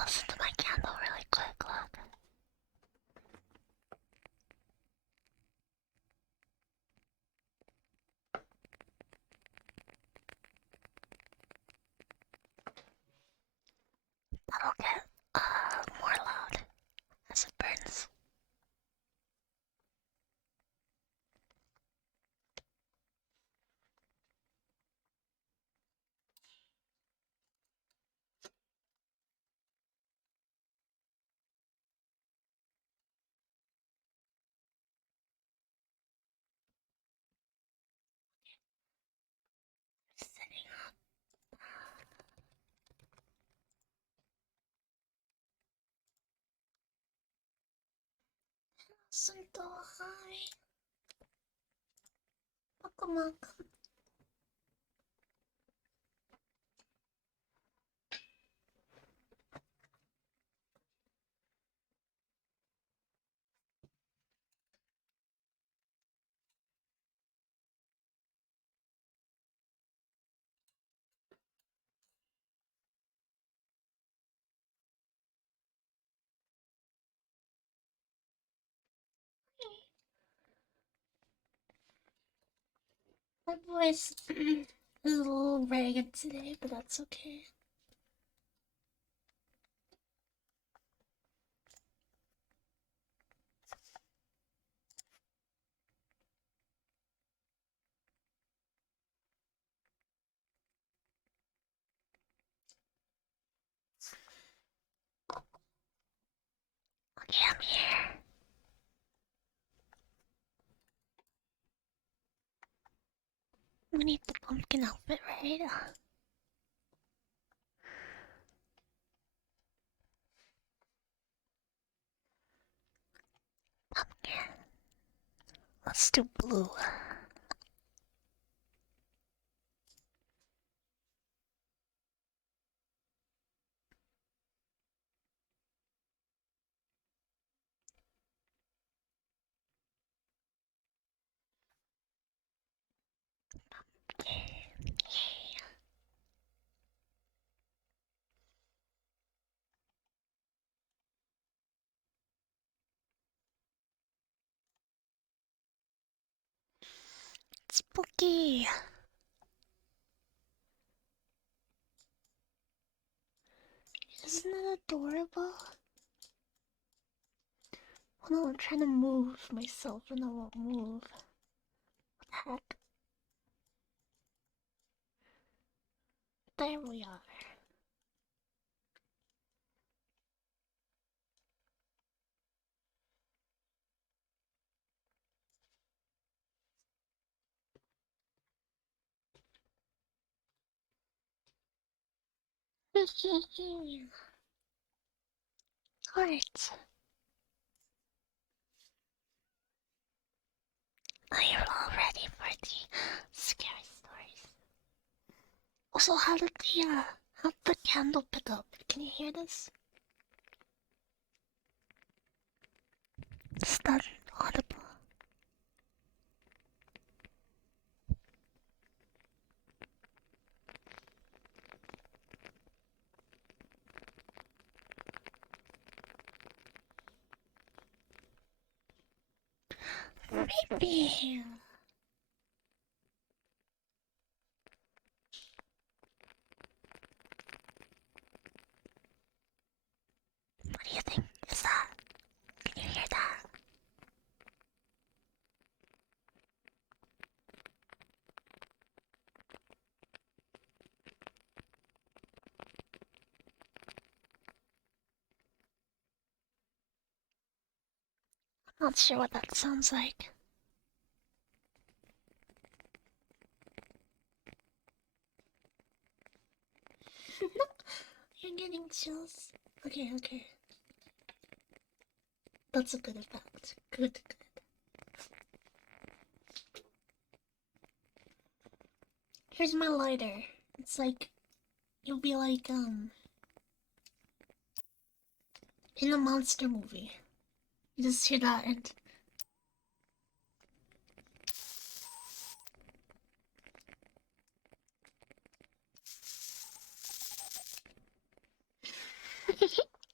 listen to my candle really quick, look. That'll get more loud as it burns. Sitting up. Sunto, hi. Welcome. My voice is a little ragged today, but that's okay. Okay, I'm here. We need the pumpkin outfit, right? Pumpkin. Let's do blue. Yeah. Spooky. Isn't it adorable? Oh no, I'm trying to move myself and I won't move. What the heck? There we are. Alright. Are you all ready for the scary stories? Also, how did the candle pick up? Can you hear this? It's not audible. Maybe. What do you think? Is that? Can you hear that? I'm not sure what that sounds like. You're getting chills. Okay. That's a good effect. Good. Here's my lighter. It's like you'll be like in a monster movie. You just hear that and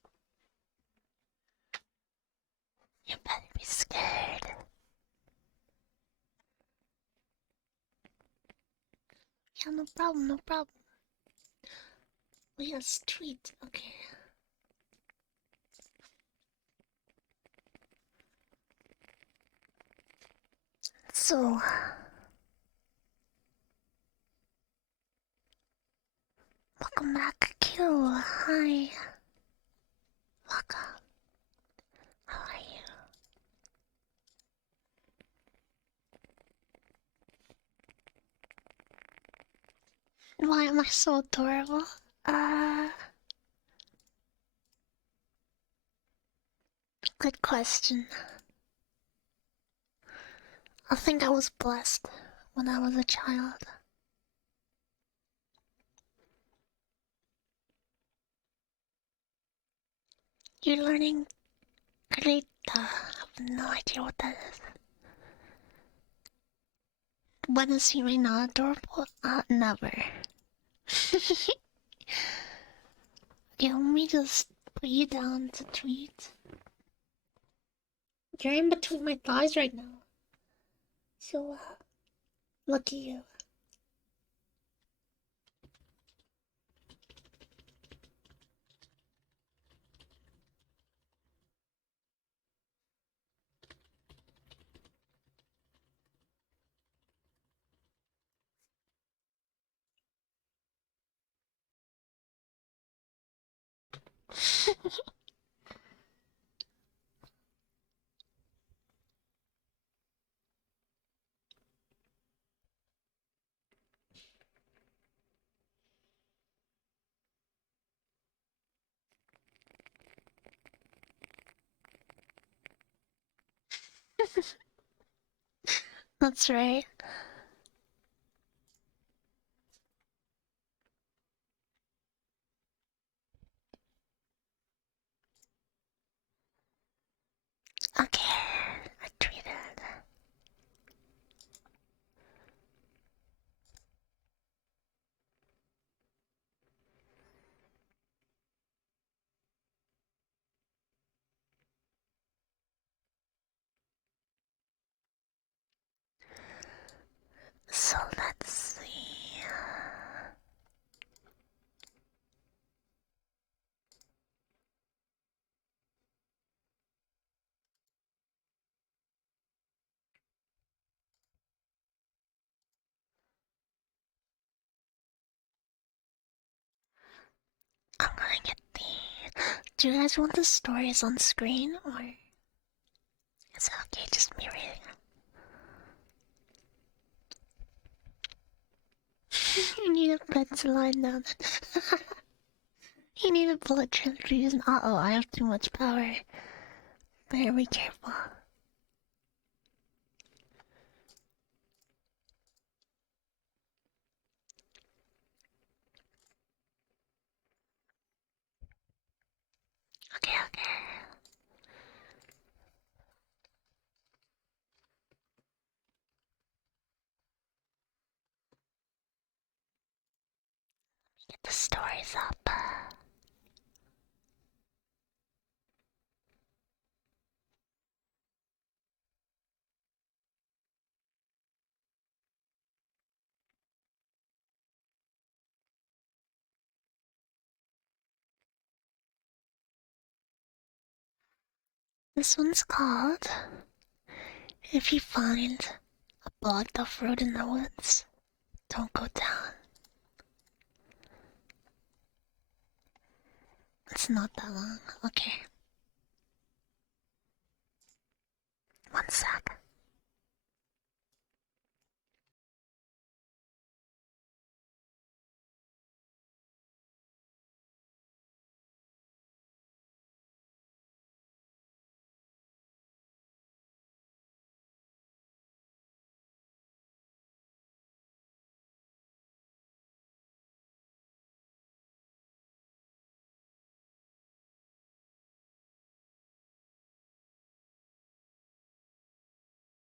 problem, no problem. Oh, yes, tweet. Okay. So, welcome back, Q. Hi. Welcome. How are you? Why am I so adorable? Uh, Good question. I think I was blessed when I was a child. You're learning great. I have no idea what that is. When is he right now adorable? Never. Yeah, let me just put you down to tweet. You're in between my thighs right now. So, lucky you. That's right. Okay, I tweeted. So let's see. I'm gonna get the. Do you guys want the stories on screen or is it okay just me reading them? You need a pen to line down. You need a bullet transfusion. Uh oh, I have too much power. Better be careful. Okay, okay. Get the stories up. This one's called If You Find a Blocked Off Road in the Woods, Don't Go Down. It's not that long. Okay. One sec.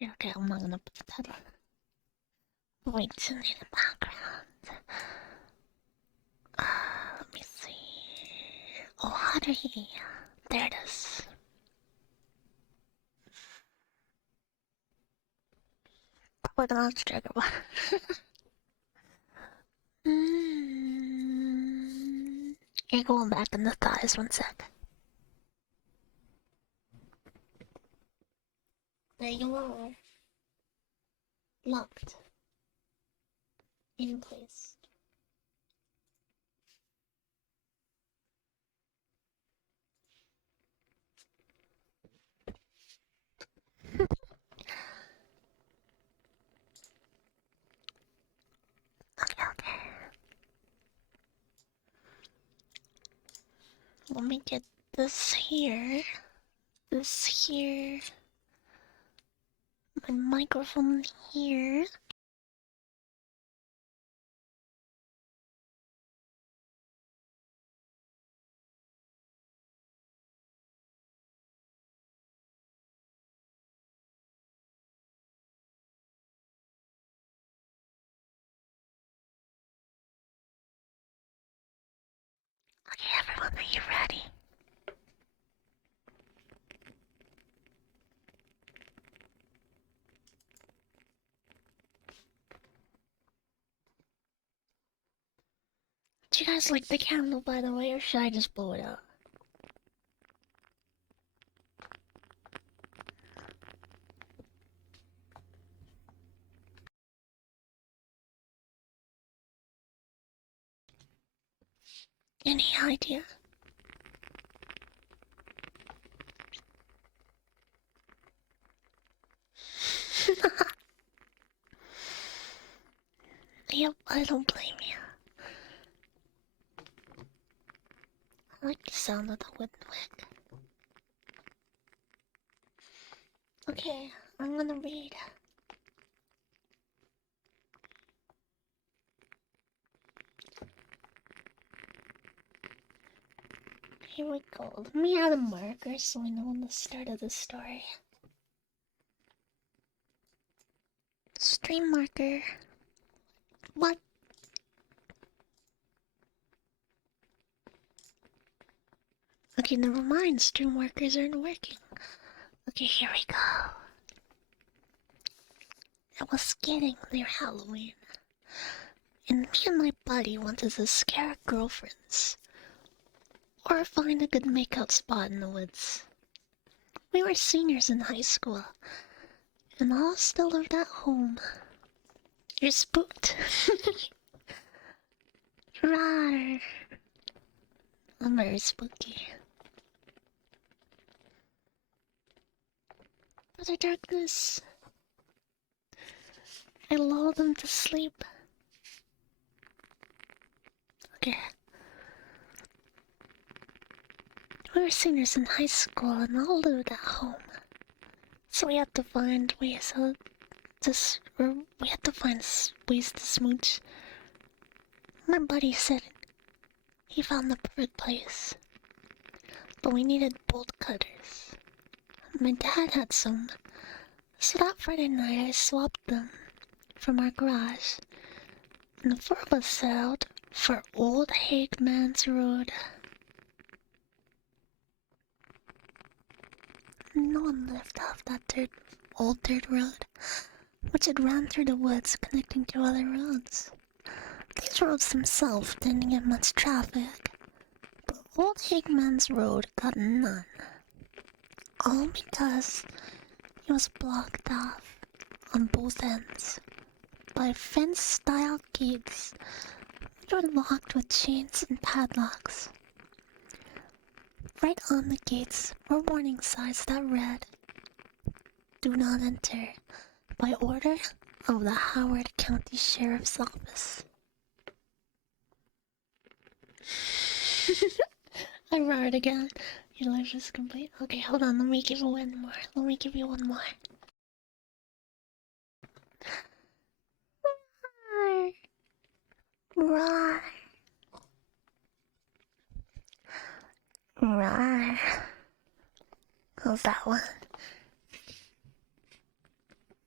Okay, I'm not gonna put the title. Wait to need a background. Let me see. Oh, how do he? There it is. We're gonna trigger one. You're going back in the thighs, one sec. There you are. Locked. In place. Okay, okay. Let me get this here. This here. My microphone here. Okay, everyone, are you ready? Do you guys like the candle, by the way, or should I just blow it out? Any idea? Yep, I don't blame you. I like the sound of the wooden wick. Okay, I'm gonna read. Here we go. Let me add a marker so I know when the start of the story. Stream marker. What? Okay, never mind. Stream markers aren't working. Okay, here we go. It was getting near Halloween, and me and my buddy wanted to scare our girlfriends or find a good makeout spot in the woods. We were seniors in high school, and all still lived at home. You're spooked. Rawr. I'm very spooky. Brother Darkness, I lull them to sleep. Okay. We were seniors in high school and all lived at home. So we had to find ways we had to find ways to smooch. My buddy said he found the perfect place, but we needed bolt cutters. My dad had some, so that Friday night I swapped them from our garage, and the four of us set out for Old Hageman's Road. No one lived off that old dirt road, which had ran through the woods connecting to other roads. These roads themselves didn't get much traffic, but Old Hageman's Road got none. All because it was blocked off on both ends by fence-style gates which were locked with chains and padlocks. Right on the gates were warning signs that read, "Do not enter, by order of the Howard County Sheriff's Office." I roared again. Your life is complete. Okay, hold on. Let me give you one more. Let me give you one more. Roar. Roar. How's that one?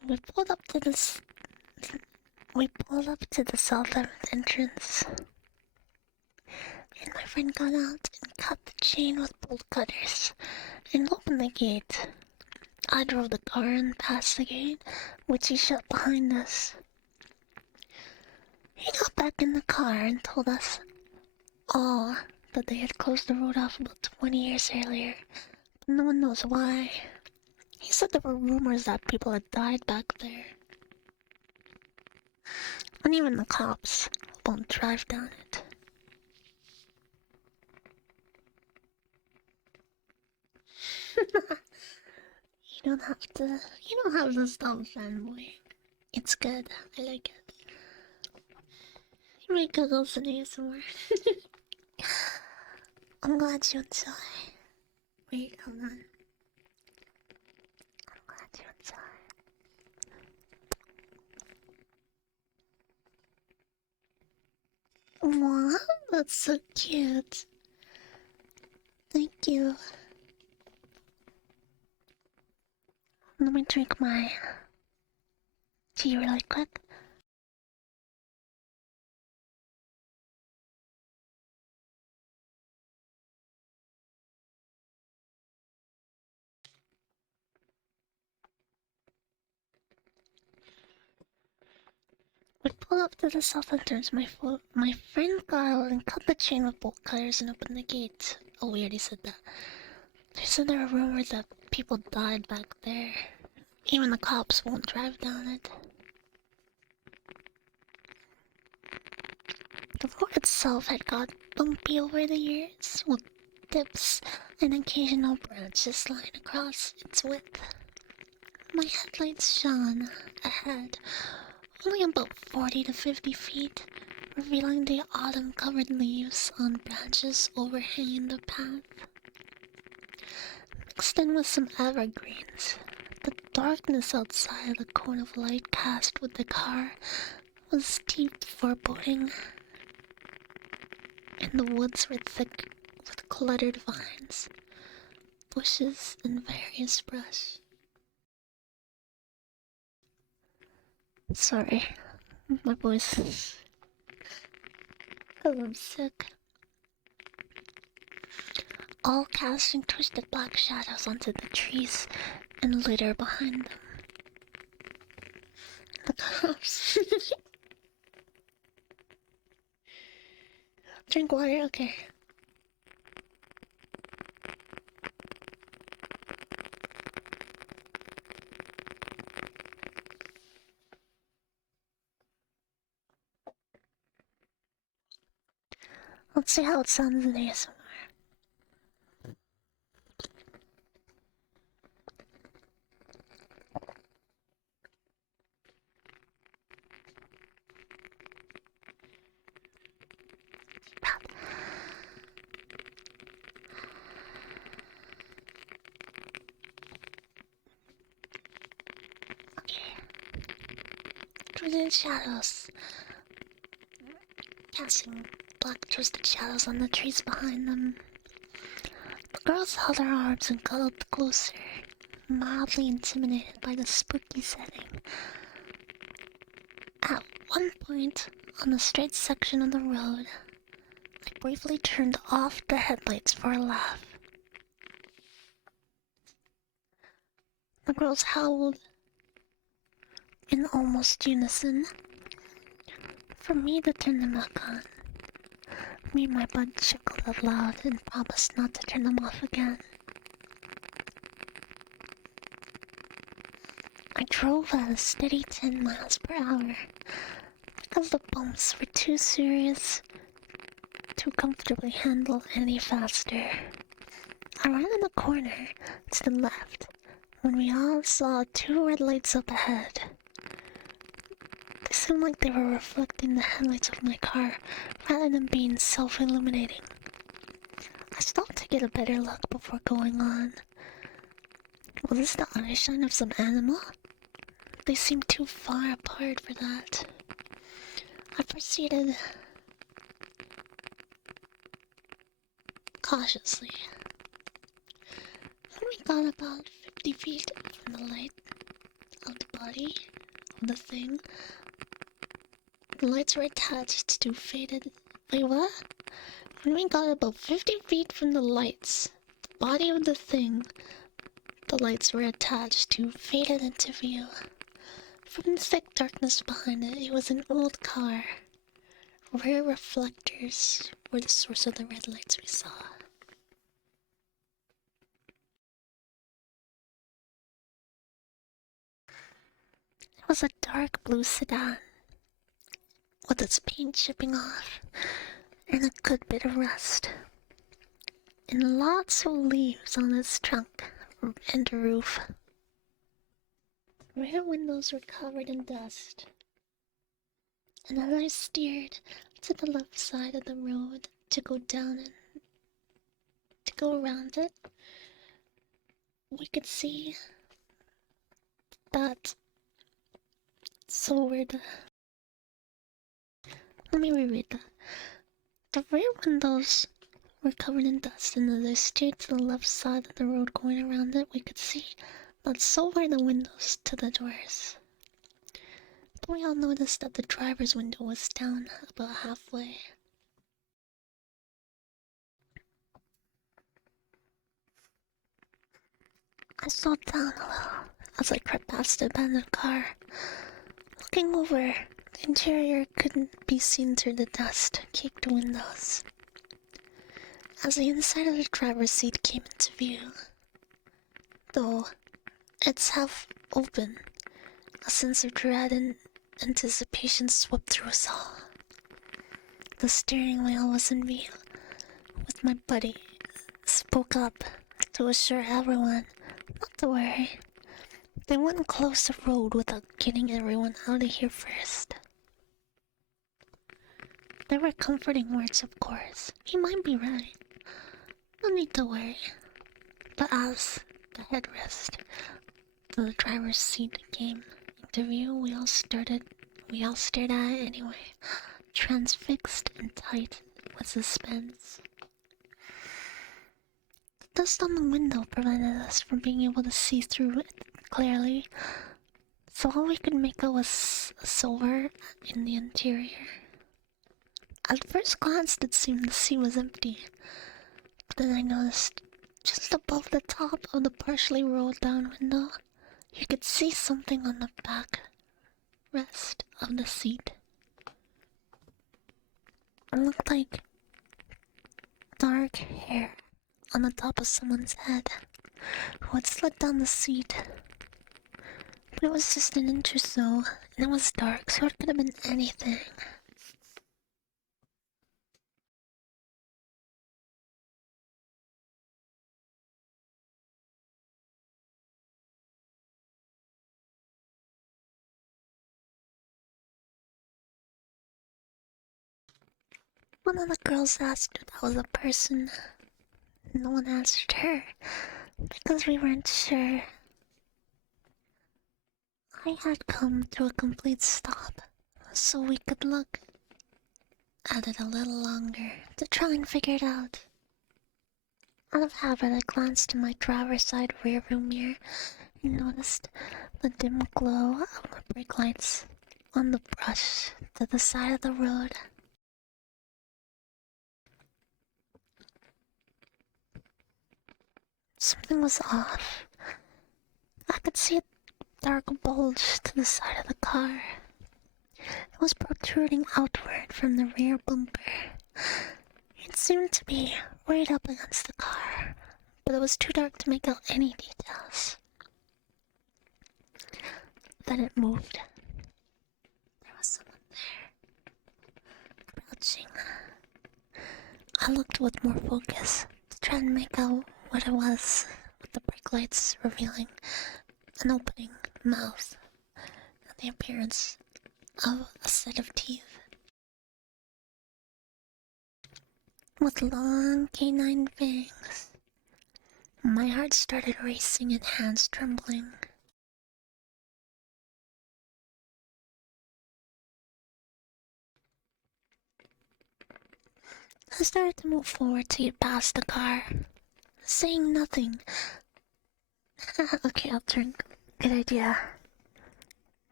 We pulled up to this. We pulled up to the southern entrance, and my friend got out and cut the chain with bolt cutters and opened the gate. I drove the car in past the gate, which he shut behind us. He got back in the car and told us all that they had closed the road off about 20 years earlier, but no one knows why. He said there were rumors that people had died back there. And even the cops won't drive down it. You don't have to stop, fanboy. It's good. I like it. You make giggles and ASMR. I'm glad you enjoy. Wait, hold on. I'm glad you enjoy. Wow, that's so cute. Thank you. Let me drink my tea really quick. We pulled up to the south entrance. My friend got out and cut the chain with bolt cutters and opened the gate. Oh, we already said that. They said there were rumors that people died back there. Even the cops won't drive down it. The road itself had got bumpy over the years, with dips and occasional branches lying across its width. My headlights shone ahead, only about 40 to 50 feet, revealing the autumn-covered leaves on branches overhanging the path. Mixed in with some evergreens, the darkness outside the cone of light cast with the car was deep foreboding, and the woods were thick with cluttered vines, bushes, and various brush. Sorry, my voice is... 'cause I'm sick. All casting twisted black shadows onto the trees and litter behind them. The cops. Drink water, okay. Let's see how it sounds in ASMR. Okay. Twisted shadows. Casting black twisted shadows on the trees behind them. The girls held their arms and cuddled closer, mildly intimidated by the spooky setting. At one point, on the straight section of the road, I briefly turned off the headlights for a laugh. The girls howled in almost unison. For me to turn them back on, me and my bud chuckled out loud and promised not to turn them off again. I drove at a steady 10 miles per hour because the bumps were too serious to comfortably handle any faster. I ran in the corner to the left when we all saw 2 red lights up ahead. They seemed like they were reflecting the headlights of my car rather than being self-illuminating. I stopped to get a better look before going on. Was this the eyeshine of some animal? They seemed too far apart for that. I proceeded cautiously. When we got about 50 feet from the light of the body of the thing. The lights were attached to faded. Wait, what? When we got about 50 feet from the lights, the body of the thing the lights were attached to faded into view. From the thick darkness behind it, it was an old car. Rear reflectors were the source of the red lights we saw. It was a dark blue sedan, with its paint chipping off, and a good bit of rust. And lots of leaves on its trunk and roof. Rear windows were covered in dust. And as I steered to the left side of the road to go down and to go around it, we could see that. So weird. Let me reread that. The rear windows were covered in dust, and as I steered to the left side of the road going around it, we could see that so were the windows to the doors. But we all noticed that the driver's window was down about halfway. I slowed down a little as I crept past the abandoned car. Looking over, the interior couldn't be seen through the dust-caked windows. As the inside of the driver's seat came into view, though it's half open, a sense of dread and anticipation swept through us all. The steering wheel was in view, with my buddy spoke up to assure everyone not to worry. They wouldn't close the road without getting everyone out of here first. There were comforting words, of course. He might be right. No need to worry. But as the headrest of the driver's seat came into view, we all stared at it anyway, transfixed and tight with suspense. The dust on the window prevented us from being able to see through it clearly, so all we could make out was a silver in the interior. At first glance, it seemed the seat was empty, but then I noticed just above the top of the partially rolled down window, you could see something on the back rest of the seat. It looked like dark hair on the top of someone's head who had slid down the seat. But it was just an inch or so, and it was dark, so it could have been anything. One of the girls asked if that was a person. No one answered her, because we weren't sure. I had come to a complete stop, so we could look at it a little longer to try and figure it out. Out of habit, I glanced in my driver's side rearview mirror and noticed the dim glow of the brake lights on the brush to the side of the road. Something was off. I could see a dark bulge to the side of the car. It was protruding outward from the rear bumper. It seemed to be right up against the car, but it was too dark to make out any details. Then it moved. There was someone there, crouching. I looked with more focus to try and make out what it was, with the brake lights revealing an opening mouth and the appearance of a set of teeth. With long canine fangs. My heart started racing and hands trembling. I started to move forward to get past the car, saying nothing. Okay, I'll turn. Good idea.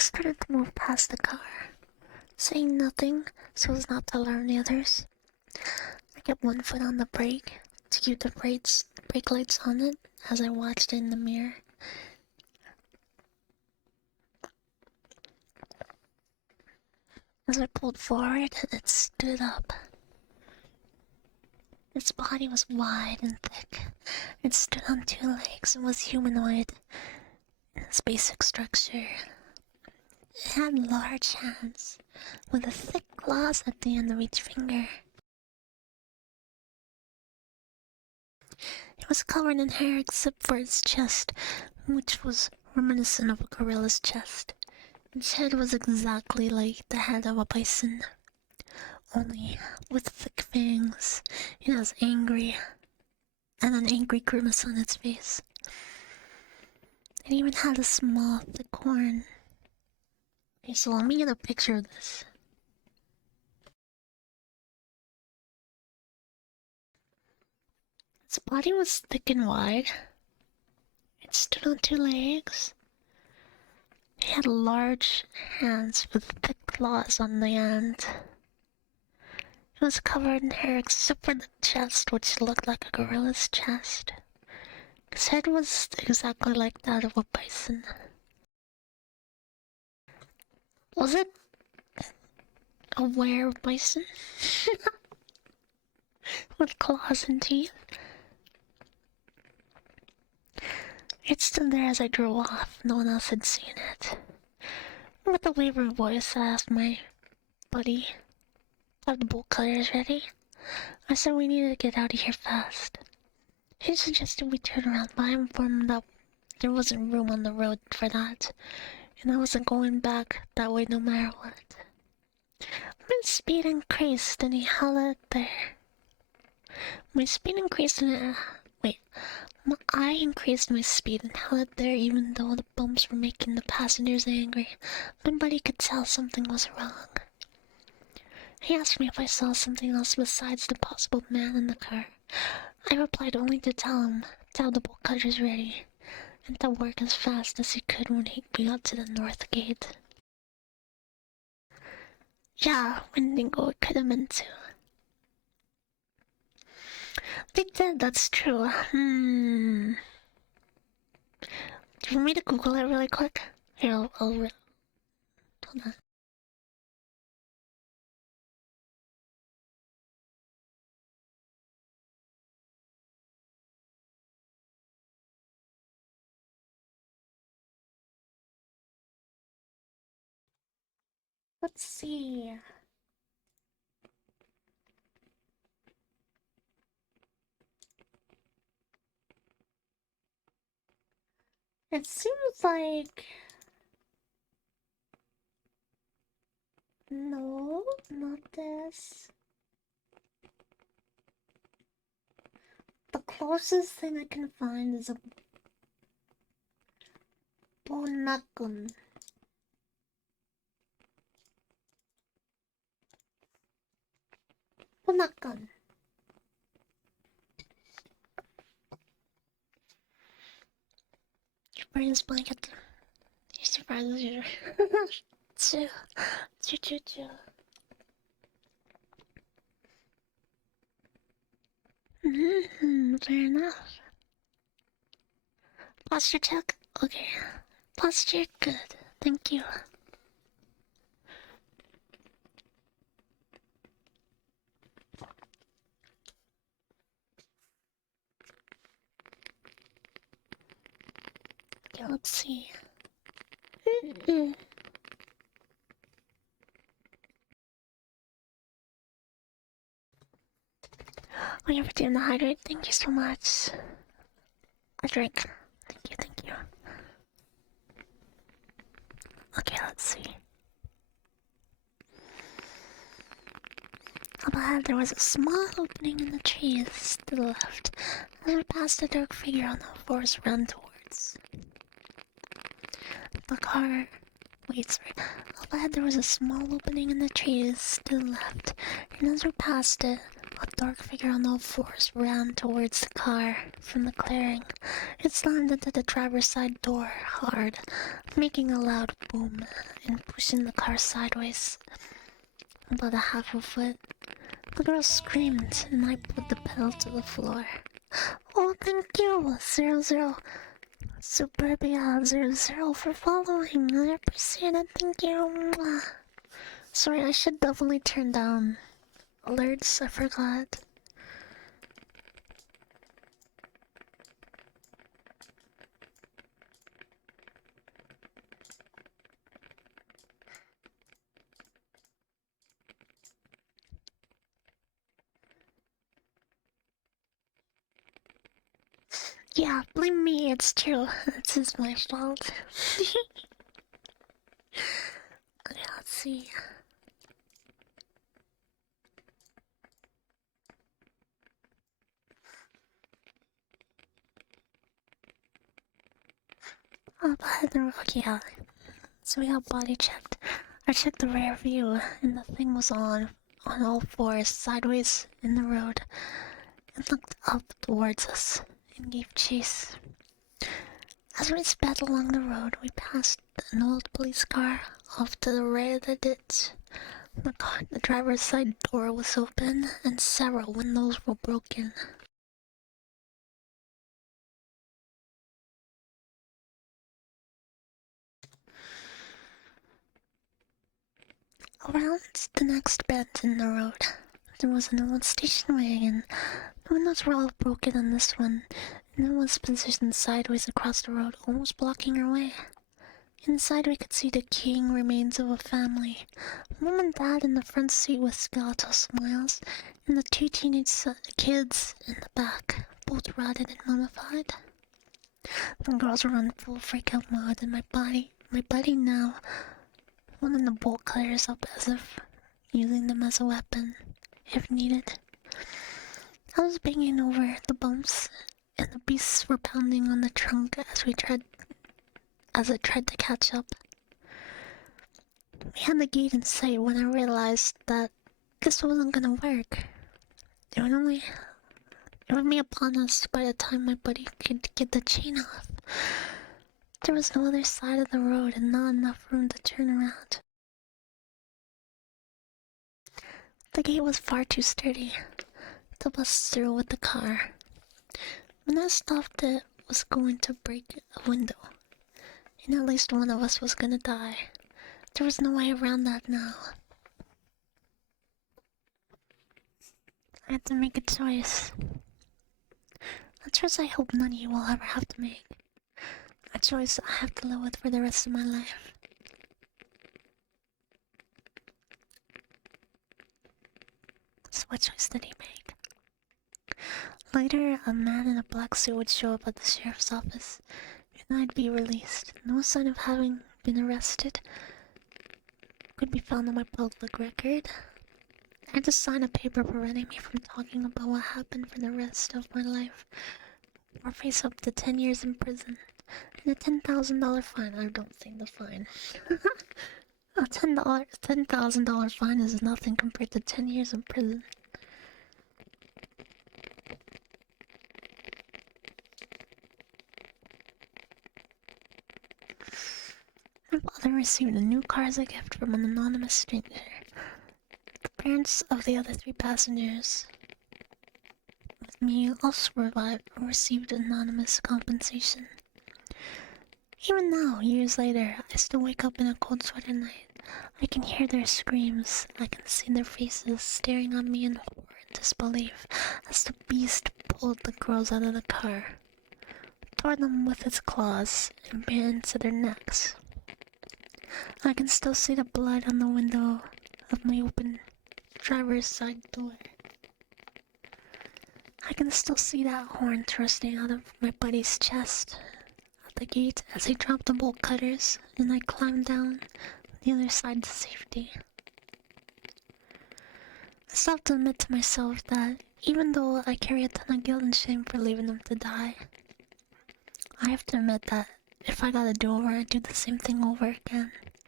started to move past the car, saying nothing so as not to alarm the others. I kept one foot on the brake to keep the brake lights on it as I watched it in the mirror. As I pulled forward, it stood up. Its body was wide and thick. It stood on two legs and was humanoid in its basic structure. It had large hands with a thick claws at the end of each finger. It was covered in hair except for its chest, which was reminiscent of a gorilla's chest. Its head was exactly like the head of a bison, only with thick fangs. It was angry, and an angry grimace on its face. It even had a small, thick horn. Okay, so let me get a picture of this. Its body was thick and wide. It stood on two legs. It had large hands with thick claws on the end. It was covered in hair except for the chest, which looked like a gorilla's chest. Its head was exactly like that of a bison. Was it a were-bison? With claws and teeth? It stood there as I drove off. No one else had seen it. With a wavering voice, I asked my buddy, "Are the bolt cutters ready?" I said we needed to get out of here fast. He suggested we turn around, but I informed him that there wasn't room on the road for that, and I wasn't going back that way no matter what. My speed increased and he held it there. My speed increased and I increased my speed and held it there even though the bumps were making the passengers angry. My buddy could tell something was wrong. He asked me if I saw something else besides the possible man in the car. I replied only to tell him to have the bolt cutters ready, and to work as fast as he could when we got to the north gate. Yeah, Wendigo, it could have meant to. They did, that's true. Do you want me to Google it really quick? Here, I'll hold on. Let's see. It seems like... No, not this. The closest thing I can find is a Bonakun. Bonakun. Your brain's blank at the... You're surprised you Choo. Fair enough. Posture check? Okay. Posture good. Thank you. Okay, let's see. Oh, you're doing the hydrate. Thank you so much. A drink. Thank you. Okay, let's see. Up ahead, there was a small opening in the trees to the left, as we passed a dark figure on the forest run towards. The car Wait, sorry. Up ahead there was a small opening in the trees to the left, and as we passed it, a dark figure on all fours ran towards the car from the clearing. It slammed into the driver's side door hard, making a loud boom and pushing the car sideways about a half a foot. The girl screamed, and I put the pedal to the floor. Oh, thank you, 00. Superbia 00 for following. I appreciate it. Thank you. Mwah. Sorry, I should definitely turn down alerts. I forgot. Yeah, blame me. It's true. This is my fault. Okay, let's see. Oh, by the road, yeah. So we got body checked. I checked the rear view, and the thing was on all fours, sideways in the road. It looked up towards us and gave chase. As we sped along the road, we passed an old police car off to the right of the ditch. The driver's side door was open, and several windows were broken. Around the next bend in the road, there was an old station wagon. The windows were all broken on this one, and it was positioned sideways across the road, almost blocking our way. Inside we could see the decaying remains of a family. Mom and Dad in the front seat with skeletal smiles, and the two teenage kids in the back, both rotted and mummified. The girls were in full freak-out mode, and my buddy now holding the bolt cutters up as if using them as a weapon, if needed. I was banging over the bumps, and the beasts were pounding on the trunk as it tried to catch up. We had the gate in sight when I realized that this wasn't gonna work. It would be upon us by the time my buddy could get the chain off. There was no other side of the road and not enough room to turn around. The gate was far too sturdy to bust through with the car. When I stopped, it was going to break a window, and at least one of us was gonna die. There was no way around that now. I had to make a choice. A choice I hope none of you will ever have to make. A choice I have to live with for the rest of my life. So what choice did he make? Later, a man in a black suit would show up at the sheriff's office, and I'd be released. No sign of having been arrested could be found on my public record. I had to sign a paper preventing me from talking about what happened for the rest of my life, or face up to 10 years in prison and a $10,000 fine. I don't think the fine. A $10,000 fine is nothing compared to 10 years in prison. My father received a new car as a gift from an anonymous stranger. The parents of the other 3 passengers with me also received anonymous compensation. Even now, years later, I still wake up in a cold sweat at night. I can hear their screams. I can see their faces staring at me in horror and disbelief as the beast pulled the girls out of the car, tore them with its claws, and bit into their necks. I can still see the blood on the window of my open driver's side door. I can still see that horn thrusting out of my buddy's chest at the gate as he dropped the bolt cutters, and I climbed down the other side to safety. I still have to admit to myself that even though I carry a ton of guilt and shame for leaving him to die, I have to admit that if I got a do-over, I'd do the same thing over again.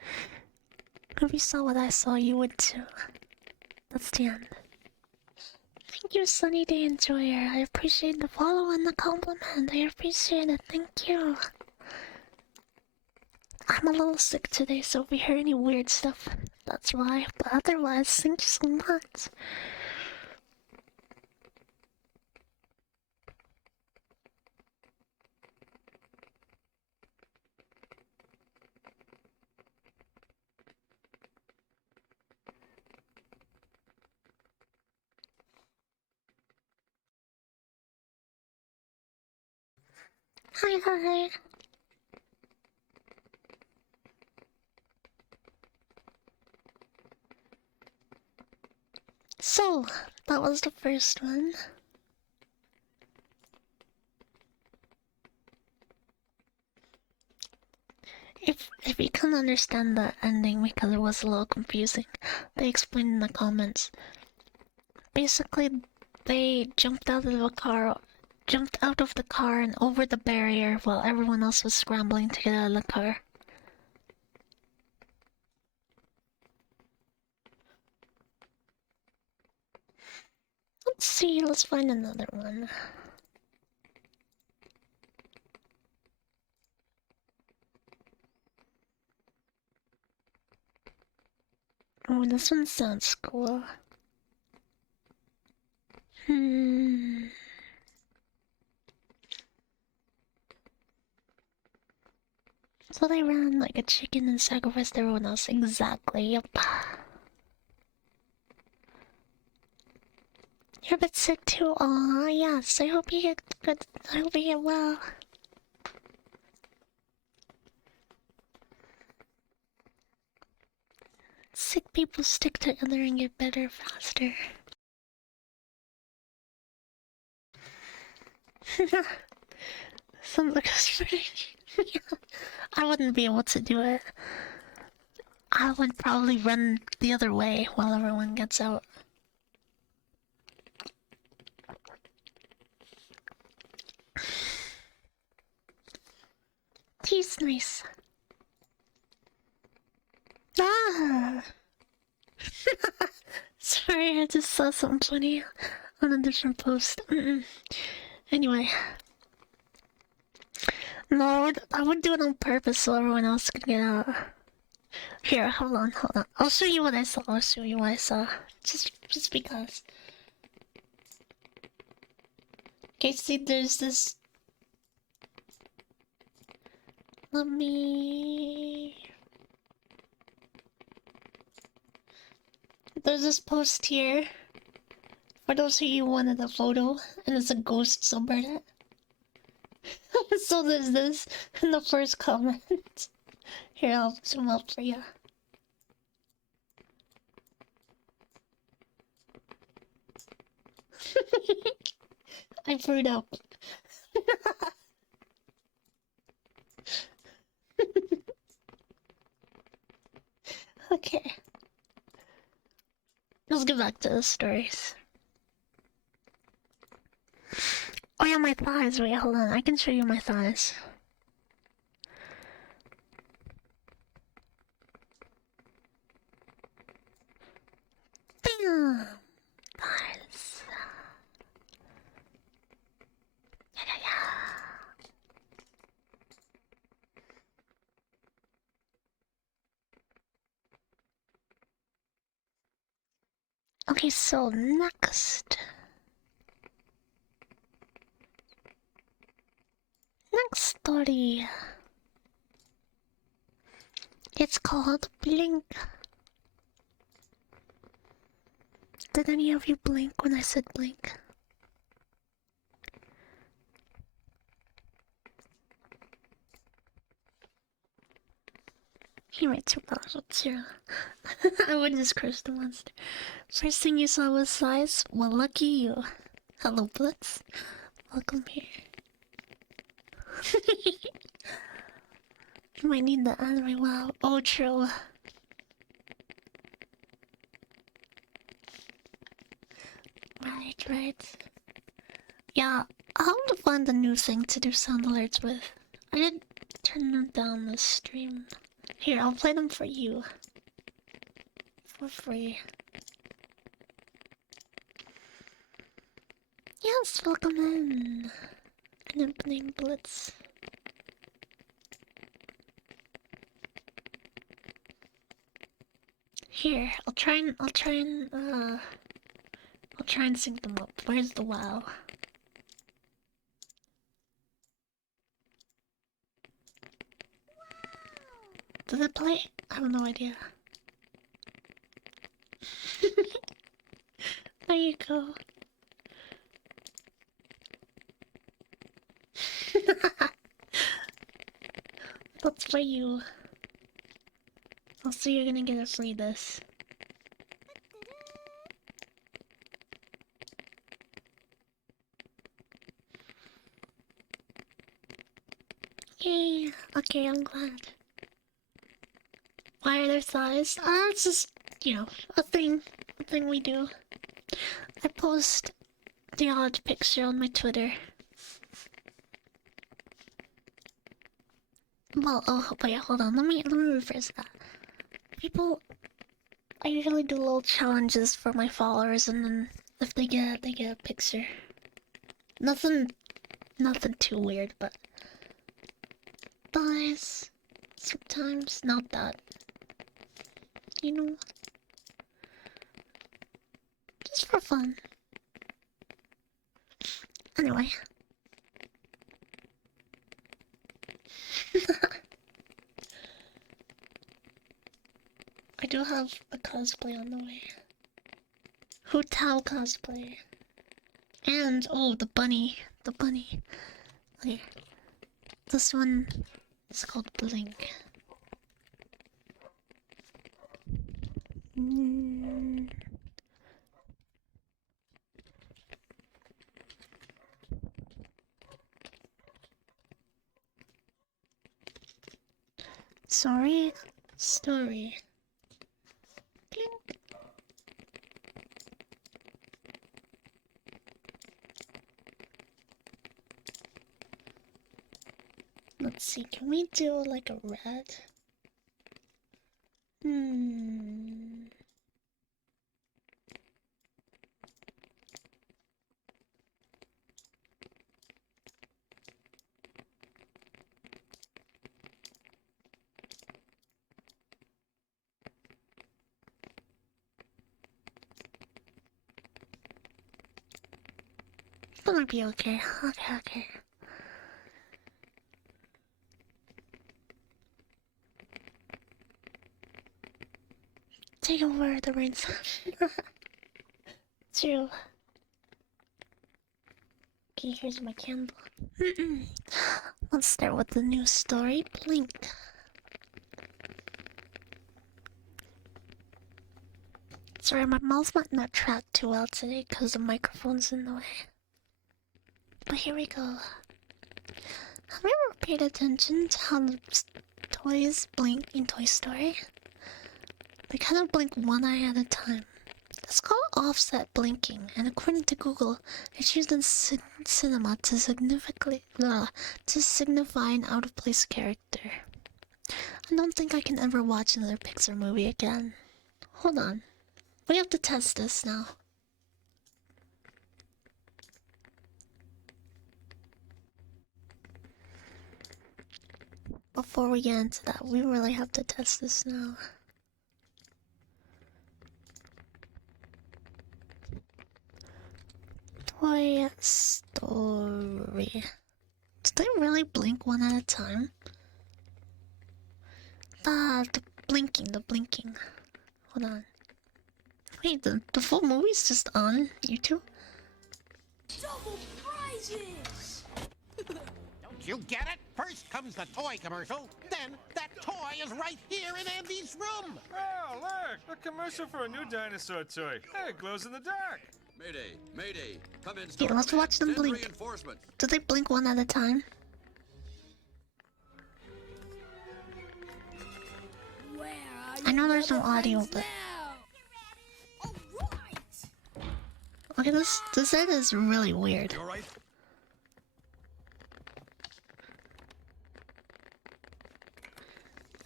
If you saw what I saw, you would too. That's the end. Thank you, Sunny Day Enjoyer. I appreciate the follow and the compliment. I appreciate it. Thank you. I'm a little sick today, so if you hear any weird stuff, that's why. But otherwise, thank you so much. Hi, hi. So, that was the first one. If you can understand the ending because it was a little confusing, they explained in the comments. Basically, they jumped out of the car and over the barrier while everyone else was scrambling to get out of the car. Let's see, let's find another one. Oh, this one sounds cool. So they ran like a chicken and sacrificed everyone else. Exactly, yep. You're a bit sick too? Aw, yes. I hope you get good. I hope you get well. Sick people stick together and get better faster. Sounds like a strategy. I wouldn't be able to do it. I would probably run the other way while everyone gets out. Tea's nice. Ah! Sorry, I just saw something funny on a different post. Anyway. No, I would do it on purpose so everyone else could get out. Here, hold on. I'll show you what I saw. Just because. Okay, see, there's this. Let me. There's this post here. For those of you who wanted a photo, and it's a ghost subreddit. So there's this in the first comment. Here, I'll zoom up for you. I brewed up. Okay. Let's get back to the stories. Oh yeah, my thighs. Wait, hold on. I can show you my thighs. Bam! Thighs. Yeah. Okay, so next. Next story. It's called Blink. Did any of you blink when I said blink? He might 2002. I would just curse the monster. First thing you saw was size? Well, lucky you. Hello, Blitz. Welcome here. You might need the anime. Wow. Oh, true. Right. Yeah, I'll have to find a new thing to do sound alerts with. I did turn them down this stream. Here, I'll play them for you. For free. Yes, welcome in. An opening blitz. Here, I'll try and sync them up. Where's the WoW? Does it play? I have no idea. There you go. That's for you. Also, you're gonna get a free this. Yay! Okay, I'm glad. Why are their thighs? It's just, you know, a thing we do. I post the odd picture on my Twitter. Well, oh wait, hold on. Let me rephrase that. People, I usually do little challenges for my followers, and then if they get a picture. Nothing too weird, but thighs. Sometimes not that. You know, just for fun. Anyway. I do have a cosplay on the way. Hu Tao cosplay. And, oh, the bunny. The bunny. Okay. This one is called Blink. Sorry. Story. Blink. Let's see, can we do like a red? That might be okay. Okay. Take over the reins. True. Okay, here's my candle. Let's start with the new story, Blink. Sorry, my mouth might not track too well today because the microphone's in the way. But here we go. Have you ever paid attention to how the toys blink in Toy Story? They kind of blink one eye at a time. It's called offset blinking, and according to Google, it's used in cinema to signify an out-of-place character. I don't think I can ever watch another Pixar movie again. Hold on. We have to test this now. Before we get into that, we really have to test this now. Toy Story. Did they really blink one at a time? The blinking. Hold on. Wait, the full movie's just on YouTube? Double prizes! Don't you get it? First comes the toy commercial, then that toy is right here in Andy's room! Oh, look! A commercial for a new dinosaur toy. Hey, it glows in the dark. Mayday! Mayday! Come in. Okay, let's watch them blink. Do they blink one at a time? I know there's no audio, but... Okay, this edit is really weird. You all right?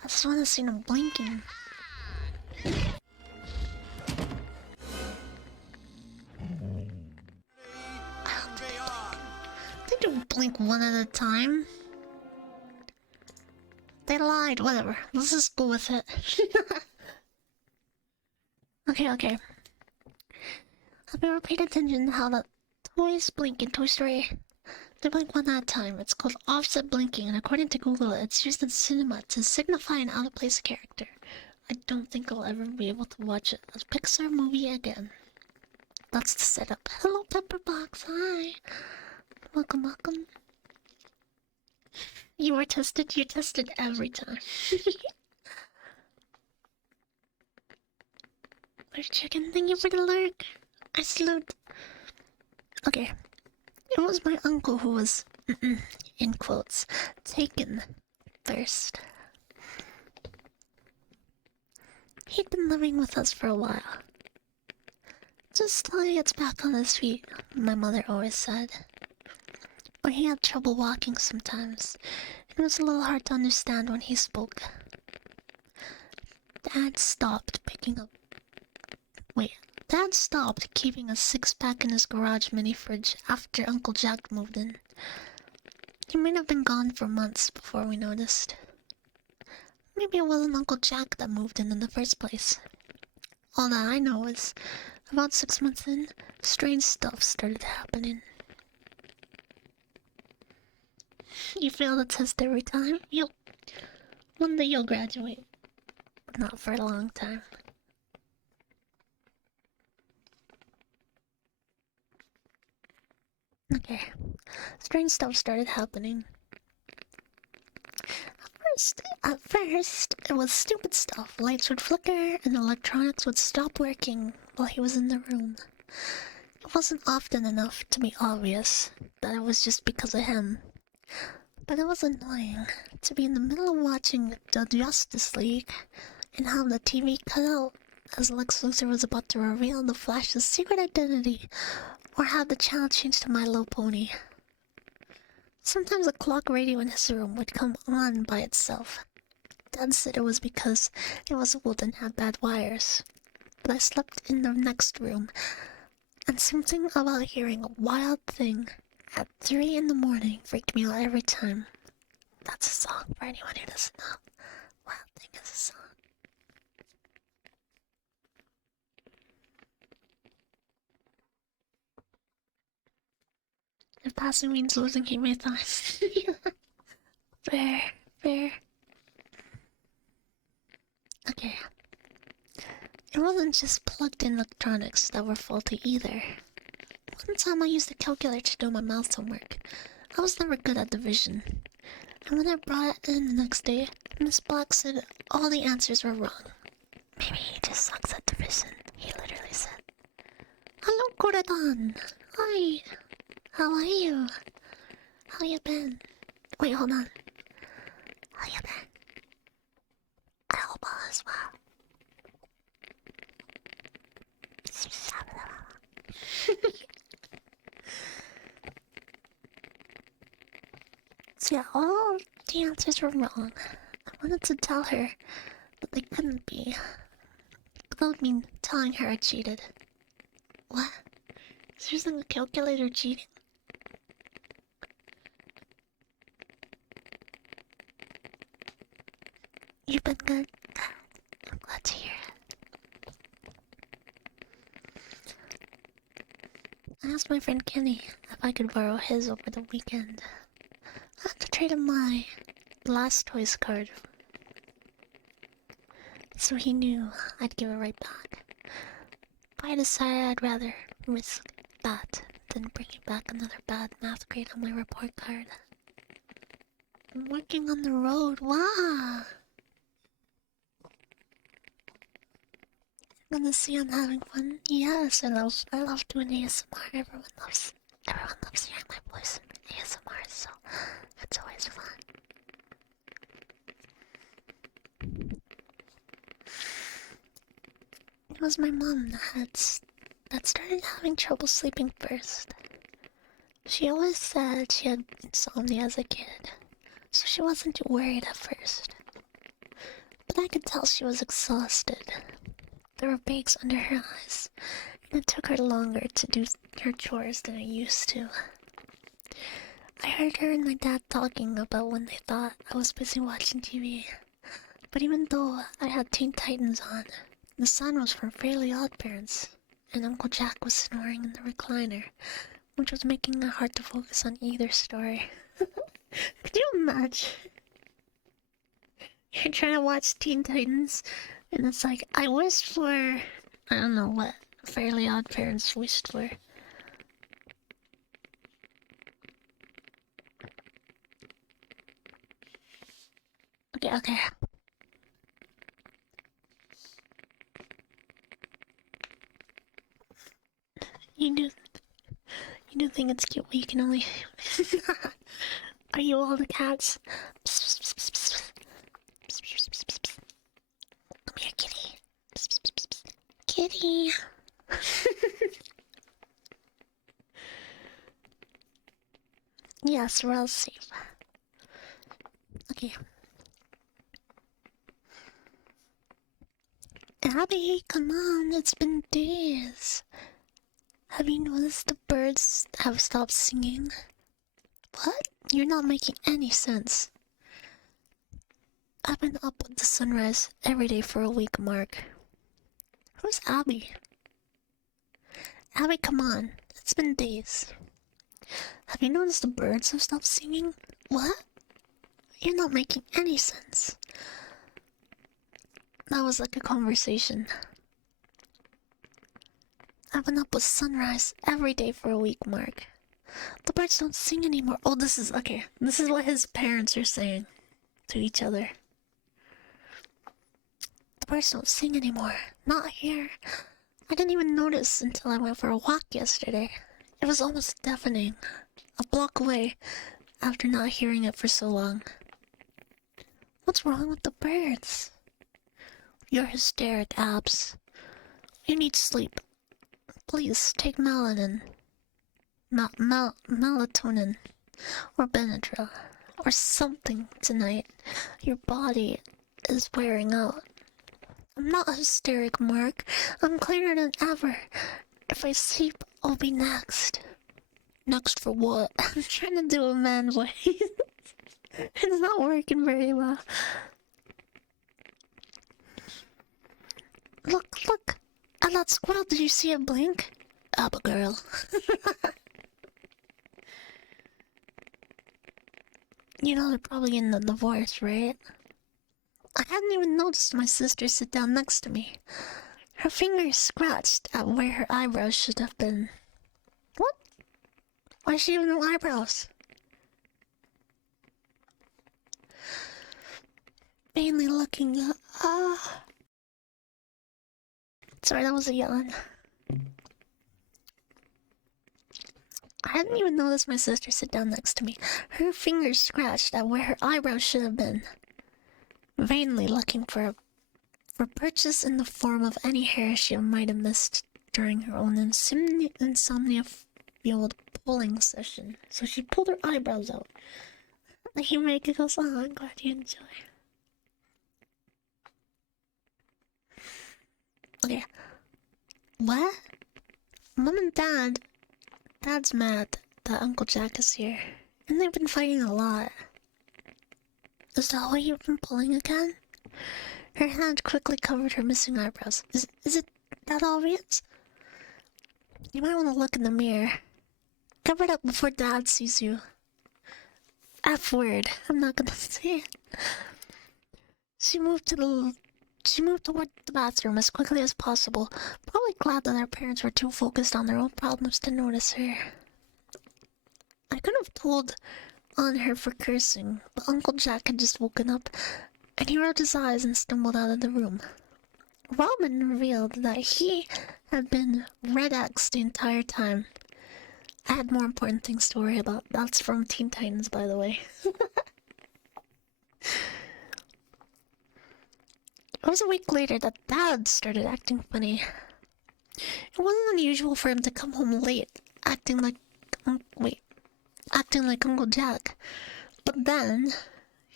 just wanna see them blinking. They don't blink one at a time. They lied, whatever. Let's just go with it. Okay. Have you ever paid attention to how the toys blink in Toy Story? They blink one at a time. It's called offset blinking, and according to Google, it's used in cinema to signify an out-of-place character. I don't think I'll ever be able to watch a Pixar movie again. That's the setup. Hello, Pepperbox. Hi. Welcome. You were tested. You tested every time. Where's Chicken? Thank you for the lurk. I salute. Okay. It was my uncle who was, in quotes, taken first. He'd been living with us for a while. Just till he gets back on his feet, my mother always said. Or he had trouble walking sometimes. It was a little hard to understand when he spoke. Dad stopped keeping a six-pack in his garage mini-fridge after Uncle Jack moved in. He might have been gone for months before we noticed. Maybe it wasn't Uncle Jack that moved in the first place. All that I know is, about 6 months in, strange stuff started happening. You fail the test every time? One day you'll graduate. But not for a long time. Okay. Strange stuff started happening. At first, it was stupid stuff. Lights would flicker and electronics would stop working while he was in the room. It wasn't often enough to be obvious that it was just because of him. But it was annoying to be in the middle of watching the Justice League and have the TV cut out as Lex Luthor was about to reveal the Flash's secret identity, or have the channel change to My Little Pony. Sometimes the clock radio in his room would come on by itself. Dad said it was because it was old and had bad wires. But I slept in the next room, and something about hearing a wild thing at 3 in the morning freaked me out every time. That's a song for anyone who doesn't know. Wild Thing is a song. If passing means losing, he may die. Fair. Okay. It wasn't just plugged-in electronics that were faulty either. One time I used a calculator to do my math homework. I was never good at division. And when I brought it in the next day, Miss Black said all the answers were wrong. Maybe he just sucks at division, he literally said. Hello, Koradan. Hi. How are you? How you been? Wait, hold on. How you been? I hope all is well. So yeah, all the answers were wrong. I wanted to tell her, but they couldn't be. That would mean telling her I cheated. What? Is using a calculator cheating? You've been good. I'm glad to hear it. I asked my friend Kenny if I could borrow his over the weekend. I had to trade him my last Toys card, so he knew I'd give it right back. But I decided I'd rather risk that than bringing back another bad math grade on my report card. I'm working on the road. Wow! Gonna see I'm having fun. Yes, I love doing ASMR. Everyone loves hearing my voice in ASMR, so it's always fun. It was my mom that started having trouble sleeping first. She always said she had insomnia as a kid, so she wasn't too worried at first. but I could tell she was exhausted. There were bags under her eyes, and it took her longer to do her chores than it used to. I heard her and my dad talking about when they thought I was busy watching TV. But even though I had Teen Titans on, the sound was from Fairly Odd Parents, and Uncle Jack was snoring in the recliner, which was making it hard to focus on either story. Could you imagine? You're trying to watch Teen Titans, and it's like, I wished for... I don't know what Fairly Odd Parents wished for. Okay. You do think it's cute when you can only... Are you all the cats? Come here, kitty. Kitty. Yes, we're all safe. Okay. Abby, come on, it's been days. Have you noticed the birds have stopped singing? What? You're not making any sense. I've been up with the sunrise every day for a week, Mark. Who's Abby? Abby, come on. It's been days. Have you noticed the birds have stopped singing? What? You're not making any sense. That was like a conversation. I've been up with sunrise every day for a week, Mark. The birds don't sing anymore. Oh, this is okay. This is what his parents are saying to each other. The birds don't sing anymore. Not here. I didn't even notice until I went for a walk yesterday. It was almost deafening. A block away after not hearing it for so long. What's wrong with the birds? You're hysteric, Abs. You need sleep. Please take melatonin. Melatonin. Or Benadryl. Or something tonight. Your body is wearing out. I'm not hysteric, Mark. I'm clearer than ever. If I sleep, I'll be next. Next for what? I'm trying to do a man voice. It's not working very well. Look. At that squirrel, did you see it blink? Abigail. You know they're probably in the divorce, right? I hadn't even noticed my sister sit down next to me. Her fingers scratched at where her eyebrows should have been. What? Why does she have no eyebrows? Vainly looking up. Sorry, that was a yawn. I hadn't even noticed my sister sit down next to me. Her fingers scratched at where her eyebrows should have been. Vainly looking for purchase in the form of any hair she might have missed during her own insomnia-fueled pulling session. So she pulled her eyebrows out. You make it go, oh, I'm glad you enjoy. Okay. What? Mom and Dad's mad that Uncle Jack is here. And they've been fighting a lot. Is that why you've been pulling again? Her hand quickly covered her missing eyebrows. Is it that obvious? You might want to look in the mirror. Cover it up before Dad sees you. F word. I'm not gonna say it. She moved toward the bathroom as quickly as possible, probably glad that her parents were too focused on their own problems to notice her. I could have told on her for cursing, but Uncle Jack had just woken up, and he rolled his eyes and stumbled out of the room. Robin revealed that he had been Red X the entire time. I had more important things to worry about. That's from Teen Titans, by the way. It was a week later that Dad started acting funny. It wasn't unusual for him to come home late, acting like Uncle Jack. But then,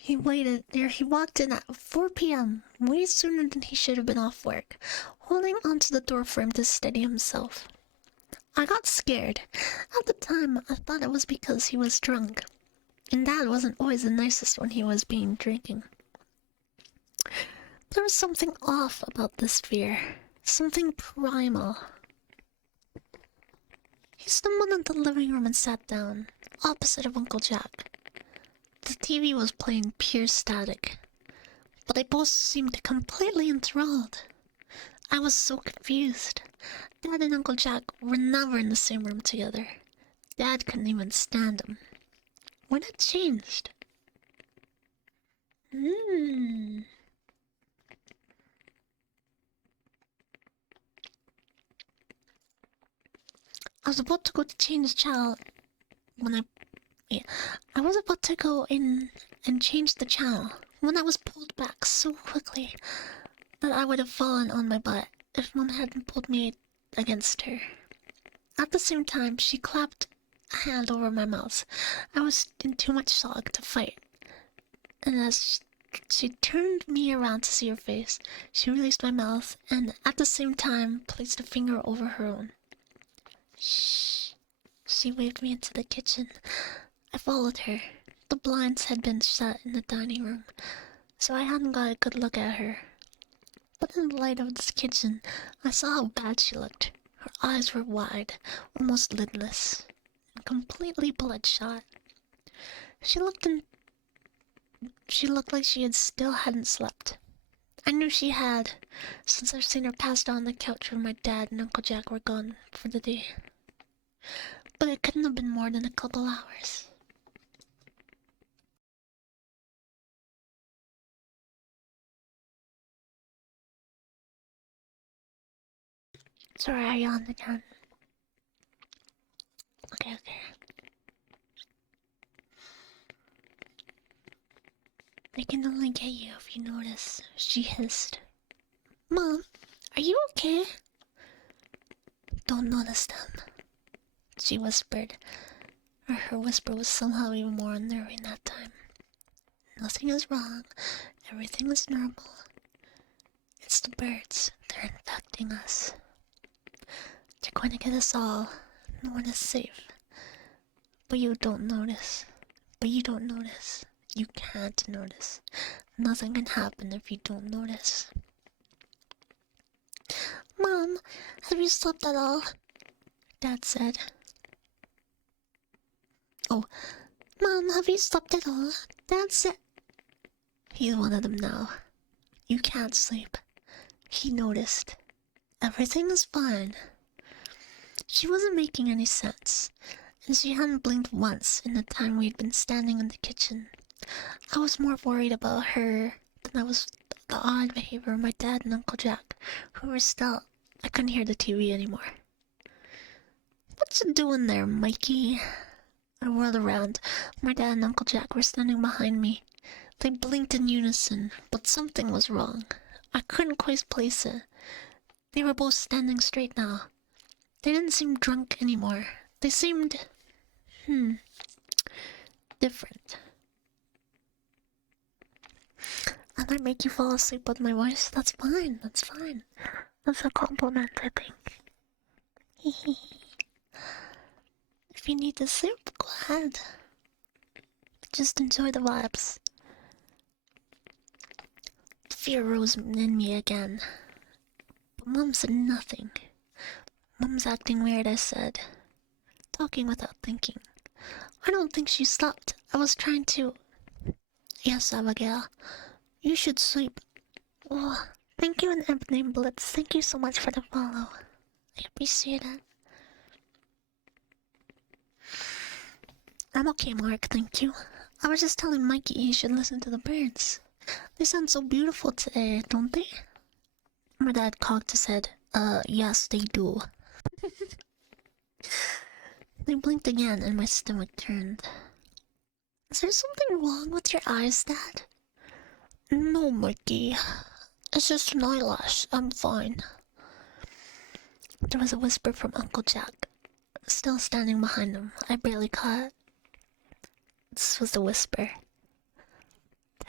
He waited there. He walked in at 4 p.m., way sooner than he should have been off work, holding onto the door frame to steady himself. I got scared. At the time, I thought it was because he was drunk, and Dad wasn't always the nicest when he was being drinking. There was something off about this fear, something primal. He stumbled into the living room and sat down, opposite of Uncle Jack. The TV was playing pure static, but they both seemed completely enthralled. I was so confused. Dad and Uncle Jack were never in the same room together. Dad couldn't even stand him. What had changed? I was about to go to change the channel when I was about to go in and change the channel when I was pulled back so quickly that I would have fallen on my butt if Mom hadn't pulled me against her. At the same time, she clapped a hand over my mouth. I was in too much shock to fight. And as she turned me around to see her face, she released my mouth and at the same time placed a finger over her own. Shh. She waved me into the kitchen. I followed her. The blinds had been shut in the dining room, so I hadn't got a good look at her. But in the light of this kitchen, I saw how bad she looked. Her eyes were wide, almost lidless, and completely bloodshot. She looked like she still hadn't slept. I knew she had, since I've seen her passed out on the couch when my dad and Uncle Jack were gone for the day. But it couldn't have been more than a couple hours. Sorry, I yawned again. Okay. They can only get you if you notice, she hissed. Mom, are you okay? Don't notice them, she whispered. Her whisper was somehow even more unnerving that time. Nothing is wrong. Everything is normal. It's the birds. They're infecting us. They're going to get us all. No one is safe. But you don't notice. You can't notice. Nothing can happen if you don't notice. Mom, have you slept at all? Dad said. Oh, Mom, have you slept at all? Dad said. He's one of them now. You can't sleep. He noticed. Everything is fine. She wasn't making any sense, and she hadn't blinked once in the time we'd been standing in the kitchen. I was more worried about her than I was the odd behavior of my dad and Uncle Jack, who were still. I couldn't hear the TV anymore. What you doing there, Mikey? I whirled around. My dad and Uncle Jack were standing behind me. They blinked in unison, but something was wrong. I couldn't quite place it. They were both standing straight now. They didn't seem drunk anymore. They seemed... different. I might make you fall asleep with my voice. That's fine. That's a compliment, I think. If you need to sleep, go ahead. Just enjoy the vibes. Fear rose in me again. But Mom said nothing. Mom's acting weird, I said. Talking without thinking. I don't think she slept. I was trying to... Yes, Abigail. You should sleep. Oh, thank you and Ebony Blitz. Thank you so much for the follow. I appreciate it. I'm okay, Mark, thank you. I was just telling Mikey he should listen to the birds. They sound so beautiful today, don't they? My dad cocked his head. Yes, they do. They blinked again and my stomach turned. Is there something wrong with your eyes, Dad? No, Mikey. It's just an eyelash. I'm fine. There was a whisper from Uncle Jack, still standing behind him. I barely caught it. This was the whisper.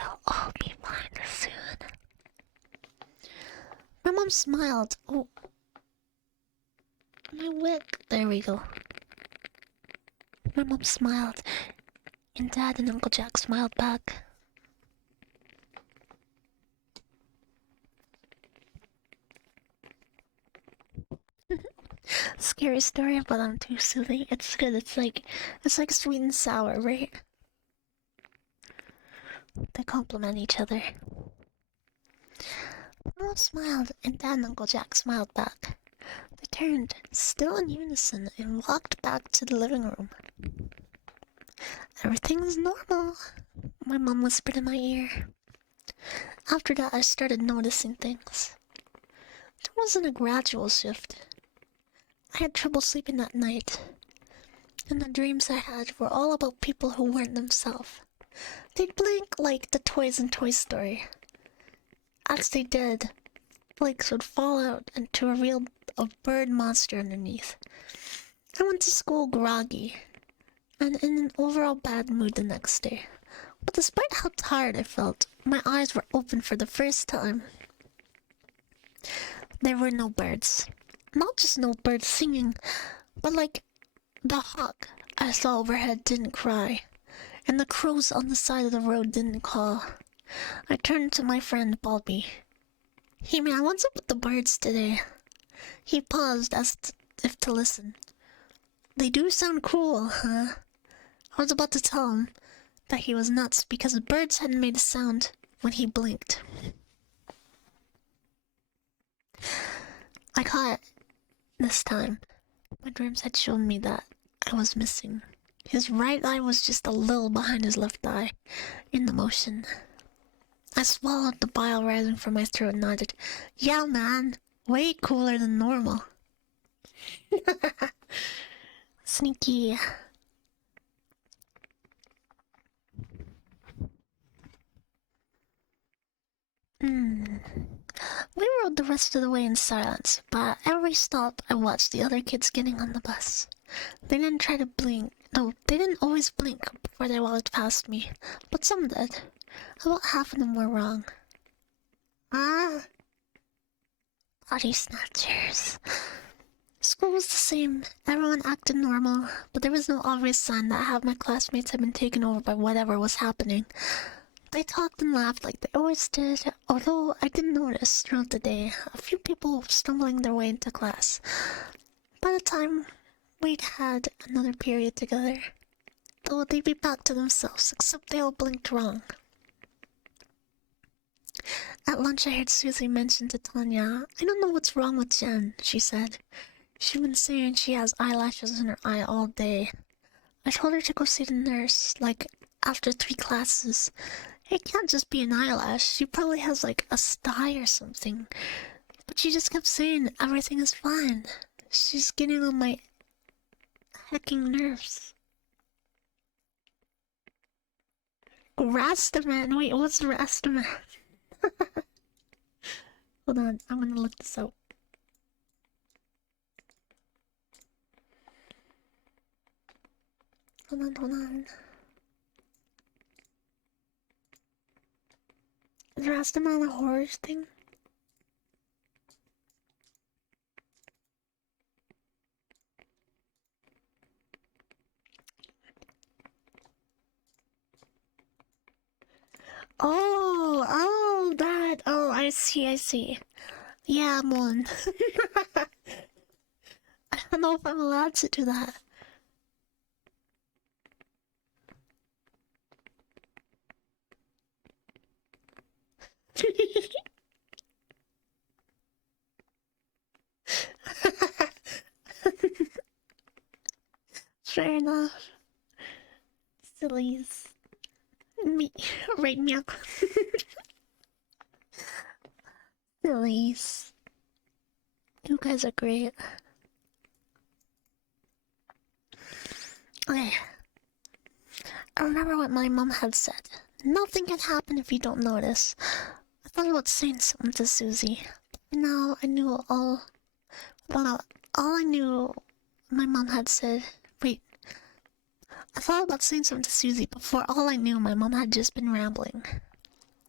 It'll all be fine soon. My mom smiled. Oh. My wig. There we go. My mom smiled, and Dad and Uncle Jack smiled back. Scary story, but I'm too soothing. It's good. It's like sweet and sour, right? They complement each other. Mom smiled, and Dad and Uncle Jack smiled back. They turned, still in unison, and walked back to the living room. Everything's normal, my mom whispered in my ear. After that, I started noticing things. There wasn't a gradual shift. I had trouble sleeping at night, and the dreams I had were all about people who weren't themselves. They'd blink like the toys in Toy Story. As they did, blinks would fall out and to reveal a bird monster underneath. I went to school groggy, and in an overall bad mood the next day. But despite how tired I felt, my eyes were open for the first time. There were no birds. Not just no birds singing, but like the hawk I saw overhead didn't cry, and the crows on the side of the road didn't call. I turned to my friend Bobby. Hey man, what's up with the birds today? He paused as if to listen. They do sound cool, huh? I was about to tell him that he was nuts because the birds hadn't made a sound when he blinked. I caught it this time. My dreams had shown me that I was missing. His right eye was just a little behind his left eye, in the motion. I swallowed the bile rising from my throat and nodded. Yeah, man. Way cooler than normal. Sneaky. We rode the rest of the way in silence, but at every stop I watched the other kids getting on the bus. They didn't try to blink. No, they didn't always blink before they walked past me, but some did. About half of them were wrong. Body snatchers. School was the same. Everyone acted normal, but there was no obvious sign that half my classmates had been taken over by whatever was happening. They talked and laughed like they always did, although I did notice throughout the day a few people stumbling their way into class. By the time we'd had another period together, though they'd be back to themselves, except they all blinked wrong. At lunch, I heard Susie mention to Tanya, I don't know what's wrong with Jen, she said. She's been saying she has eyelashes in her eye all day. I told her to go see the nurse, like, after 3 classes. It can't just be an eyelash. She probably has, like, a sty or something. But she just kept saying everything is fine. She's getting on my hecking nerves. Rastaman. Wait, what's Rastaman? Hold on, I'm gonna look this up. Hold on. Is Rastaman a horror thing? Oh, I see. Yeah, I'm one. I don't know if I'm allowed to do that. Fair enough. Sillies. Me, right, meow. Sillies. You guys are great. Okay. I remember what my mom had said. Nothing can happen if you don't notice. I thought about saying something to Susie. Now I knew all I knew my mom had said. Wait. I thought about saying something to Susie before all I knew my mom had just been rambling.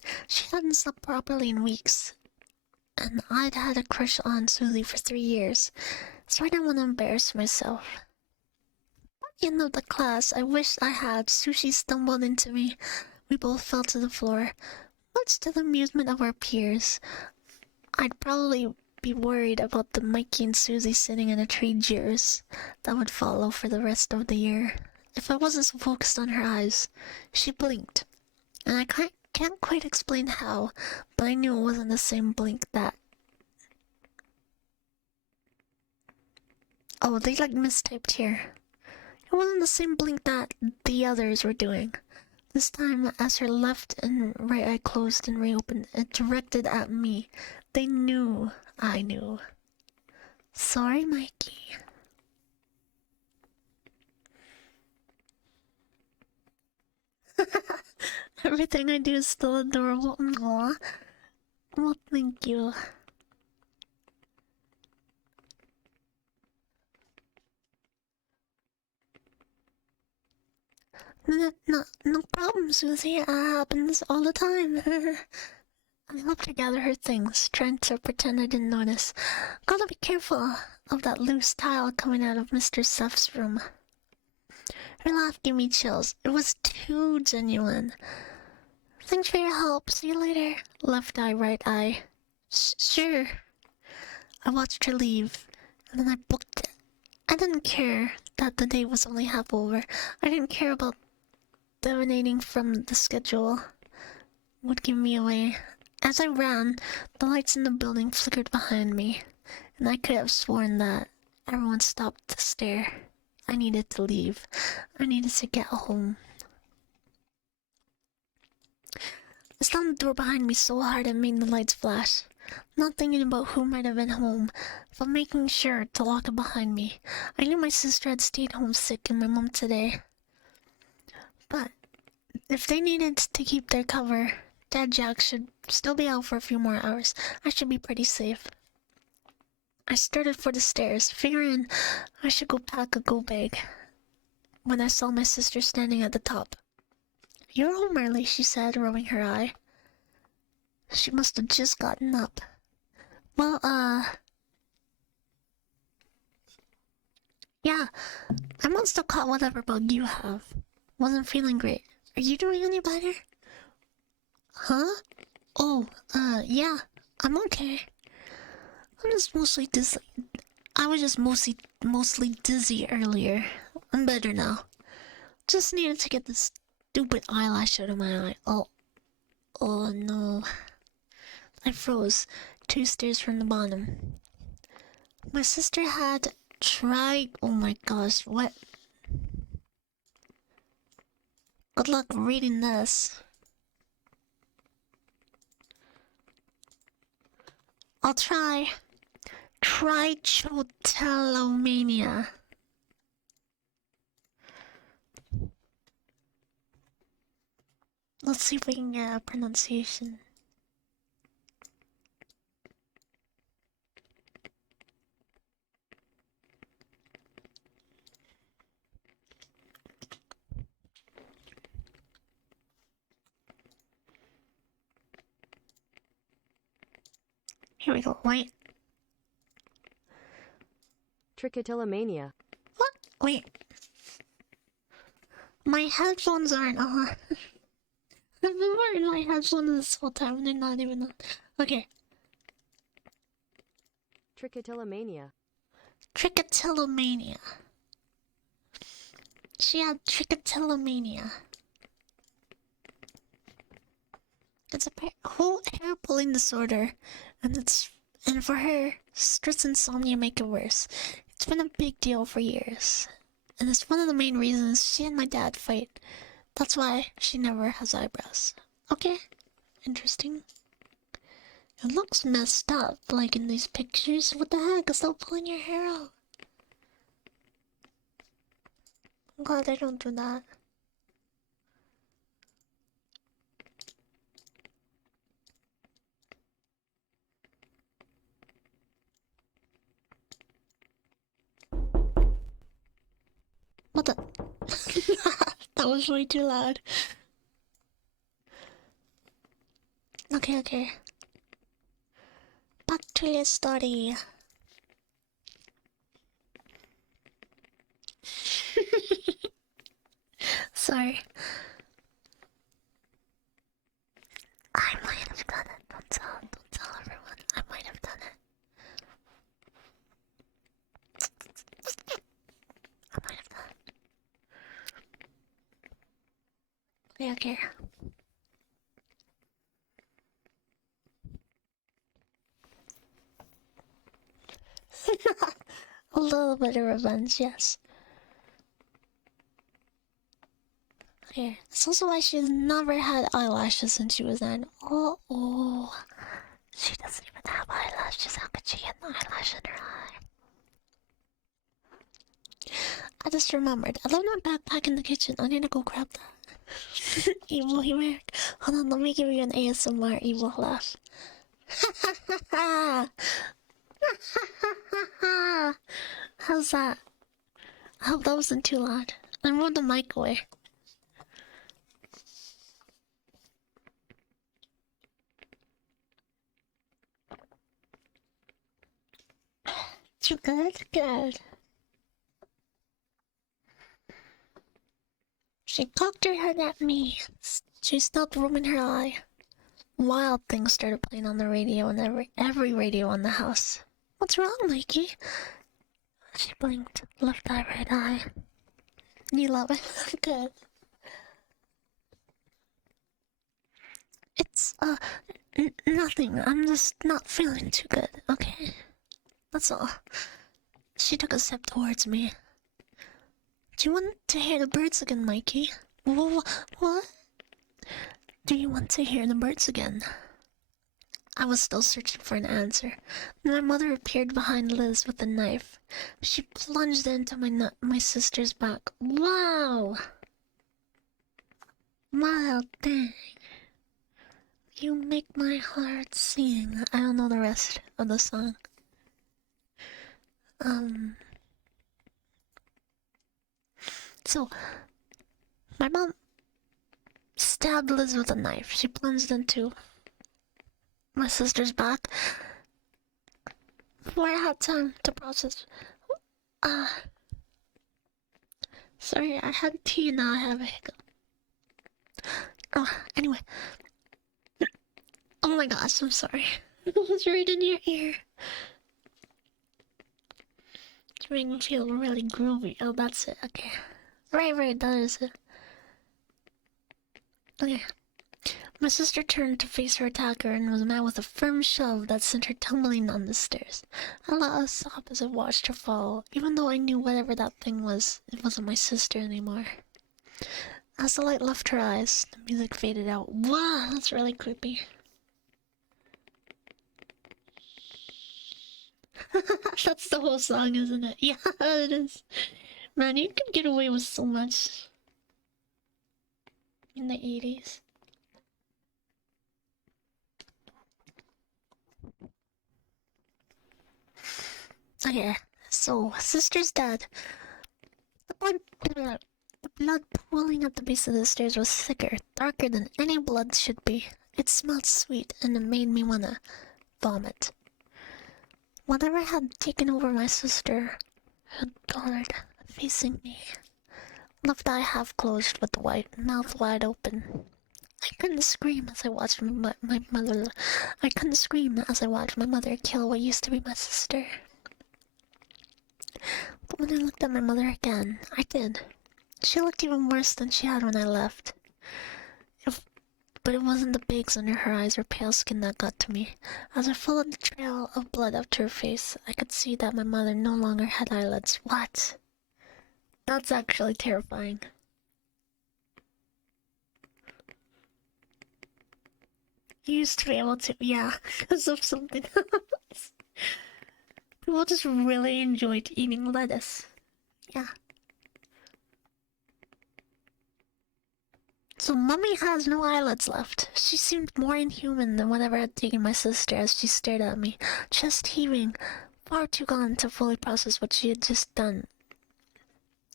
She hadn't slept properly in weeks, and I'd had a crush on Susie for 3 years, so I didn't want to embarrass myself. At the end of the class, I wished I had. Sushi stumbled into me. We both fell to the floor, much to the amusement of our peers. I'd probably be worried about the Mikey and Susie sitting in a tree jeers that would follow for the rest of the year if I wasn't so focused on her eyes. She blinked, and I can't quite explain how, but I knew it wasn't the same blink that... Oh, they like mistyped here. It wasn't the same blink that the others were doing. This time, as her left and right eye closed and reopened, it directed at me. They knew I knew. Sorry, Mikey. Everything I do is still adorable. Aww. Well, thank you. No problem, Susie. It happens all the time. I helped her gather her things, trying to pretend I didn't notice. Gotta be careful of that loose tile coming out of Mr. Seth's room. Her laugh gave me chills. It was too genuine. Thanks for your help. See you later. Left eye, right eye. Sure. I watched her leave, and then I booked it. I didn't care that the day was only half over. I didn't care about divinating from the schedule would give me away. As I ran, the lights in the building flickered behind me, and I could have sworn that everyone stopped to stare. I needed to leave. I needed to get home. I slammed the door behind me so hard it made the lights flash. Not thinking about who might have been home, but making sure to lock it behind me. I knew my sister had stayed home sick and my mom today. But if they needed to keep their cover, Dad Jack should still be out for a few more hours. I should be pretty safe. I started for the stairs, figuring I should go pack a go bag, when I saw my sister standing at the top. You're home early, she said, rubbing her eye. She must have just gotten up. Well, yeah, I must have caught whatever bug you have. Wasn't feeling great. Are you doing any better? Huh? Oh, yeah, I'm okay. I'm just mostly dizzy. I was just mostly dizzy earlier. I'm better now. Just needed to get this stupid eyelash out of my eye. Oh no. I froze 2 stairs from the bottom. My sister had tried... Oh my gosh, what? Good luck reading this. I'll try. Trichotillomania. Let's see if we can get a pronunciation. Here we go. Wait. Trichotillomania. What? Wait. My headphones aren't on. I've been wearing my headphones this whole time and they're not even on. Okay. Trichotillomania. Trichotillomania. She had trichotillomania. It's a whole hair pulling disorder, and for her, stress and insomnia make it worse. It's been a big deal for years, and it's one of the main reasons she and my dad fight. That's why she never has eyebrows. Okay, interesting. It looks messed up, like in these pictures. What the heck? Stop pulling your hair out. I'm glad I don't do that. What the? That was way too loud. Okay, okay. Back to your story. Sorry. I might have done it. Don't tell everyone. I might have done it. I might have done it. Okay, okay. A little bit of revenge, yes. Okay, that's also why she's never had eyelashes since she was 9. Oh. She doesn't even have eyelashes. How could she get an eyelash in her eye? I just remembered. I left my backpack in the kitchen. I need to go grab that. Evil humor. Hold on, let me give you an ASMR evil laugh. How's that? I hope that wasn't too loud. I moved the mic away. Too good? Good. She cocked her head at me. She stopped rubbing her eye. Wild things started playing on the radio and every radio in the house. What's wrong, Mikey? She blinked. Left eye, right eye. You love it? Good. It's, nothing. I'm just not feeling too good, okay? That's all. She took a step towards me. Do you want to hear the birds again, Mikey? What? Do you want to hear the birds again? I was still searching for an answer. My mother appeared behind Liz with a knife. She plunged into my sister's back. Wow! Wow, dang. You make my heart sing. I don't know the rest of the song. So, my mom stabbed Liz with a knife. She plunged into my sister's back. Before I had time to process. Sorry, I had tea and now I have a hiccup. Anyway. Oh my gosh, I'm sorry. It was right in your ear. To make me feel really groovy. Oh, that's it. Okay. Right, that is it. Okay. My sister turned to face her attacker and was met with a firm shove that sent her tumbling down the stairs. I let a sob as I watched her fall, even though I knew whatever that thing was, it wasn't my sister anymore. As the light left her eyes, the music faded out. Wow, that's really creepy. That's the whole song, isn't it? Yeah, it is. Man, you could get away with so much in the 80s. Okay, so sister's dead. The blood pooling at the base of the stairs was thicker, darker than any blood should be. It smelled sweet and it made me wanna vomit. Whatever had taken over my sister had guard facing me. Left eye half closed with the mouth wide open. I couldn't scream as I watched my mother. I couldn't scream as I watched my mother kill what used to be my sister. But when I looked at my mother again, I did. She looked even worse than she had when I left. But it wasn't the bags under her eyes or pale skin that got to me. As I followed the trail of blood up to her face, I could see that my mother no longer had eyelids. What? That's actually terrifying. You used to be able to, yeah, because of something else. People just really enjoyed eating lettuce. Yeah. So Mummy has no eyelids left. She seemed more inhuman than whatever had taken my sister as she stared at me, chest heaving, far too gone to fully process what she had just done.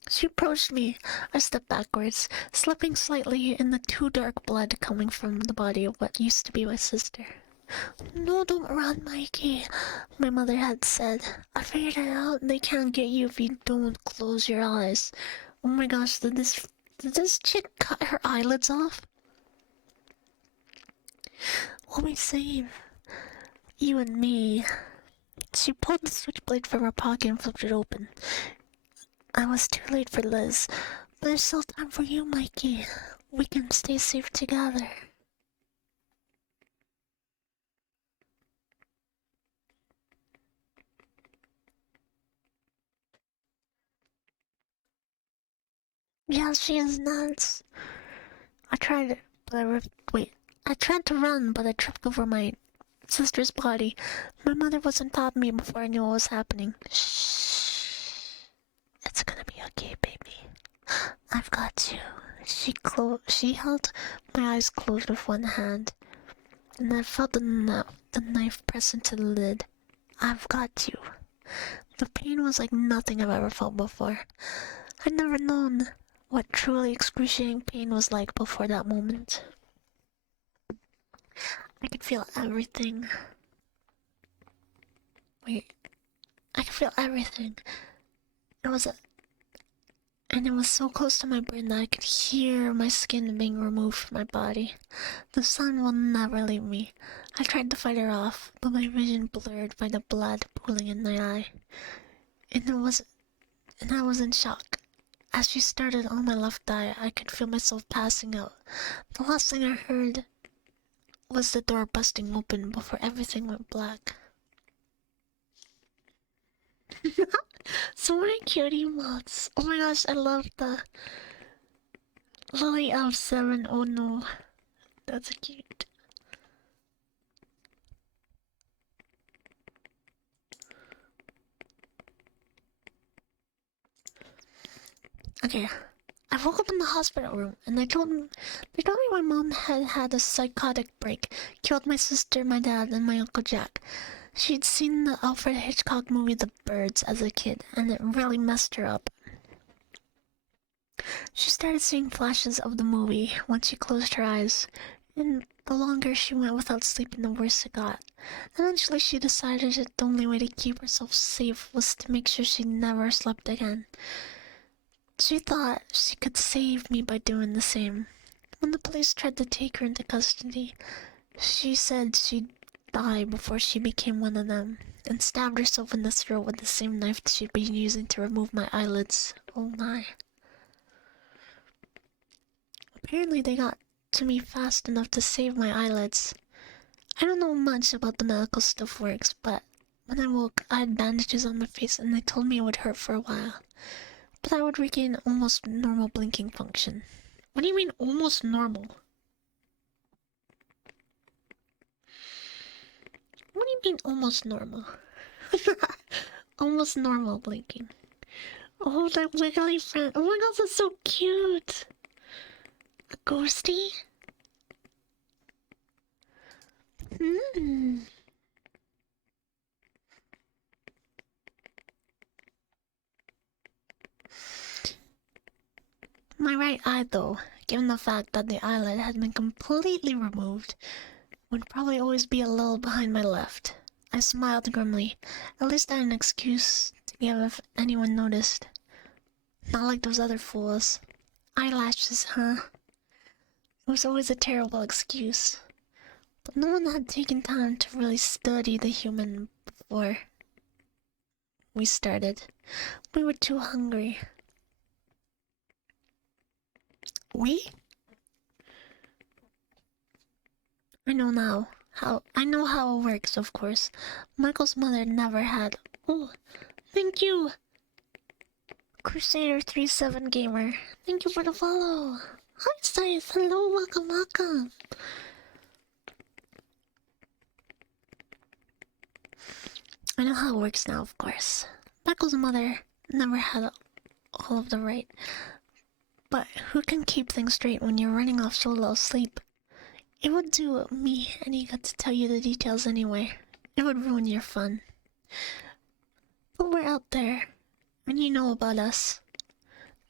She approached me. I stepped backwards, slipping slightly in the too dark blood coming from the body of what used to be my sister. No, don't run, Mikey, my mother had said. I figured it out. They can't get you if you don't close your eyes. Oh my gosh, did this chick cut her eyelids off? We'll be safe. You and me. She pulled the switchblade from her pocket and flipped it open. I was too late for Liz, but there's still time for you, Mikey. We can stay safe together. Yeah, she is nuts. I tried it, but I tried to run, but I tripped over my sister's body. My mother was on top of me before I knew what was happening. Shh. It's gonna be okay, baby. I've got you. She held my eyes closed with one hand, and I felt the knife press into the lid. I've got you. The pain was like nothing I've ever felt before. I'd never known what truly excruciating pain was like before that moment. I could feel everything. Wait, I could feel everything. It was so close to my brain that I could hear my skin being removed from my body. The sun will never leave me. I tried to fight her off, but my vision blurred by the blood pooling in my eye. And I was in shock. As she started on my left eye, I could feel myself passing out. The last thing I heard was the door busting open before everything went black. So many cute emotes. Oh my gosh, I love the Lily of 7. Oh no, that's cute. Okay, I woke up in the hospital room and they told me my mom had had a psychotic break, killed my sister, my dad, and my Uncle Jack. She'd seen the Alfred Hitchcock movie The Birds as a kid, and it really messed her up. She started seeing flashes of the movie once she closed her eyes, and the longer she went without sleeping, the worse it got. Eventually, she decided that the only way to keep herself safe was to make sure she never slept again. She thought she could save me by doing the same. When the police tried to take her into custody, she said she'd die before she became one of them, and stabbed herself in the throat with the same knife she'd been using to remove my eyelids. Oh my. Apparently they got to me fast enough to save my eyelids. I don't know much about the medical stuff works, but when I woke, I had bandages on my face and they told me it would hurt for a while. But I would regain almost normal blinking function. What do you mean almost normal? What do you mean almost normal? Almost normal blinking. Oh, that wiggly friend. Oh my god, that's so cute. A ghosty? My right eye, though, given the fact that the eyelid had been completely removed, would probably always be a little behind my left. I smiled grimly. At least I had an excuse to give if anyone noticed. Not like those other fools. Eyelashes, huh? It was always a terrible excuse. But no one had taken time to really study the human before we started. We were too hungry. We? I know how it works, of course. Michael's mother never had. Oh, thank you, Crusader37 Gamer. Thank you for the follow. Hi, Science. Hello, welcome. I know how it works now, of course. Michael's mother never had all of the right. But who can keep things straight when you're running off so little sleep? It would do me any good to tell you the details anyway. It would ruin your fun. But we're out there, and you know about us.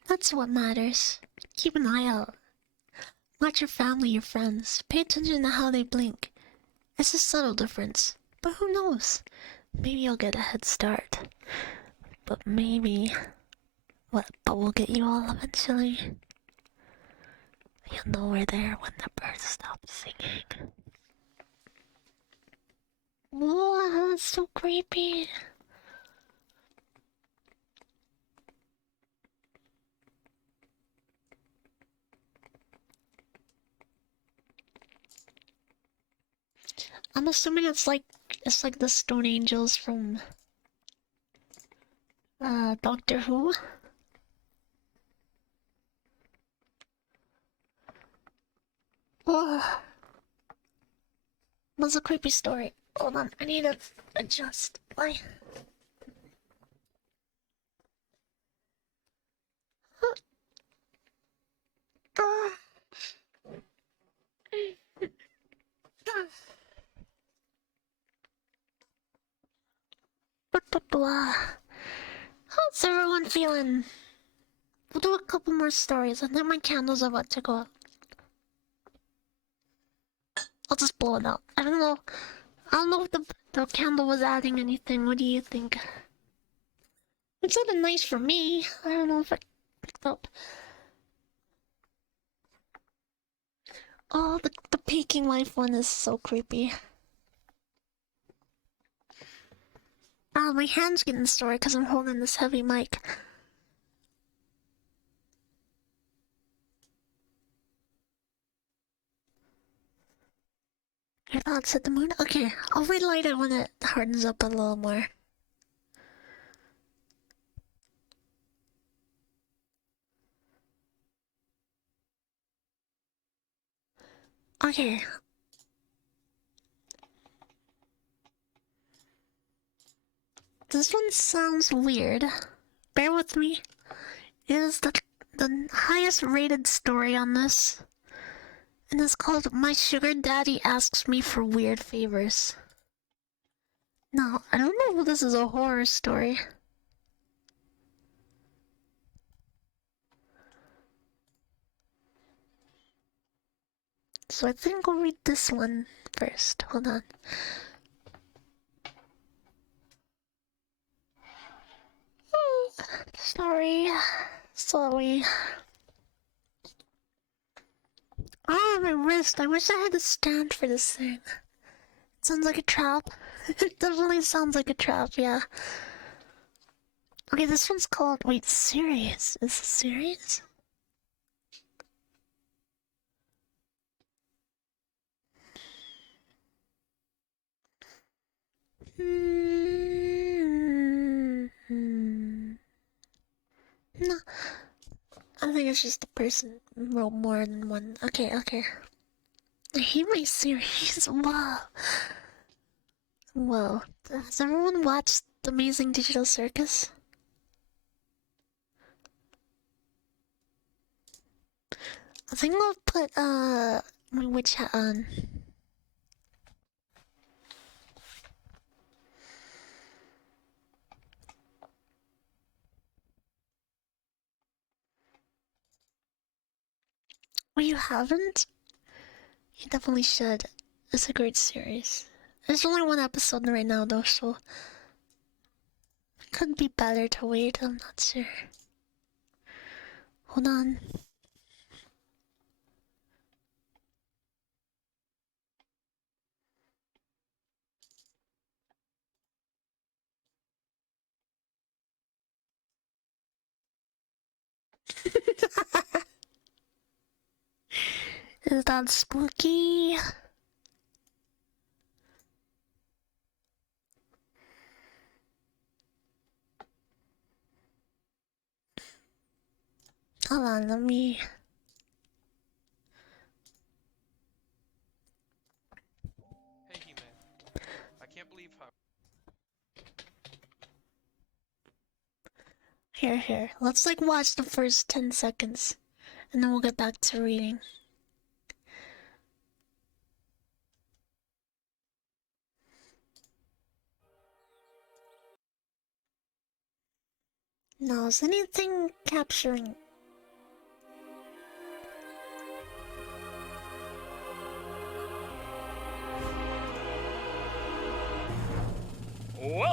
That's what matters. Keep an eye out. Watch your family, your friends. Pay attention to how they blink. It's a subtle difference. But who knows? Maybe you'll get a head start. But maybe... What? But we'll get you all eventually. You'll know we're there when the birds stop singing. Whoa, that's so creepy. I'm assuming it's like the Stone Angels from Doctor Who. Oh, that's a creepy story. Hold on, I need to adjust. Why? How's everyone feeling? We'll do a couple more stories and then my candle's about to go out. I'll just blow it out. I don't know. I don't know if the candle was adding anything. What do you think? It sounded nice for me. I don't know if it picked up. Oh, the Peking Life one is so creepy. Ah, my hand's getting sore because I'm holding this heavy mic. Your thoughts at the moon? Okay, I'll relight it when it hardens up a little more. Okay. This one sounds weird. Bear with me. It is the highest rated story on this. And it's called My Sugar Daddy Asks Me for Weird Favors. Now, I don't know if this is a horror story. So I think I'll read this one first. Hold on. Sorry. Oh, my wrist. I wish I had a stand for this thing. It sounds like a trap. It definitely sounds like a trap, yeah. Okay, this one's called... Wait, serious? Is this serious? No. I think it's just the person wrote more than one. Okay. I hate my series. Whoa. Has everyone watched The Amazing Digital Circus? I think I'll put, my witch hat on. Oh, you haven't? You definitely should. It's a great series. There's only one episode right now though, so... It could be better to wait, I'm not sure. Hold on. Is that spooky? Hold on, let me... Hey, He-Man. I can't believe how... Here. Let's like watch the first 10 seconds. And then we'll get back to reading. Now, is anything capturing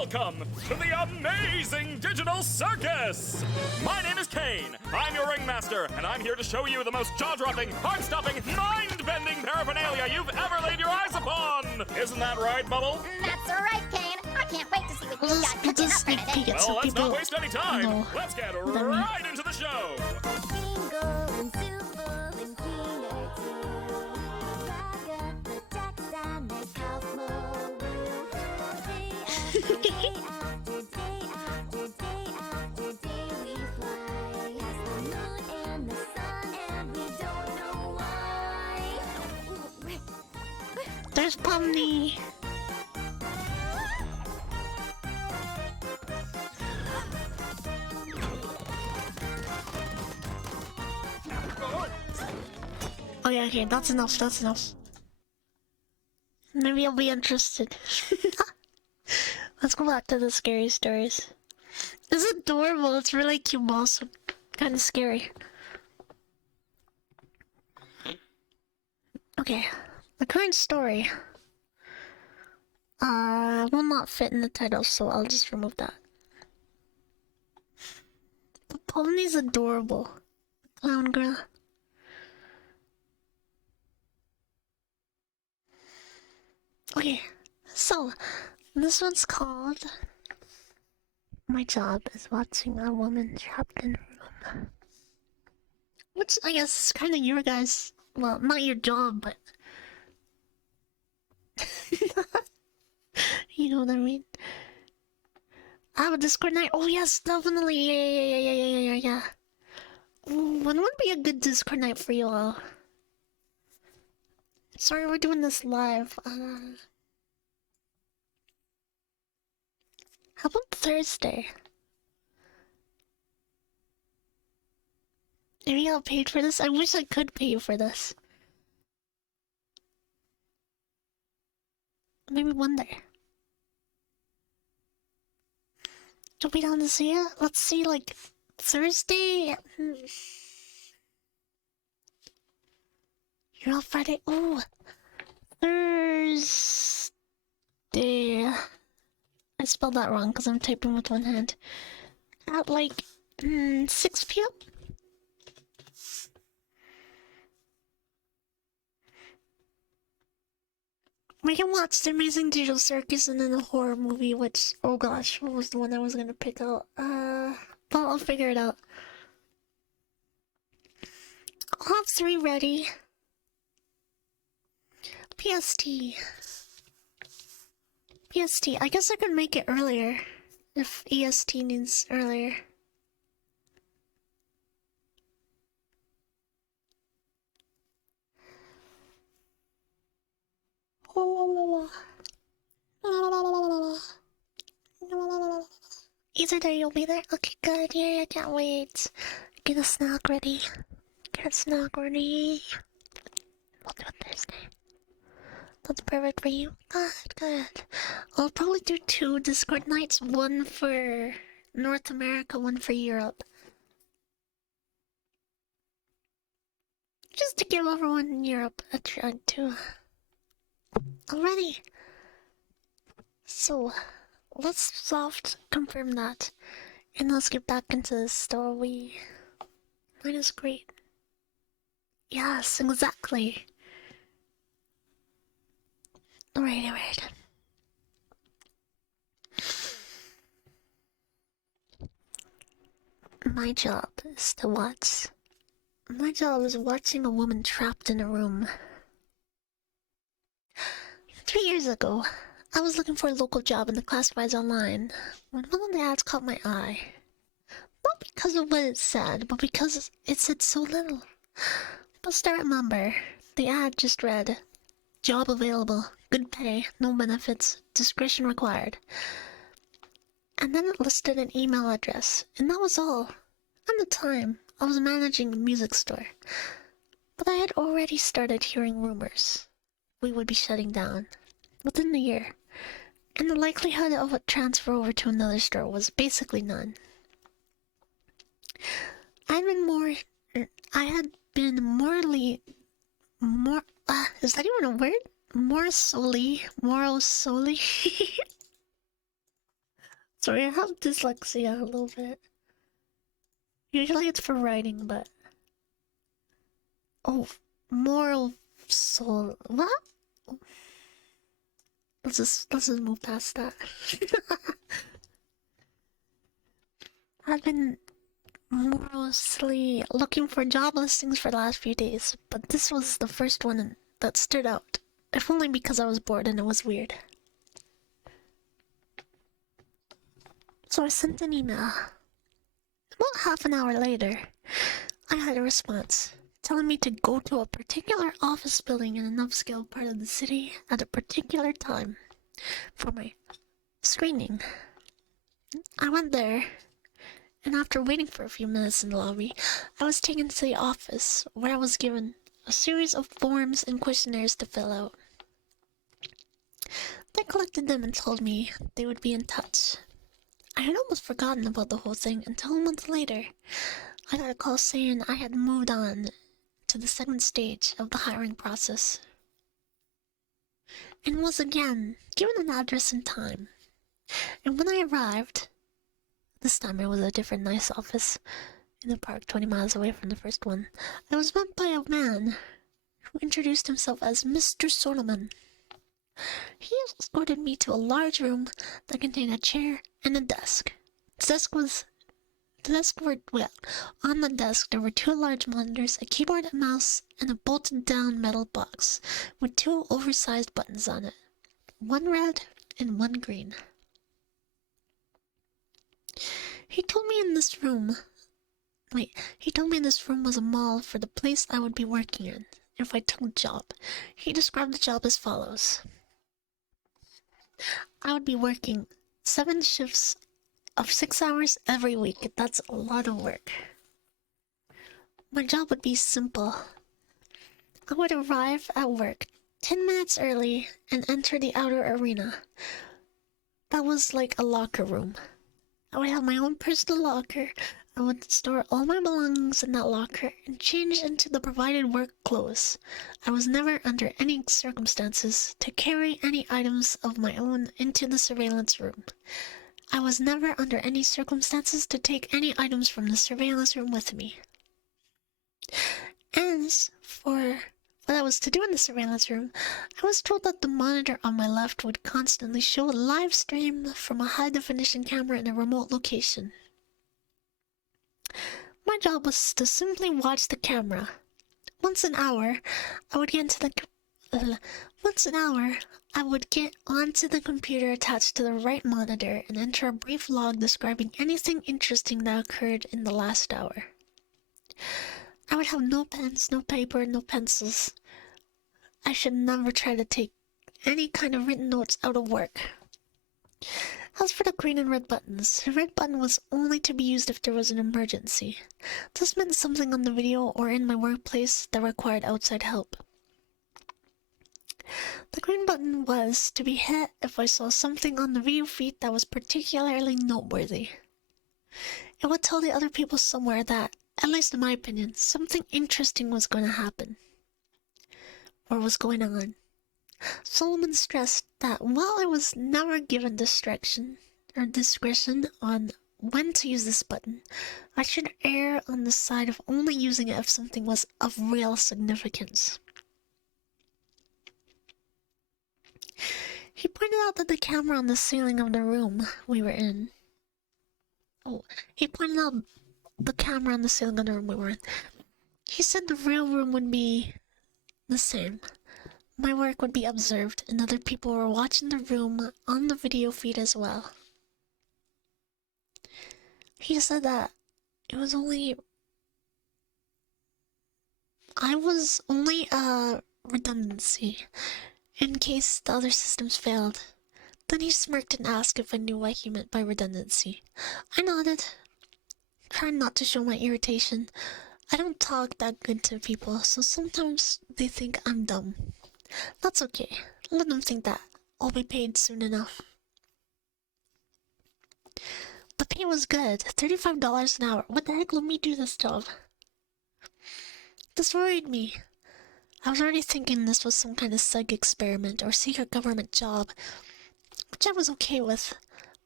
Welcome to the amazing Digital Circus! My name is Kane. I'm your ringmaster, and I'm here to show you the most jaw-dropping, heart-stopping, mind-bending paraphernalia you've ever laid your eyes upon! Isn't that right, Bubble? That's right, Kane. I can't wait to see what you got We'll cooking just up sneak for peek today. at some Well, let's people. not waste any time. No. Let's get mean- right into the show. Bingo and Super and Cleaner too. Rocket the decks and the cosmo wheel. Day after day after day after day we fly past the moon and the sun and we don't know why. There's Pomni. Okay, that's enough, that's enough. Maybe I'll be interested. Let's go back to the scary stories. It's adorable, it's really cute, but also kind of scary. Okay, the current story will not fit in the title, so I'll just remove that. But Pony's adorable. Clown girl. Okay, so this one's called My Job is Watching a Woman Trapped in a Room. Which I guess is kind of your guys', well, not your job, but you know what I mean. I have a Discord night. Oh yes, definitely. Yeah. Ooh, when would be a good Discord night for you all? Sorry, we're doing this live. How about Thursday? Maybe you got paid for this? I wish I could pay you for this. Maybe one day. You'll be down to see it? Let's see, like, Thursday? You're off Friday? Oh, Thursday. I spelled that wrong because I'm typing with one hand. At like 6 p.m. We can watch The Amazing Digital Circus and then a horror movie, which, oh gosh, what was the one I was gonna pick out? But I'll figure it out. I'll have 3 ready. PST. I guess I could make it earlier if EST needs earlier. Either day you'll be there? Okay, good. Yeah, I can't wait. Get a snack ready. We'll do it Thursday. That's perfect for you. Good. I'll probably do 2 Discord nights, one for North America, one for Europe. Just to give everyone in Europe a try too. Alrighty. So, let's soft confirm that. And let's get back into the story. Mine is great. Yes, exactly. Alright. My job is to watch. My job is watching a woman trapped in a room. 3 years ago, I was looking for a local job in the classifieds online when one of the ads caught my eye. Not because of what it said, but because it said so little. Must I remember, the ad just read, "Job available, good pay, no benefits, discretion required." And then it listed an email address, and that was all. At the time, I was managing a music store, but I had already started hearing rumors we would be shutting down within the year, and the likelihood of a transfer over to another store was basically none. I had been morally, is that even a word? Morosely Sorry, I have dyslexia a little bit. Usually it's for writing, but... Oh, moral soul... What? Let's just move past that. I've been mostly looking for job listings for the last few days, but this was the first one that stood out. If only because I was bored and it was weird. So I sent an email. About half an hour later, I had a response telling me to go to a particular office building in an upscale part of the city at a particular time for my screening. I went there, and after waiting for a few minutes in the lobby, I was taken to the office where I was given a series of forms and questionnaires to fill out. They collected them and told me they would be in touch. I had almost forgotten about the whole thing until a month later. I got a call saying I had moved on to the second stage of the hiring process, and was again given an address and time. And when I arrived, this time it was a different nice office in the park 20 miles away from the first one, I was met by a man who introduced himself as Mr. Solomon. He escorted me to a large room that contained a chair and a desk. On the desk there were 2 large monitors, a keyboard and mouse, and a bolted down metal box with 2 oversized buttons on it. One red and one green. He told me this room was a mall for the place I would be working in if I took the job. He described the job as follows. I would be working 7 shifts of 6 hours every week. That's a lot of work. My job would be simple. I would arrive at work 10 minutes early and enter the outer arena. That was like a locker room. I would have my own personal locker. I would store all my belongings in that locker and change into the provided work clothes. I was never under any circumstances to carry any items of my own into the surveillance room. I was never under any circumstances to take any items from the surveillance room with me. As for what I was to do in the surveillance room, I was told that the monitor on my left would constantly show a live stream from a high-definition camera in a remote location. My job was to simply watch the camera. Once an hour, I would get onto the computer attached to the right monitor and enter a brief log describing anything interesting that occurred in the last hour. I would have no pens, no paper, no pencils. I should never try to take any kind of written notes out of work. As for the green and red buttons, the red button was only to be used if there was an emergency. This meant something on the video or in my workplace that required outside help. The green button was to be hit if I saw something on the video feed that was particularly noteworthy. It would tell the other people somewhere that, at least in my opinion, something interesting was going to happen. Or was going on. Solomon stressed that while I was never given discretion on when to use this button, I should err on the side of only using it if something was of real significance. He pointed out that the camera on the ceiling of the room we were in. He said the real room would be the same. My work would be observed, and other people were watching the room on the video feed as well. He said that I was only a redundancy in case the other systems failed. Then he smirked and asked if I knew what he meant by redundancy. I nodded, trying not to show my irritation. I don't talk that good to people, so sometimes they think I'm dumb. That's okay. Let them think that. I'll be paid soon enough. The pay was good. $35 an hour. What the heck let me do this job? This worried me. I was already thinking this was some kind of psych experiment or secret government job, which I was okay with.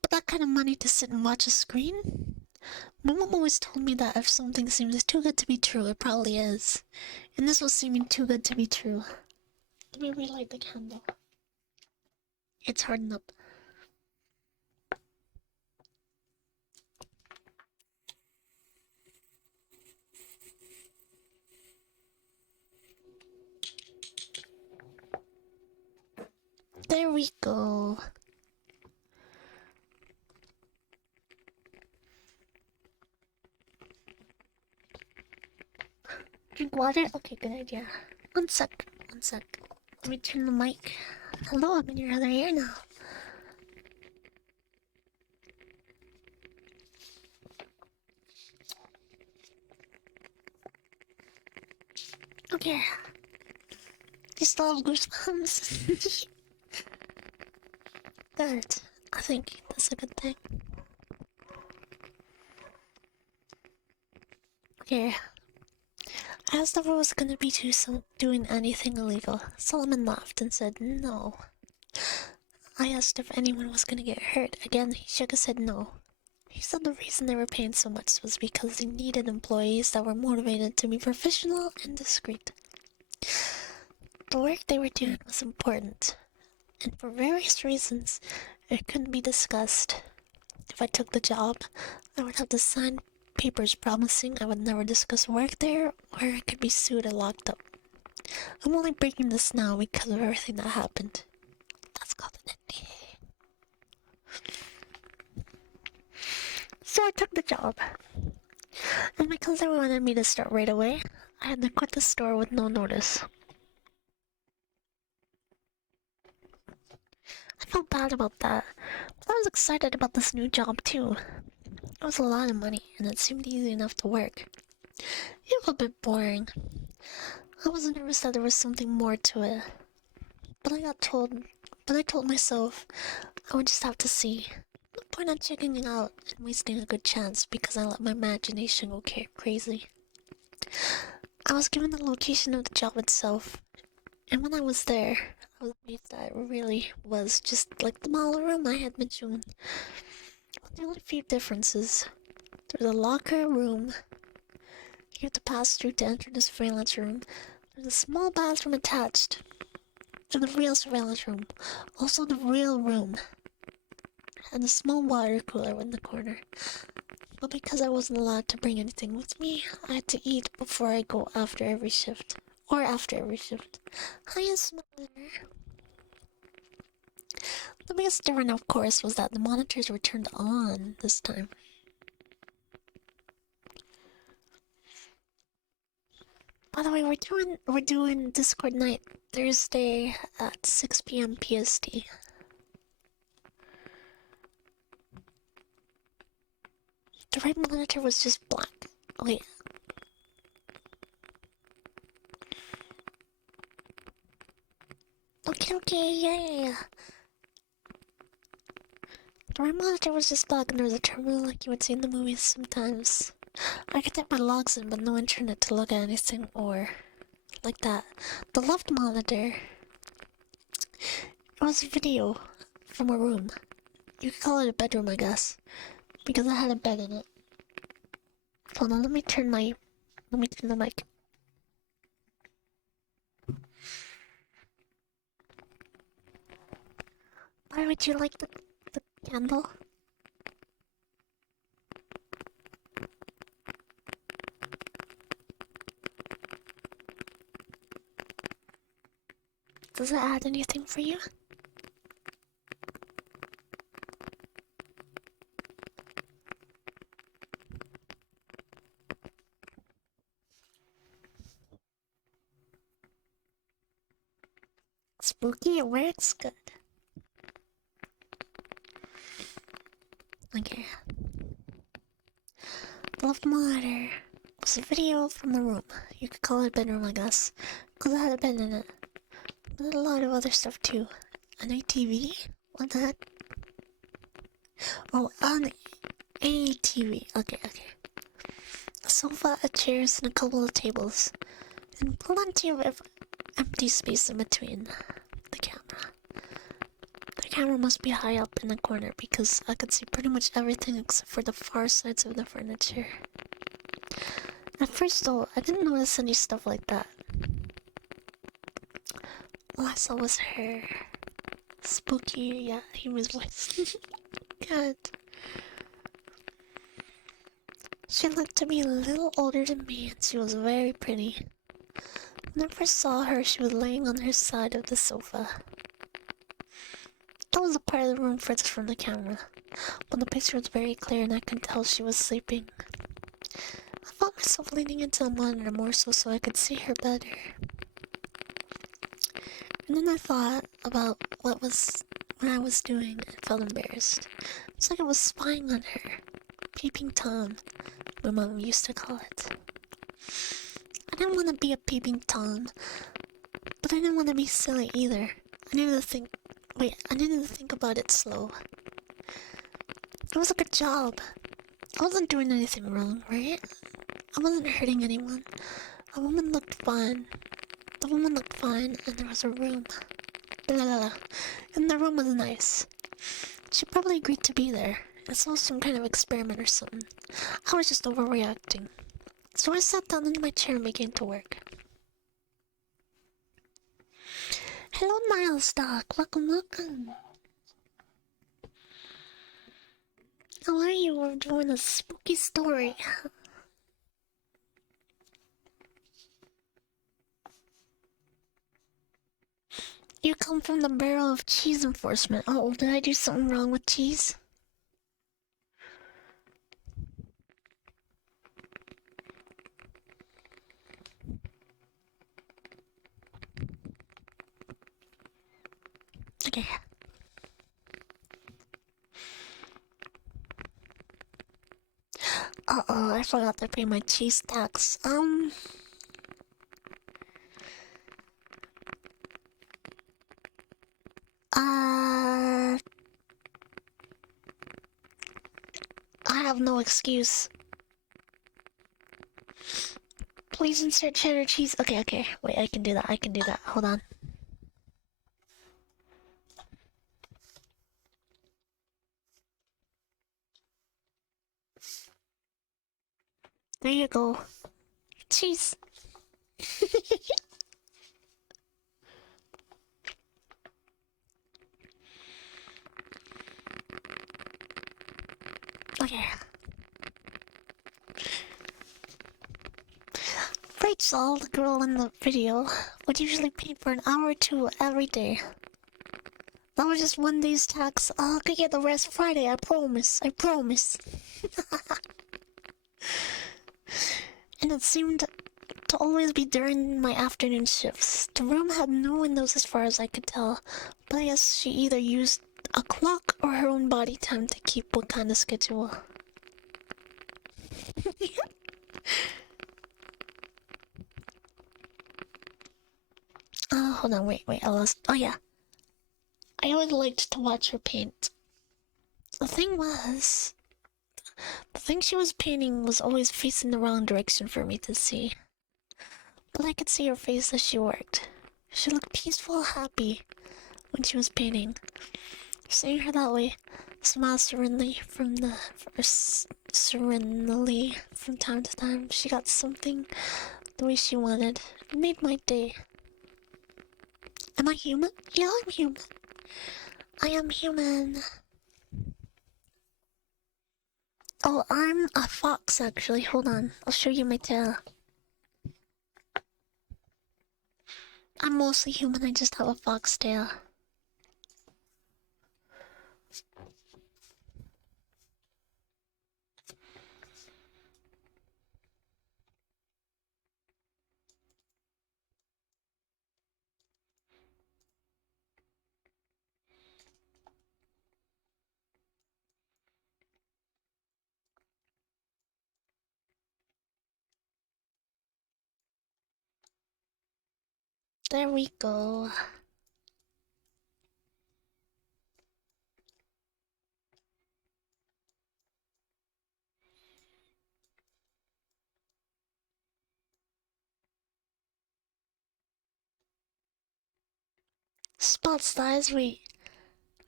with that kind of money to sit and watch a screen? My mom always told me that if something seems too good to be true, it probably is. And this was seeming too good to be true. Let me relight the candle. It's hardened up. There we go. Drink water? Okay, good idea. One sec. Let me turn the mic. Hello, I'm in your other ear now. Okay. You still have goosebumps? Good. I think that's a good thing. Okay. I asked if I was gonna be doing anything illegal. Solomon laughed and said no. I asked if anyone was gonna get hurt. Again, he shook his head no. He said the reason they were paying so much was because they needed employees that were motivated to be professional and discreet. The work they were doing was important, and for various reasons, it couldn't be discussed. If I took the job, I would have to sign papers promising I would never discuss work there, or I could be sued or locked up. I'm only breaking this now because of everything that happened. That's called an NDA. So I took the job. And because they wanted me to start right away, I had to quit the store with no notice. I felt bad about that, but I was excited about this new job too. It was a lot of money, and it seemed easy enough to work. It was a bit boring. I was nervous that there was something more to it. But I told myself I would just have to see. No point in checking out and wasting a good chance because I let my imagination go crazy. I was given the location of the job itself, and when I was there, I was amazed that it really was just like the model room I had been shown. There were a few differences. There was a locker room you have to pass through to enter the surveillance room. There's a small bathroom attached to the real surveillance room. Also the real room. And a small water cooler in the corner. But because I wasn't allowed to bring anything with me, I had to eat before I go after every shift. Or after every shift. Hiya, Smuggler. The biggest difference, of course, was that the monitors were turned on this time. By the way, we're doing Discord night Thursday at 6 p.m. PST. The right monitor was just black. Wait. Okay, yeah. The right monitor was just black and there was a terminal like you would see in the movies sometimes. I could type my logs in, but no internet to look at anything or like that. The left monitor, it was a video from a room. You could call it a bedroom, I guess, because I had a bed in it. Hold on, let me turn the mic. Why would you like the candle? Does it add anything for you? Spooky, it works good. Okay. The left monitor was a video from the room. You could call it a bedroom, I guess, because it had a bed in it. But a lot of other stuff too. An ATV? What the heck? Oh, an ATV. Okay. A sofa, a chairs, and a couple of tables. And plenty of empty space in between the camera. The camera must be high up in the corner because I could see pretty much everything except for the far sides of the furniture. At first though, I didn't notice any stuff like that. All I saw was her. Spooky, yeah, human voice. God. She looked to be a little older than me and she was very pretty. When I first saw her, she was laying on her side of the sofa. That was a part of the room furthest from the camera, but the picture was very clear and I could tell she was sleeping. I felt myself leaning into the monitor more so I could see her better. And then I thought about what I was doing and felt embarrassed. It's like I was spying on her. Peeping Tom, my mom used to call it. I didn't want to be a peeping Tom, but I didn't want to be silly either. I needed to think about it slow. It was a good job. I wasn't doing anything wrong, right? I wasn't hurting anyone. A woman looked fine. The woman looked fine, and there was a room. Blah, blah, blah. And the room was nice. She probably agreed to be there. It's all some kind of experiment or something. I was just overreacting. So I sat down in my chair and began to work. Hello, Miles Dog. Welcome. How are you? We're doing a spooky story. You come from the Bureau of Cheese Enforcement. Oh, did I do something wrong with cheese? Okay. Uh-oh, I forgot to pay my cheese tax. I have no excuse. Please insert cheddar cheese. Okay. Wait, I can do that. Hold on. There you go. Cheese. Okay. Rachel, the girl in the video, would usually paint for an hour or two every day. That was just one day's tax. I could get the rest Friday, I promise. And it seemed to always be during my afternoon shifts. The room had no windows as far as I could tell, but I guess she either used a clock or her own body time to keep what kind of schedule. Hold on, wait, I lost. Oh yeah. I always liked to watch her paint. The thing she was painting was always facing the wrong direction for me to see. But I could see her face as she worked. She looked peaceful, happy when she was painting. Seeing her that way, smile serenely from time to time, she got something the way she wanted. It made my day. Am I human? Yeah, I'm human. I am human. Oh, I'm a fox actually. Hold on, I'll show you my tail. I'm mostly human, I just have a fox tail. There we go. Spot size, we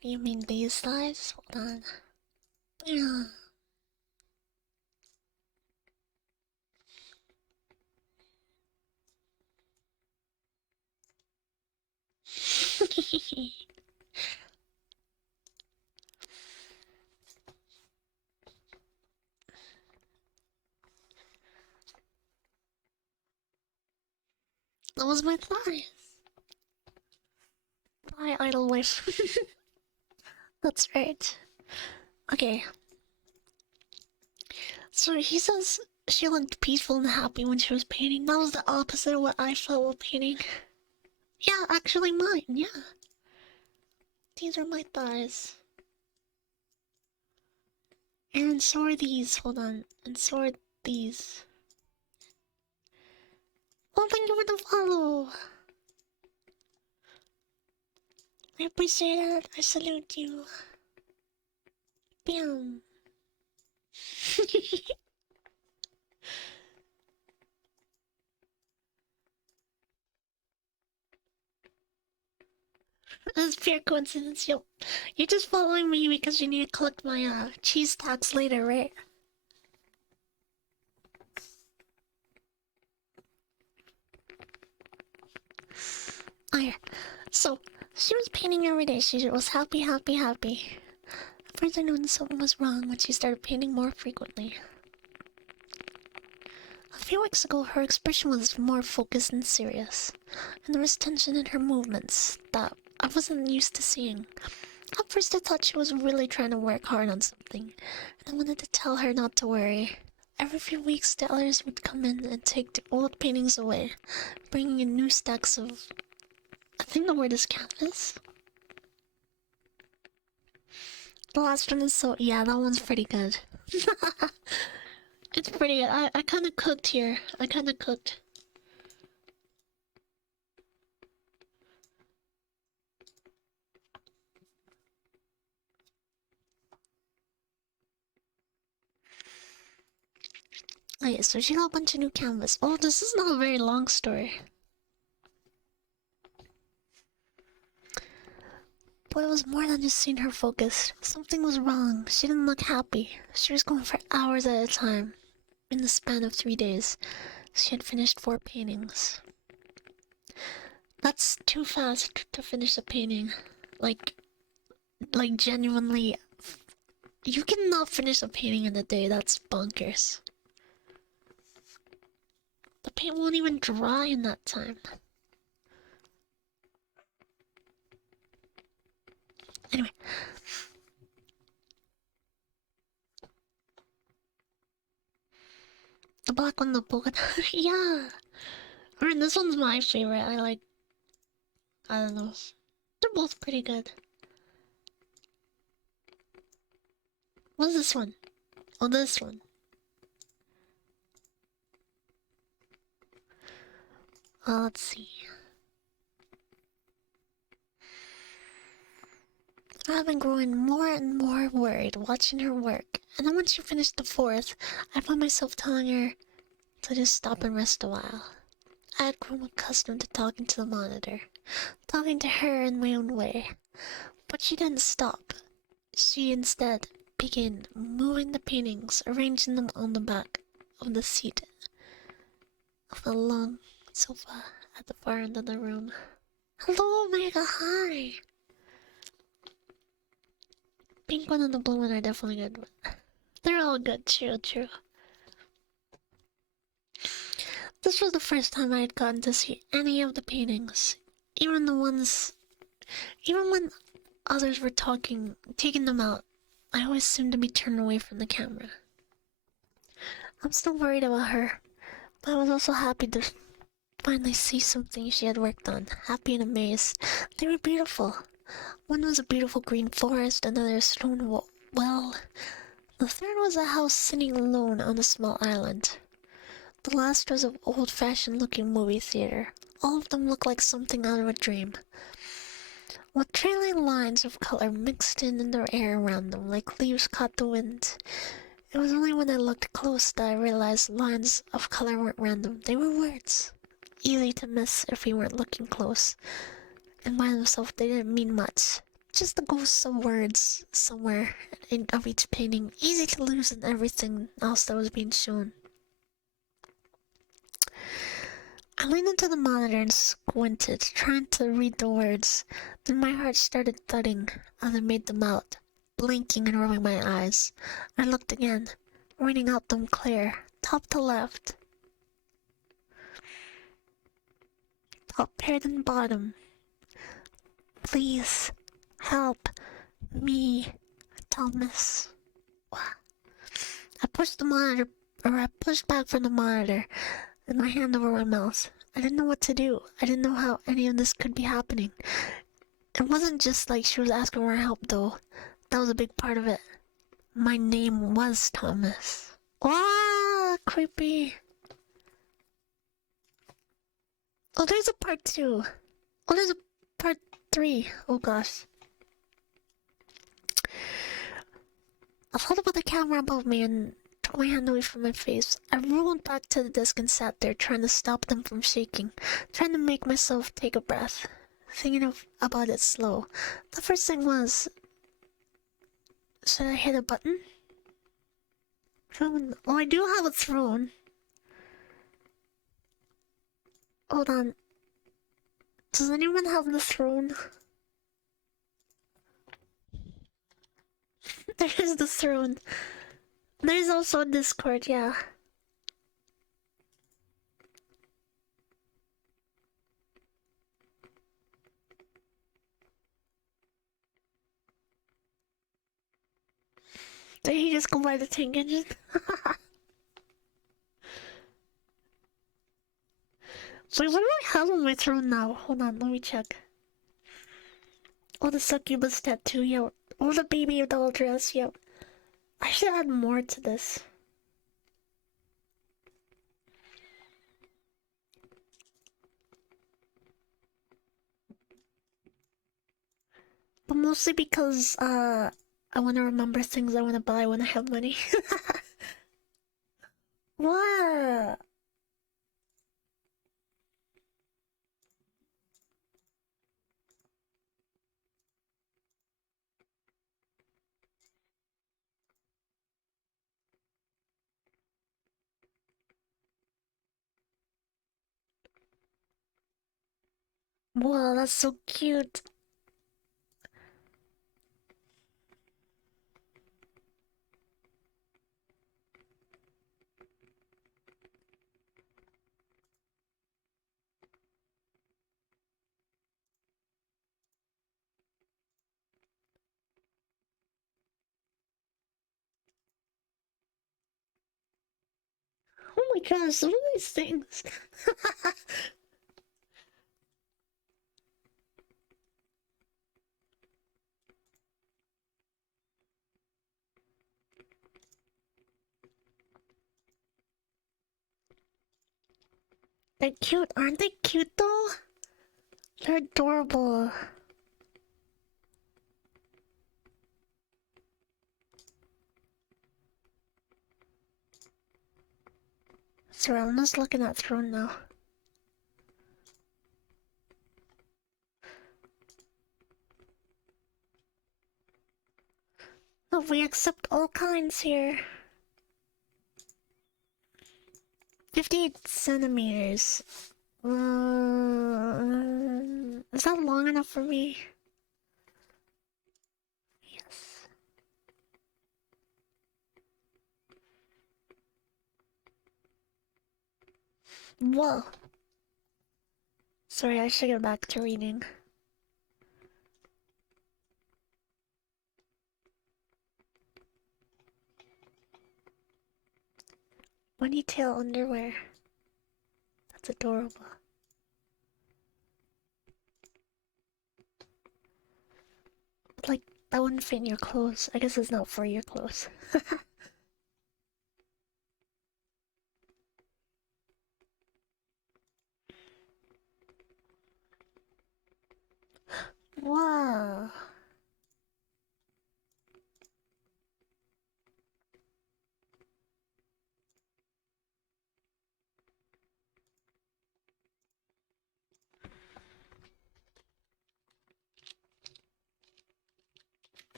You mean these thighs? Hold on. Yeah. That was my thighs. Bye, idle wife. That's right. Okay. So he says she looked peaceful and happy when she was painting. That was the opposite of what I felt while painting. Yeah, actually mine, yeah. These are my thighs. And so are these, hold on. And so are these. Oh, thank you for the follow! I appreciate it. I salute you. Bam. That's pure coincidence. You're just following me because you need to collect my cheese tax later, right? Oh yeah. So she was painting every day. She was happy, happy, happy. At first I noticed something was wrong when she started painting more frequently. A few weeks ago, her expression was more focused and serious, and there was tension in her movements that I wasn't used to seeing. At first I thought she was really trying to work hard on something, and I wanted to tell her not to worry. Every few weeks the others would come in and take the old paintings away, bringing in new stacks of... I think the word is canvas. The last one is so... yeah, that one's pretty good. It's pretty good. I kinda cooked here. I kinda cooked. Okay, so she got a bunch of new canvas. Oh, this is not a very long story. But it was more than just seeing her focused. Something was wrong. She didn't look happy. She was going for hours at a time. In the span of 3 days, she had finished 4 paintings. That's too fast to finish a painting. Like genuinely. You cannot finish a painting in a day. That's bonkers. The paint won't even dry in that time. Anyway. The black one, the polka dot. Yeah. I mean, this one's my favorite. I don't know. They're both pretty good. What's this one? Oh, this one. Let's see. I've been growing more and more worried watching her work, and then when she finished the 4th, I found myself telling her to just stop and rest a while. I had grown accustomed to talking to the monitor, talking to her in my own way, but she didn't stop. She instead began moving the paintings, arranging them on the back of the seat of the long sofa at the far end of the room. Hello, Omega, hi! Pink one and the blue one are definitely good. They're all good, true. This was the first time I had gotten to see any of the paintings. Even when others were taking them out, I always seemed to be turned away from the camera. I'm still worried about her, but I was also happy to finally see something she had worked on. Happy and amazed. They were beautiful. One was a beautiful green forest, another a stone well. The third was a house sitting alone on a small island. The last was an old-fashioned looking movie theater. All of them looked like something out of a dream, with trailing lines of color mixed in the air around them, like leaves caught the wind. It was only when I looked close that I realized lines of color weren't random. They were words, easy to miss if we weren't looking close. And by themselves, they didn't mean much. Just the ghosts of words somewhere of each painting, easy to lose in everything else that was being shown. I leaned into the monitor and squinted, trying to read the words. Then my heart started thudding as I made them out, blinking and rubbing my eyes. I looked again, reading out them clear, top to left. Top paired and bottom. Please help me, Thomas. I pushed back from the monitor with my hand over my mouth. I didn't know what to do. I didn't know how any of this could be happening. It wasn't just like she was asking for help, though. That was a big part of it. My name was Thomas. Ah, creepy. Oh, there's a part 2. Oh, there's a part 3. Oh gosh. I thought about the camera above me and took my hand away from my face. I rolled back to the desk and sat there, trying to stop them from shaking, trying to make myself take a breath, thinking about it slow. The first thing was, should I hit a button? Throne. Oh, I do have a throne. Hold on. Does anyone have the throne? There's the throne. There's also a Discord, yeah. Did he just go by the tank engine? So what do I have on my throne now? Hold on, let me check. Oh, the succubus tattoo, yeah. Oh, the baby doll dress, yep. I should add more to this. But mostly because, I want to remember things I want to buy when I have money. What? Wow, that's so cute. Oh my gosh, what are these things? They're cute, aren't they cute though? They're adorable. Sorry, I'm just looking at Throne now. Oh, we accept all kinds here. 58 centimeters. Is that long enough for me? Yes. Whoa. Sorry, I should get back to reading. Bunny-tail underwear. That's adorable. Like, that wouldn't fit in your clothes. I guess it's not for your clothes. Wow.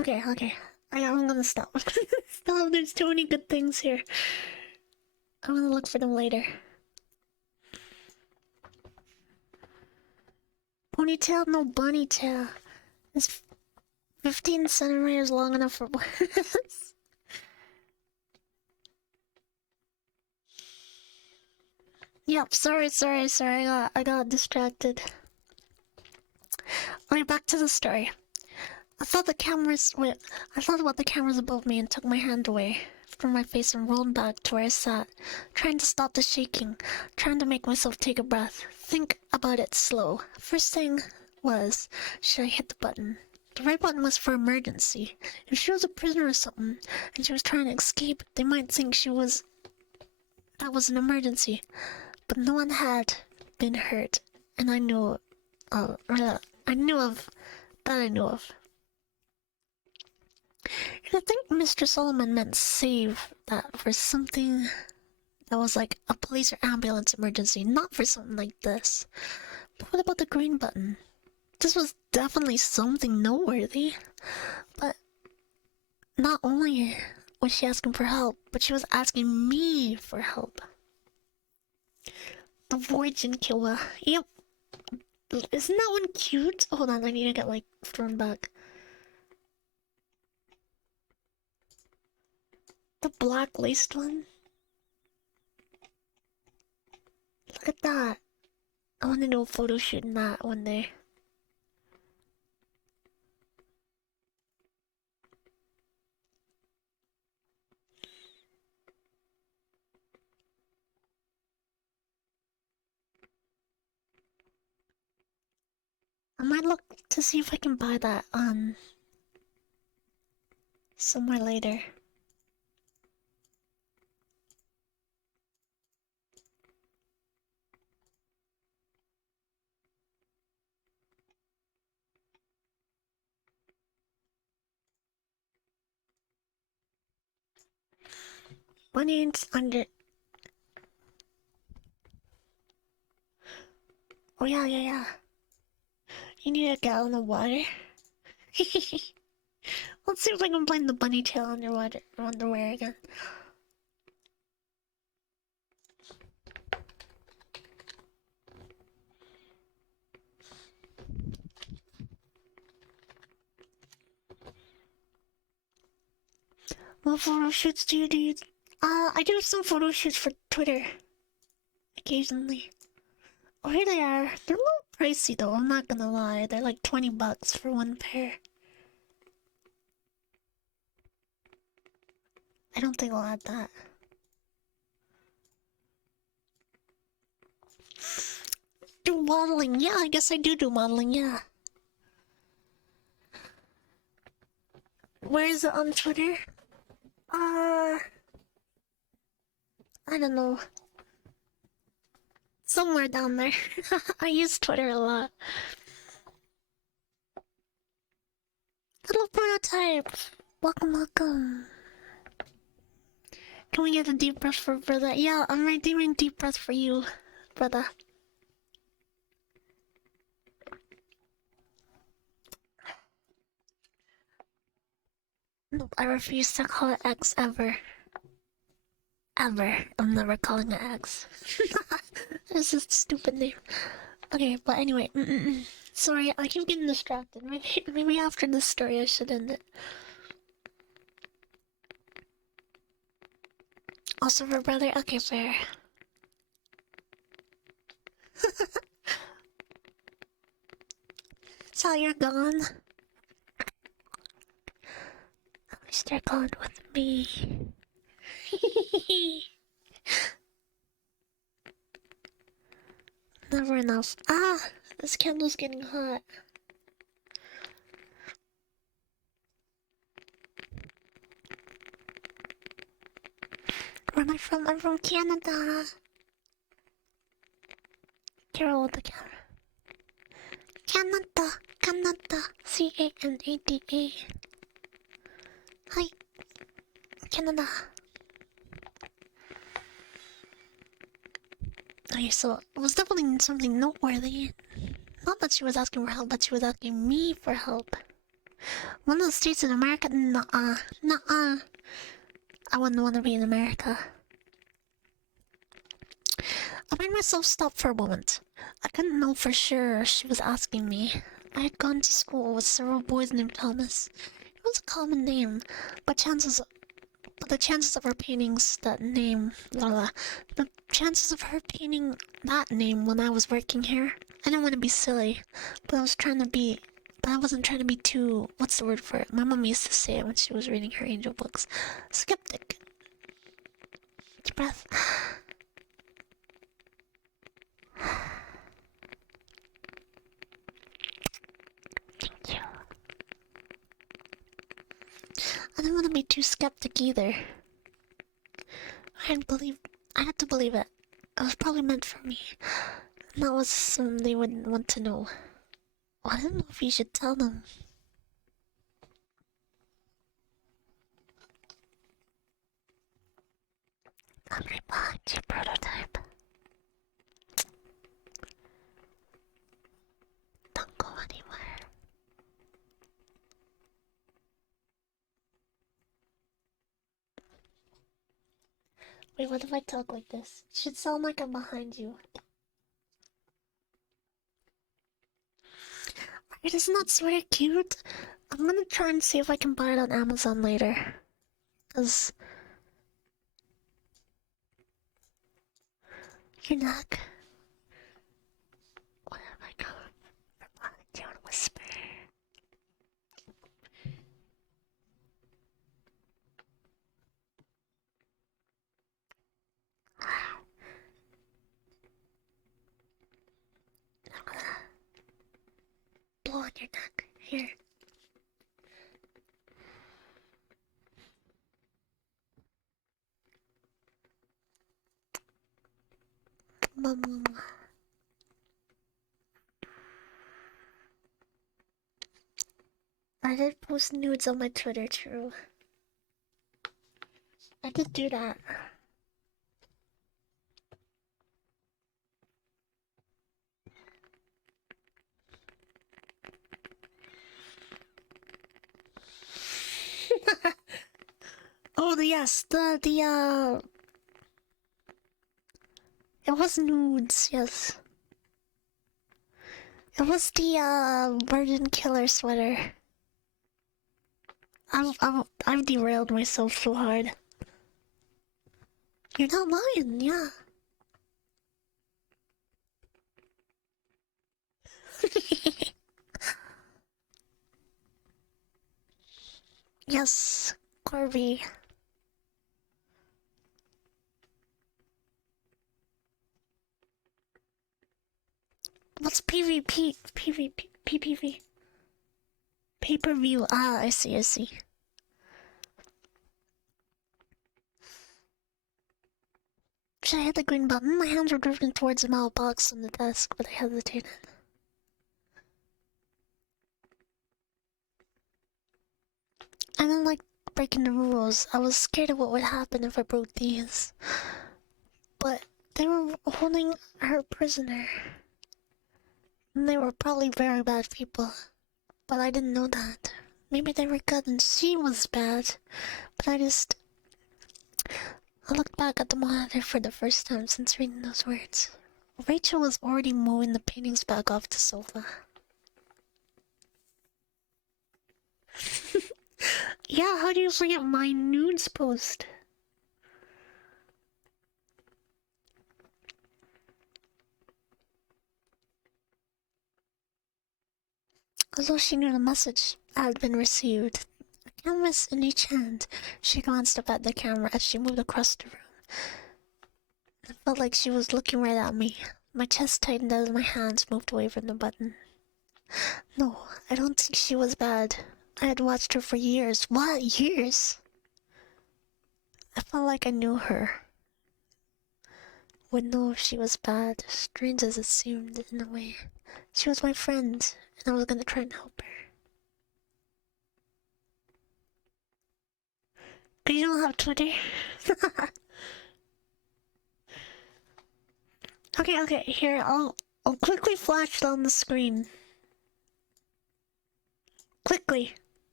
Okay. I'm gonna stop. Stop. There's too many good things here. I'm gonna look for them later. Ponytail, no bunny tail. It's 15 centimeters long enough for words. Yep, sorry. I got distracted. Okay, back to the story. I thought about the cameras above me and took my hand away from my face and rolled back to where I sat, trying to stop the shaking, trying to make myself take a breath, think about it slow. First thing was, should I hit the button? The right button was for emergency. If she was a prisoner or something, and she was trying to escape, they might think that was an emergency. But no one had been hurt, and I knew of. And I think Mr. Solomon meant save that for something that was like a police or ambulance emergency, not for something like this. But what about the green button? This was definitely something noteworthy. But not only was she asking for help, but she was asking me for help. The Virgin Killer. Yep. Isn't that one cute? Hold on, I need to get like thrown back. The black laced one? Look at that. I want to do a photo shoot in that one day. I might look to see if I can buy that somewhere later. Bunny's under. Oh yeah. You need a gallon of water? Let's see if I can find the bunny tail underwear again. What photo shoots do you do? I do some photo shoots for Twitter. Occasionally. Oh, here they are. They're a little pricey though, I'm not gonna lie. They're like $20 for one pair. I don't think I'll add that. Do modeling. Yeah, I guess I do modeling, yeah. Where is it on Twitter? I don't know. Somewhere down there. I use Twitter a lot. Little prototype! Welcome. Can we get a deep breath for brother? Yeah, I'm redeeming deep breath for you, brother. Nope, I refuse to call it X ever. Ever. I'm never calling it X. This is a stupid name. Okay, but anyway. Sorry, I keep getting distracted. Maybe after this story I should end it. Also for brother? Okay, fair. So you're gone? At least you're gone with me. Never enough. This candle's getting hot. Where am I from? I'm from Canada. Carol with the camera. Canada. Canada. Hi. Canada. Okay, so it was definitely something noteworthy. Not that she was asking for help, but she was asking me for help. One of the states in America? Nuh-uh. Nuh-uh. I wouldn't want to be in America. I made myself stop for a moment. I couldn't know for sure she was asking me. I had gone to school with several boys named Thomas. It was a common name, but the chances of her paintings that name, the chances of her painting that name when I was working here. I didn't want to be silly, but I wasn't trying to be too, what's the word for it? My mom used to say it when she was reading her angel books. Skeptic. Deep breath. Thank you. I didn't want to be too skeptic either. I had to believe it. It was probably meant for me. And that was something they wouldn't want to know. Well, I don't know if you should tell them. I'm right behind you, prototype. Don't go anywhere. Wait, what if I talk like this? It should sound like I'm behind you. Right, isn't that sort of cute? I'm gonna try and see if I can buy it on Amazon later. Cause... Your neck. What have I got? From behind you and whisper. I'm gonna blow on your neck. Here. Mama. I did post nudes on my Twitter, true. I did do that. Oh yes, it was nudes, yes. It was the Virgin Killer sweater. I've derailed myself so hard. You're not lying, yeah. Yes, Corby. What's PvP? PvP? Pay-per-view. Ah, I see, I see. Should I hit the green button? My hands were drifting towards the mailbox on the desk, but I hesitated. I didn't like breaking the rules. I was scared of what would happen if I broke these. But they were holding her prisoner. And they were probably very bad people. But I didn't know that. Maybe they were good and she was bad. But I looked back at the monitor for the first time since reading those words. Rachel was already moving the paintings back off the sofa. Yeah, how do you forget my nudes post? Although she knew the message had been received, a canvas in each hand, she glanced up at the camera as she moved across the room. It felt like she was looking right at me. My chest tightened as my hands moved away from the button. No, I don't think she was bad. I had watched her for years. What? Years? I felt like I knew her. Would know if she was bad, strange as it seemed in a way. She was my friend, and I was gonna try and help her. Cause you don't have Twitter? Okay, here, I'll quickly flash it on the screen. Quickly.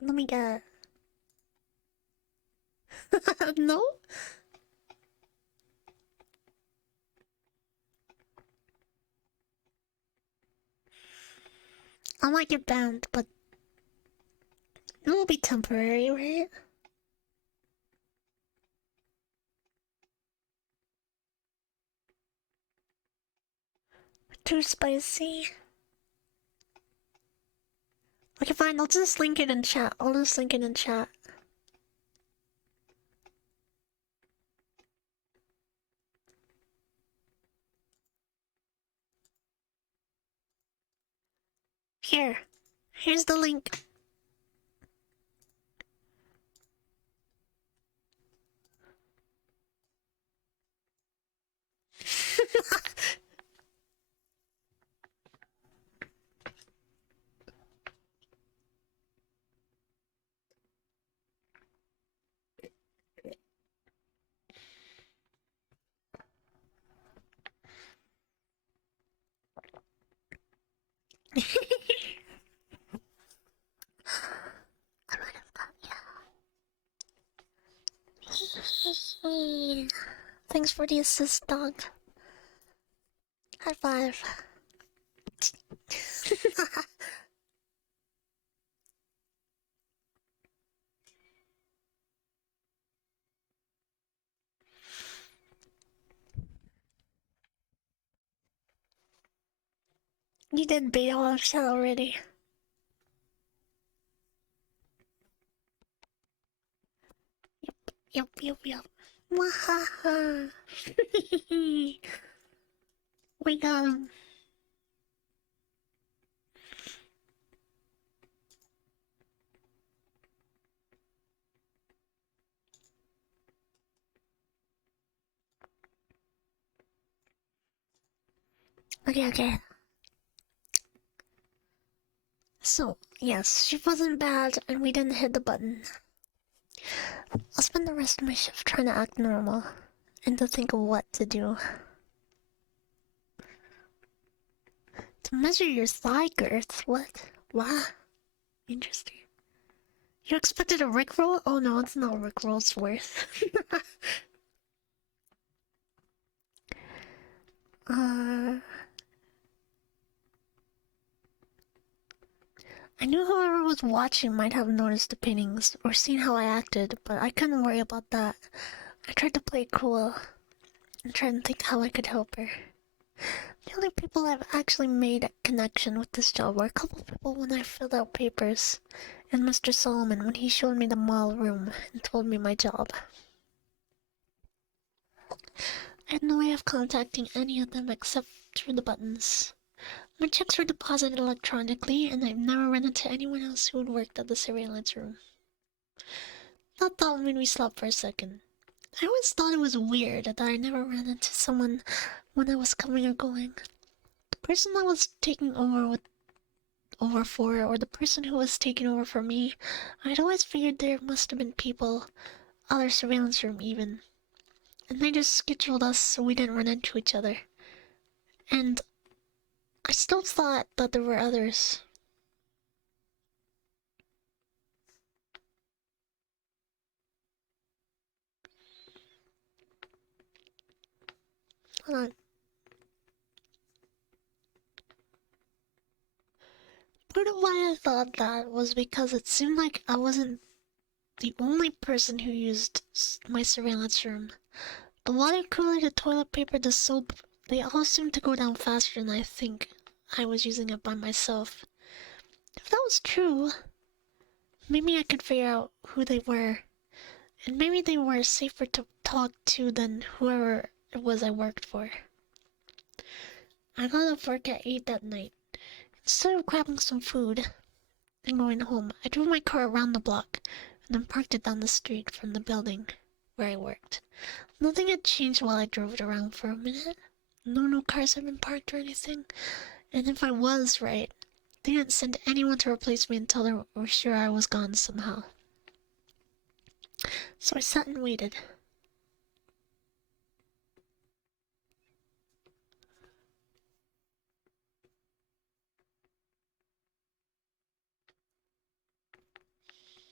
Let me get. No? I might get banned, but it will be temporary, right? Too spicy. Okay, fine, I'll just link it in chat. I'll just link it in chat. Here's the link. I might have got yeah. Thanks for the assist, dog. High five. You did bait all of that already. Yep. Wahaha. We got him. Okay. So, yes, she wasn't bad and we didn't hit the button. I'll spend the rest of my shift trying to act normal and to think of what to do. To measure your thigh girth? What? Wow. Interesting. You expected a Rickroll? Oh no, it's not Rickroll's worth. I knew whoever was watching might have noticed the paintings or seen how I acted, but I couldn't worry about that. I tried to play it cool and tried to think how I could help her. The only people I've actually made a connection with this job were a couple people when I filled out papers, and Mr. Solomon when he showed me the mall room and told me my job. I had no way of contacting any of them except through the buttons. My checks were deposited electronically, and I've never run into anyone else who had worked at the surveillance room. Not that made me stop for a second. I always thought it was weird that I never ran into someone when I was coming or going. The person I was taking over for, or the person who was taking over for me, I'd always figured there must have been people, other surveillance room even. And they just scheduled us so we didn't run into each other. And I still thought that there were others. Hold on. Part of why I thought that was because it seemed like I wasn't the only person who used my surveillance room. The water cooler, the toilet paper, the soap, they all seemed to go down faster than I think I was using it by myself. If that was true, maybe I could figure out who they were. And maybe they were safer to talk to than whoever it was I worked for. I got off work at 8 that night. Instead of grabbing some food and going home, I drove my car around the block and then parked it down the street from the building where I worked. Nothing had changed while I drove it around for a minute. No new cars had been parked or anything. And if I was right, they didn't send anyone to replace me until they were sure I was gone somehow. So I sat and waited.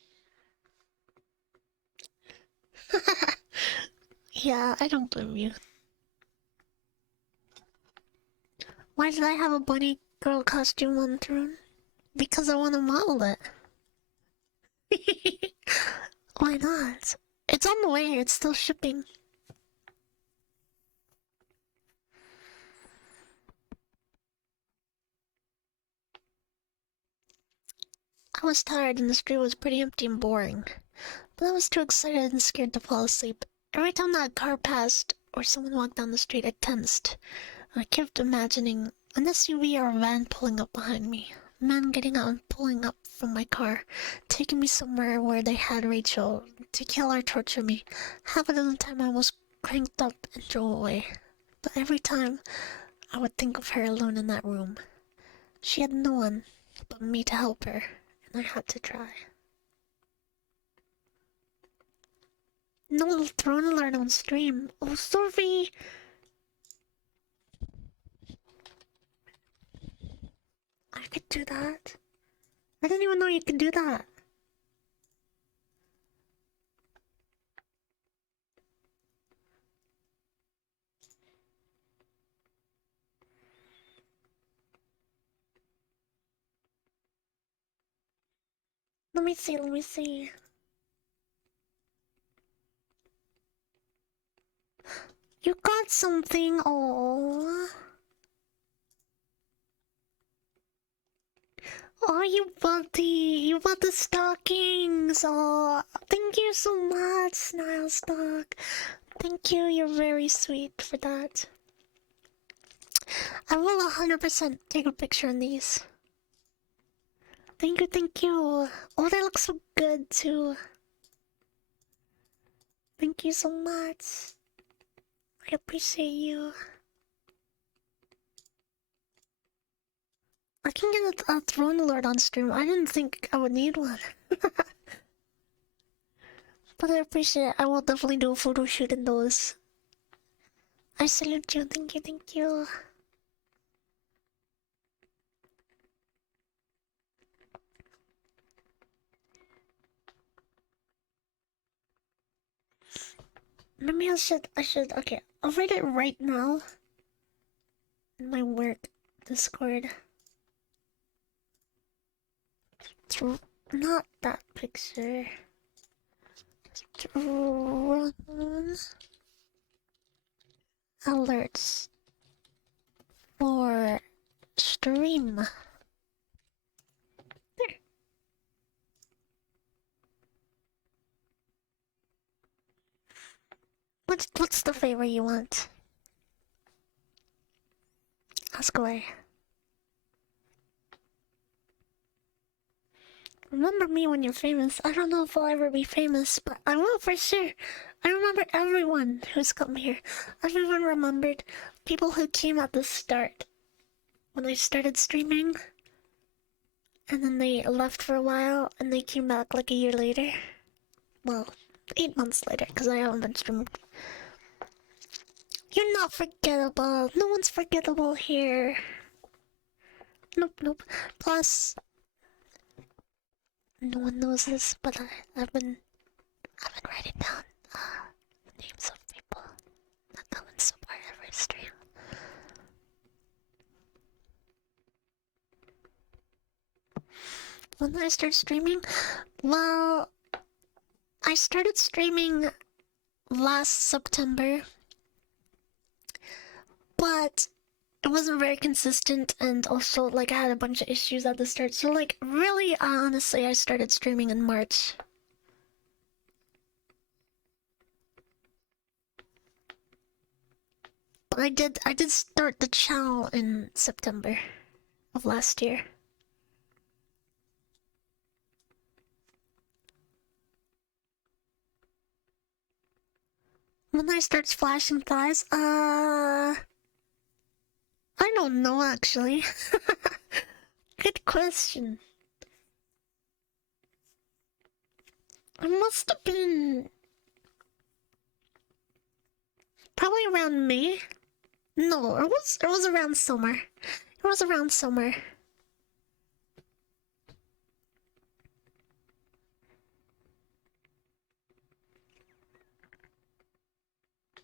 Yeah, I don't blame you. Why did I have a bunny girl costume on Throne? Because I want to model it. Why not? It's on the way, it's still shipping. I was tired and the street was pretty empty and boring. But I was too excited and scared to fall asleep. Every time that car passed or someone walked down the street, I tensed. I kept imagining an SUV or a van pulling up behind me. Men getting out and pulling up from my car, taking me somewhere where they had Rachel to kill or torture me. Half of the time I was cranked up and drove away. But every time I would think of her alone in that room. She had no one but me to help her, and I had to try. No little Throne alert on stream. Oh, sorry. I could do that. I didn't even know you could do that. Let me see, let me see. You got something, oh. Oh, you bought the stockings. Oh, thank you so much, Snile Stock. Thank you, you're very sweet for that. I will 100% take a picture in these. Thank you, thank you. Oh, they look so good too. Thank you so much. I appreciate you. I can get a Throne alert on stream. I didn't think I would need one. But I appreciate it. I will definitely do a photo shoot in those. I salute you. Thank you, thank you. Maybe I should, okay. I'll write it right now. In my work Discord. Not that picture. Run alerts for stream. There. What's the favor you want? Ask away. Remember me when you're famous. I don't know if I'll ever be famous, but I will for sure. I remember everyone who's come here. I've even remembered people who came at the start when I started streaming, and then they left for a while, and they came back like a year later. Well, 8 months later, because I haven't been streaming. You're not forgettable. No one's forgettable here. Nope, nope. Plus, no one knows this, but I've been writing down the names of people that come and support every stream. When did I start streaming? Well, I started streaming last September, but it wasn't very consistent, and also like I had a bunch of issues at the start, so like really honestly I started streaming in March. But I did start the channel in September of last year. When I start flashing thighs, I don't know actually. Good question. It must have been probably around May. No, it was around summer. It was around summer.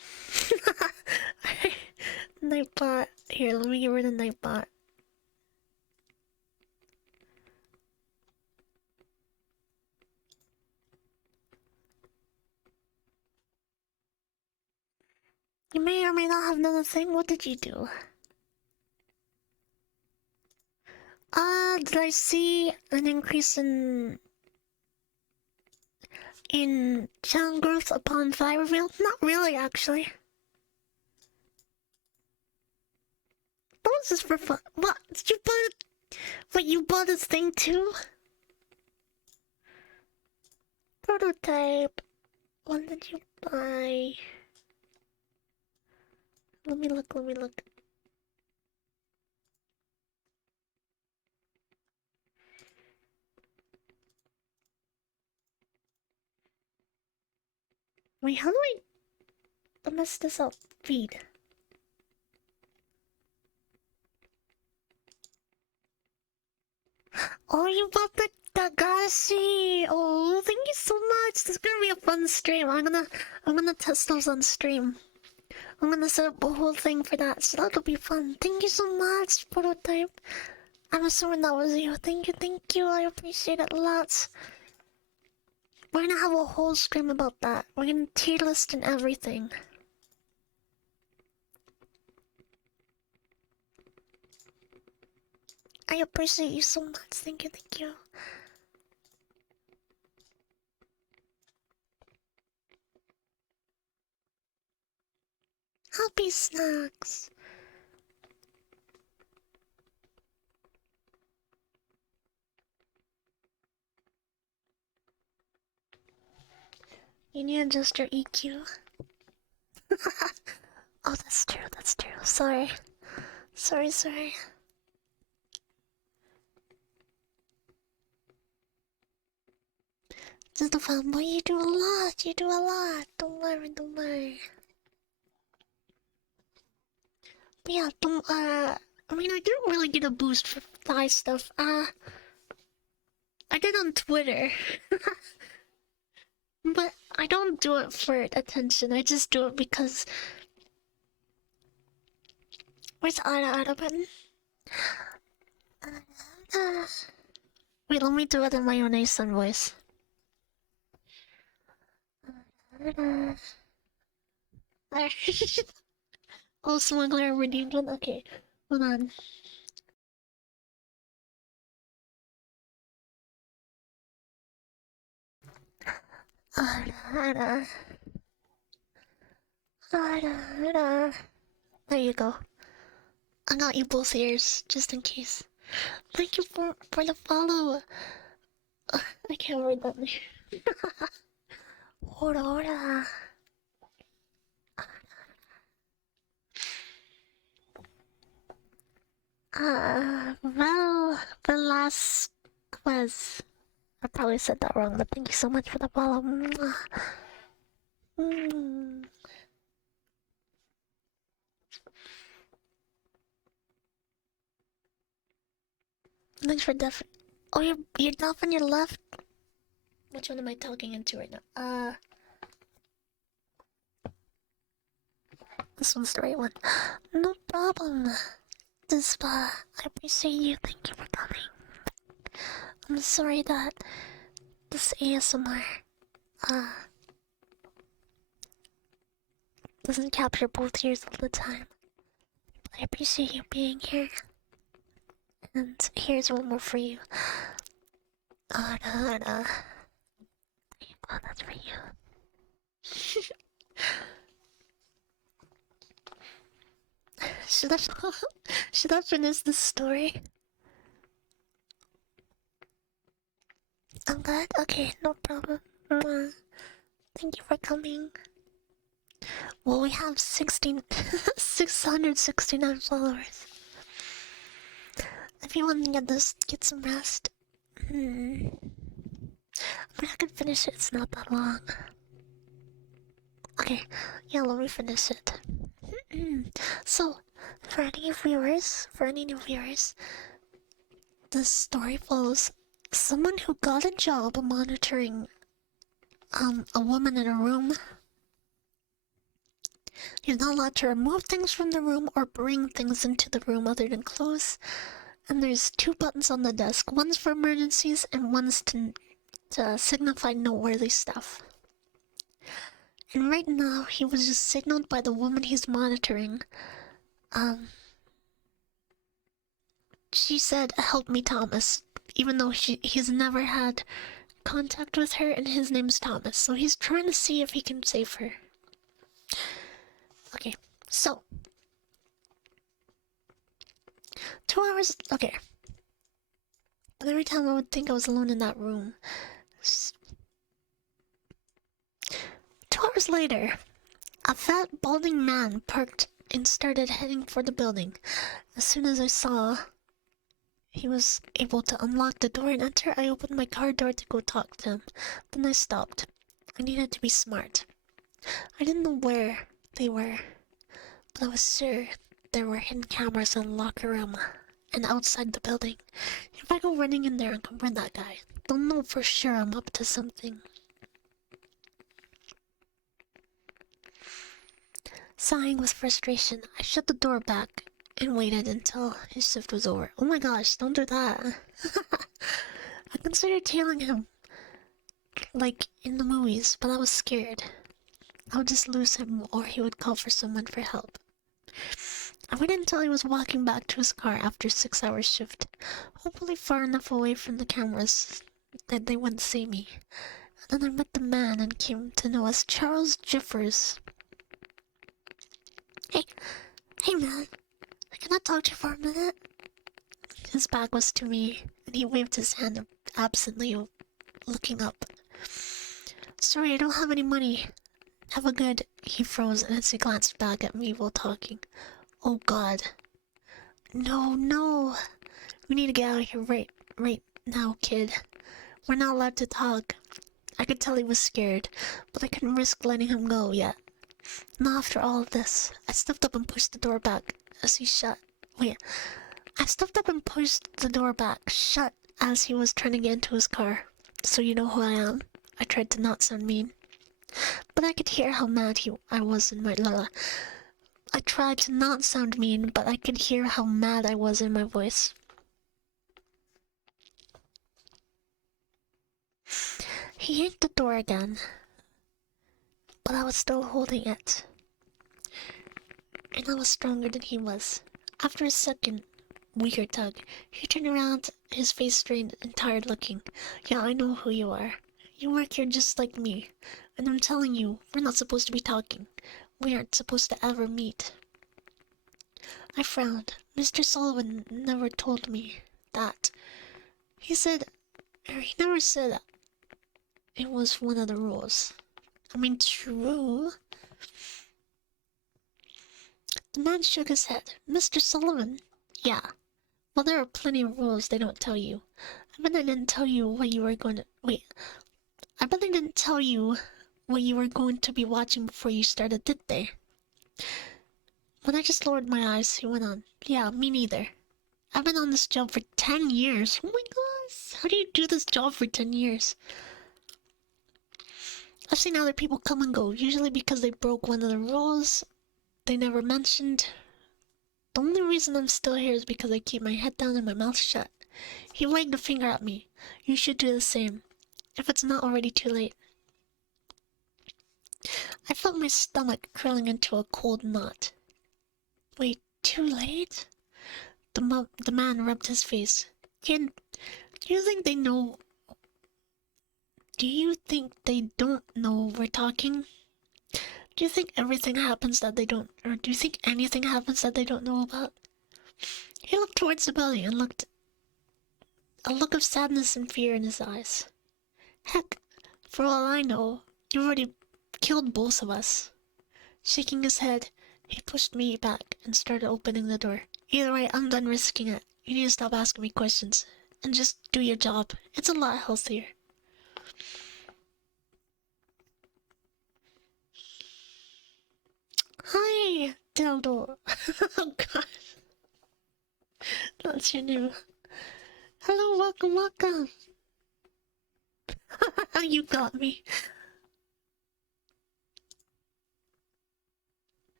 Nightbot. Here, let me get rid of Nightbot. You may or may not have done a thing. What did you do? Did I see an increase in channel growth upon file reveal? Not really, actually. What was this for fun? What? Did you buy it? What, you bought this thing too? Prototype. What did you buy? Let me look. Wait, how do I mess this up? Feed. Oh, you bought the Dagashi! Oh, thank you so much. This is gonna be a fun stream. I'm gonna test those on stream. I'm gonna set up a whole thing for that, so that'll be fun. Thank you so much, Prototype. I'm assuming that was you. Thank you. I appreciate it lots. We're gonna have a whole stream about that. We're gonna tier list and everything. I appreciate you so much. Thank you. Happy snacks. You need to adjust your EQ. Oh, that's true. Sorry. Just a fanboy, you do a lot. Don't worry. But yeah, I mean, I didn't really get a boost for thigh stuff. I did on Twitter. But I don't do it for attention, I just do it because... Where's Ada button? Wait, let me do it in my own Asen voice. Oh, smuggler redeemed one? Okay, hold on. There you go. I got you both ears, just in case. Thank you for the follow. I can't read that. Ora. Velasquez. I probably said that wrong, but thank you so much for the follow. Thanks for deaf. Oh, you're deaf on your left? Which one am I talking into right now? This one's the right one. No problem. I appreciate you. Thank you for coming. I'm sorry that this ASMR doesn't capture both ears all the time. But I appreciate you being here. And here's one more for you. Oh, that's for you. Should I finish this story? I'm good? Okay, no problem. Thank you for coming. Well, we have 669 followers. If you want to get some rest. I mean, I can finish it, it's not that long. Okay, yeah, let me finish it. So, for any new viewers, this story follows someone who got a job monitoring a woman in a room He's not allowed to remove things from the room or bring things into the room other than clothes. And there's 2 buttons on the desk. One's for emergencies and one's to signify noteworthy stuff. And right now, he was just signaled by the woman he's monitoring. She said, "Help me, Thomas," even though he's never had contact with her, and his name's Thomas. So he's trying to see if he can save her. Okay, so 2 hours. Okay. But every time I would think I was alone in that room. 2 hours later, a fat, balding man parked and started heading for the building. As soon as I saw he was able to unlock the door and enter, I opened my car door to go talk to him. Then I stopped. I needed to be smart. I didn't know where they were, but I was sure there were hidden cameras in the locker room and outside the building. If I go running in there and confront that guy, they'll know for sure I'm up to something. Sighing with frustration, I shut the door back and waited until his shift was over. Oh my gosh, don't do that. I considered tailing him, like in the movies, but I was scared. I would just lose him or he would call for someone for help. I waited until he was walking back to his car after 6-hour shift, hopefully far enough away from the cameras that they wouldn't see me. And then I met the man and came to know as Charles Jiffers. Hey man, can I talk to you for a minute? His back was to me, and he waved his hand absently, looking up. Sorry, I don't have any money. Have a good... He froze as he glanced back at me while talking. Oh god. No. We need to get out of here right now, kid. We're not allowed to talk. I could tell he was scared, but I couldn't risk letting him go yet. Not after all of this. I stepped up and pushed the door back as he shut. I stepped up and pushed the door back, shut as he was trying to get into his car. So you know who I am? I tried to not sound mean. But I could hear how mad I was in my... I tried to not sound mean, but I could hear how mad I was in my voice. He yanked the door again, but I was still holding it. And I was stronger than he was. After a second, weaker tug, he turned around, his face strained and tired looking. Yeah, I know who you are. You work here just like me. And I'm telling you, we're not supposed to be talking. We aren't supposed to ever meet. I frowned. Mr. Sullivan never told me that. He never said it was one of the rules. I mean, true. The man shook his head. Mr. Sullivan? Yeah. Well, there are plenty of rules they don't tell you. I bet they didn't tell you what you were going to... Wait. I bet they didn't tell you what you were going to be watching before you started, did they? When I just lowered my eyes, he went on. Yeah, me neither. I've been on this job for 10 years. Oh my gosh. How do you do this job for 10 years? I've seen other people come and go, usually because they broke one of the rules they never mentioned. The only reason I'm still here is because I keep my head down and my mouth shut. He wagged a finger at me. You should do the same, if it's not already too late. I felt my stomach curling into a cold knot. Wait, too late? The man rubbed his face. Kid, do you think they know... Do you think they don't know we're talking? Do you think everything happens that they don't... Or do you think anything happens that they don't know about? He looked towards the building and looked... A look of sadness and fear in his eyes. Heck, for all I know, you've already killed both of us. Shaking his head, he pushed me back and started opening the door. Either way, I'm done risking it. You need to stop asking me questions and just do your job. It's a lot healthier. Hi, Dildo. Oh god. That's your name. Hello, welcome. You got me.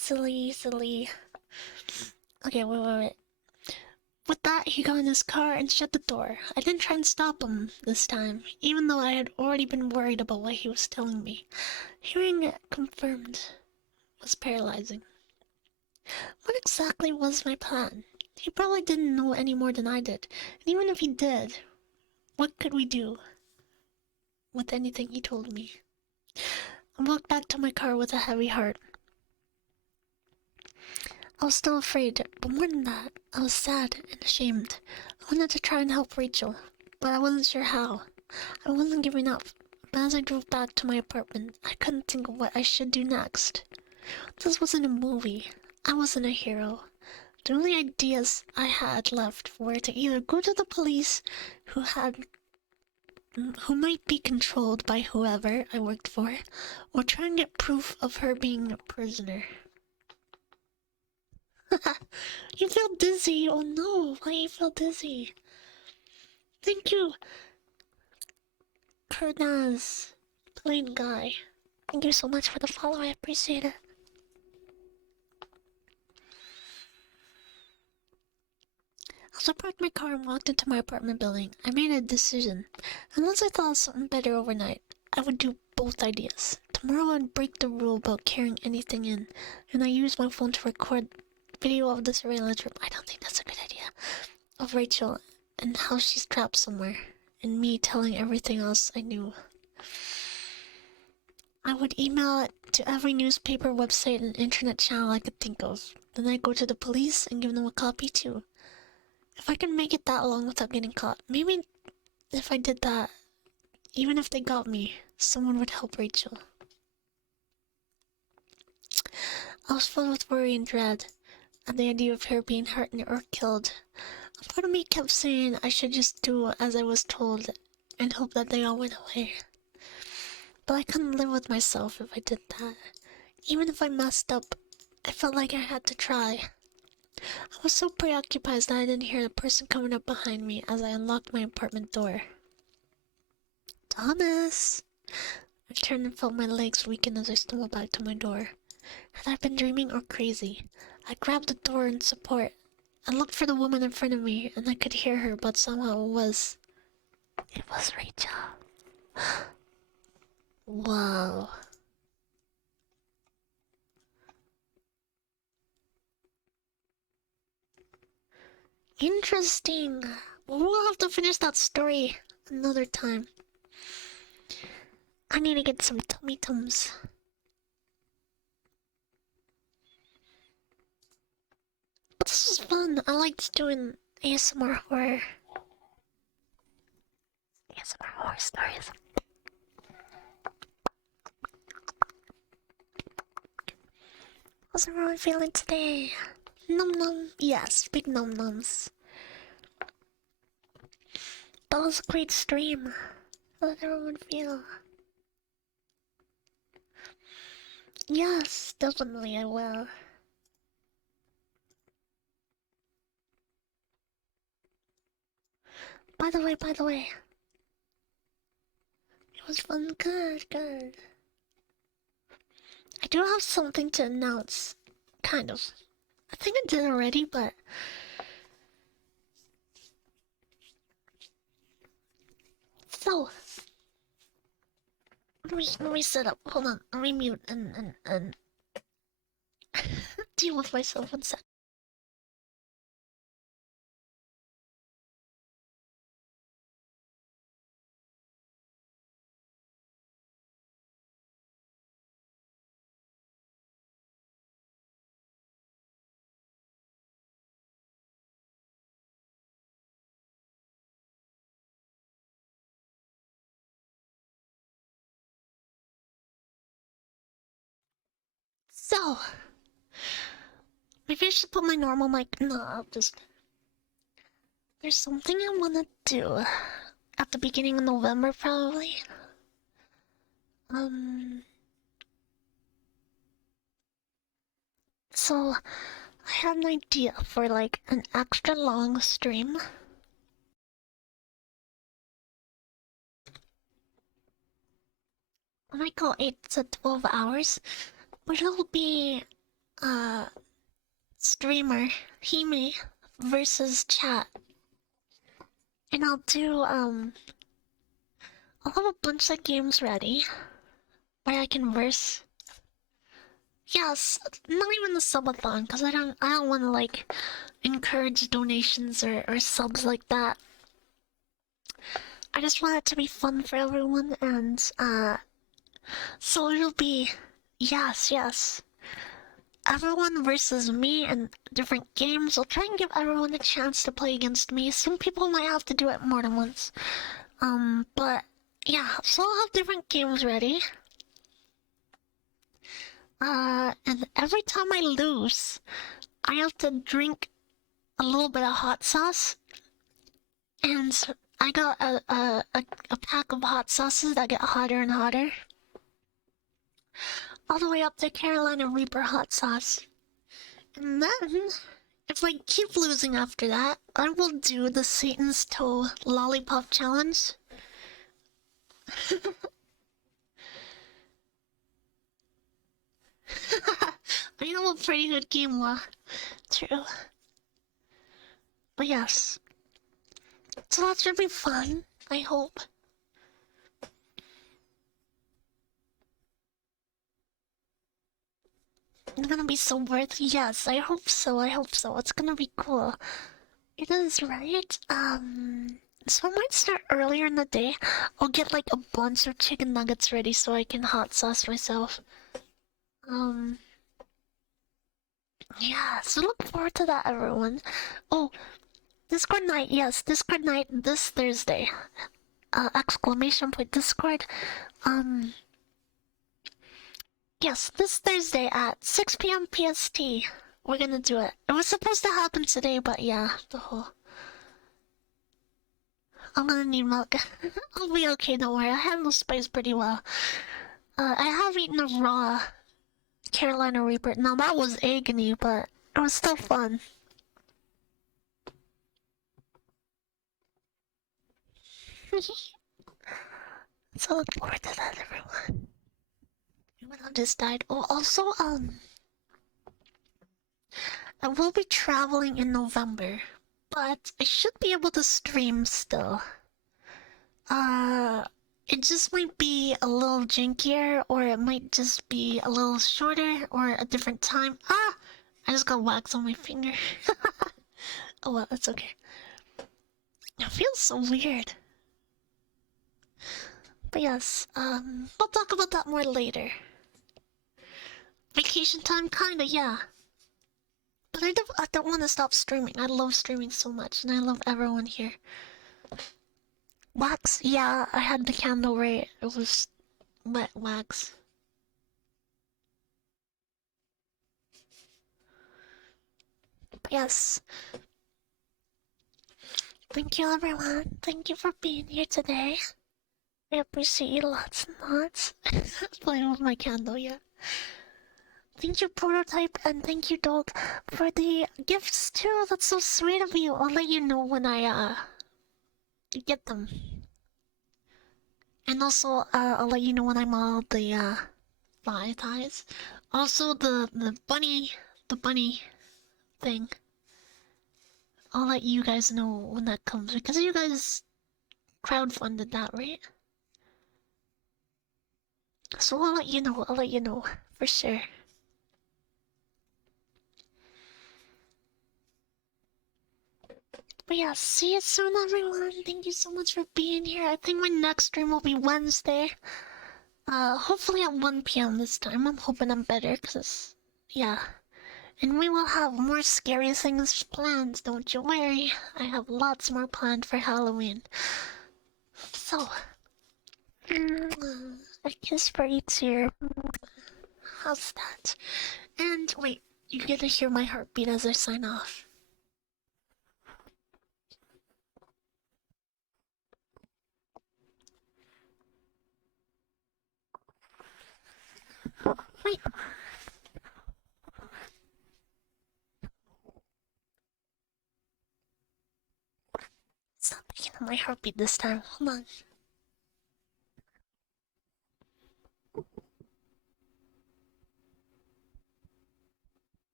Silly. Okay, wait. With that, he got in his car and shut the door. I didn't try and stop him this time, even though I had already been worried about what he was telling me. Hearing it confirmed was paralyzing. What exactly was my plan? He probably didn't know any more than I did, and even if he did, what could we do with anything he told me? I walked back to my car with a heavy heart. I was still afraid, but more than that, I was sad and ashamed. I wanted to try and help Rachel, but I wasn't sure how. I wasn't giving up, but as I drove back to my apartment, I couldn't think of what I should do next. This wasn't a movie. I wasn't a hero. The only ideas I had left were to either go to the police, who might be controlled by whoever I worked for, or try and get proof of her being a prisoner. You feel dizzy. Oh no, why you feel dizzy? Thank you, Kernaz, plain guy. Thank you so much for the follow, I appreciate it. As I parked my car and walked into my apartment building, I made a decision. Unless I thought of something better overnight, I would do both ideas. Tomorrow I'd break the rule about carrying anything in, and I use my phone to record video of the surveillance room. I don't think that's a good idea. Of Rachel and how she's trapped somewhere, and me telling everything else I knew. I would email it to every newspaper, website, and internet channel I could think of. Then I'd go to the police and give them a copy too. If I could make it that long without getting caught, maybe if I did that, even if they got me, someone would help Rachel. I was filled with worry and dread at the idea of her being hurt or killed. A part of me kept saying I should just do as I was told and hope that they all went away. But I couldn't live with myself if I did that. Even if I messed up, I felt like I had to try. I was so preoccupied that I didn't hear the person coming up behind me as I unlocked my apartment door. Thomas! I turned and felt my legs weaken as I stumbled back to my door. Had I been dreaming or crazy? I grabbed the door in support. I looked for the woman in front of me, and I could hear her, but somehow it was Rachel. Wow. Interesting. We'll have to finish that story another time. I need to get some tummy tums. But this was fun. I liked doing ASMR horror. ASMR horror stories. How's everyone feeling today? Num num. Yes, big num nums. That was a great stream. How did everyone feel? Yes, definitely I will. By the way. It was fun. Good. I do have something to announce. Kind of. I think I did already, but... So... Let me set up. Hold on. Let me mute and... deal with myself 1 sec. So, maybe I should put my normal mic. No, I'll just. There's something I wanna do at the beginning of November, probably. So, I had an idea for like an extra long stream. I might go 8 to 12 hours, but it'll be streamer Hime versus chat. And I'll have a bunch of games ready where I can verse. Yes, not even the subathon, because I don't want to like encourage donations or subs like that. I just want it to be fun for everyone, and so it'll be yes, everyone versus me in different games. I'll try and give everyone a chance to play against me. Some people might have to do it more than once. But yeah, so I'll have different games ready. And every time I lose, I have to drink a little bit of hot sauce. And I got a pack of hot sauces that get hotter and hotter. All the way up to Carolina Reaper hot sauce. And then, if I keep losing after that, I will do the Satan's Toe Lollipop Challenge. I know a pretty good game, true. But yes. So that should be fun, I hope. It's gonna be so worth it. Yes, I hope so, It's gonna be cool. It is, right? So I might start earlier in the day. I'll get like a bunch of chicken nuggets ready so I can hot sauce myself. Yeah, so look forward to that, everyone. Oh, Discord night, yes, Discord night this Thursday. Exclamation point Discord. Yes, this Thursday at 6 p.m. PST. We're gonna do it. It was supposed to happen today, but yeah, I'm gonna need milk. I'll be okay, don't worry. I handle spice pretty well. I have eaten a raw Carolina Reaper. Now that was agony, but it was still fun. So look forward to that, everyone. Everyone just died. Oh, also, I will be traveling in November, but I should be able to stream still. It just might be a little jankier, or it might just be a little shorter, or a different time. Ah! I just got wax on my finger. Oh well, that's okay. It feels so weird. But yes, we'll talk about that more later. Vacation time, kinda, yeah. But I don't want to stop streaming. I love streaming so much, and I love everyone here. Wax, yeah, I had the candle right. It was wet wax. But yes. Thank you, everyone. Thank you for being here today. I appreciate you lots and lots. Playing with my candle, yeah. Thank you, Prototype, and thank you, Dog, for the gifts too. That's so sweet of you. I'll let you know when I get them. And also, I'll let you know when I'm all the thigh ties. Also, the bunny thing. I'll let you guys know when that comes, because you guys crowdfunded that, right? So I'll let you know, for sure. But yeah, see you soon, everyone. Thank you so much for being here. I think my next stream will be Wednesday. Hopefully at 1 p.m. this time. I'm hoping I'm better, cause yeah. And we will have more scary things planned, don't you worry. I have lots more planned for Halloween. So, a kiss for each ear. How's that? And wait, you get to hear my heartbeat as I sign off. Wait. Stop picking up my heartbeat this time. Hold on.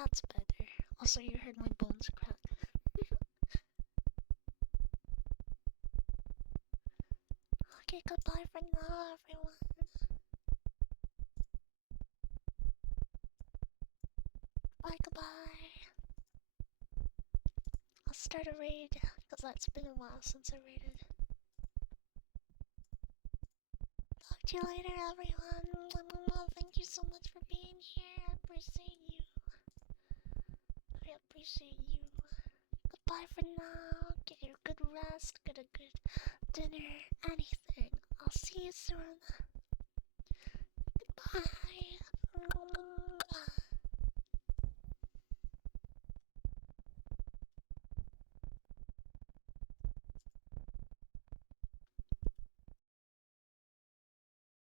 That's better. Also, you heard my bones crack. Okay, goodbye for now, everyone. Bye, goodbye. I'll start a raid, because that's been a while since I raided. Talk to you later, everyone. Thank you so much for being here. I appreciate you. I appreciate you. Goodbye for now. Get your good rest, get a good dinner, anything. I'll see you soon. Goodbye.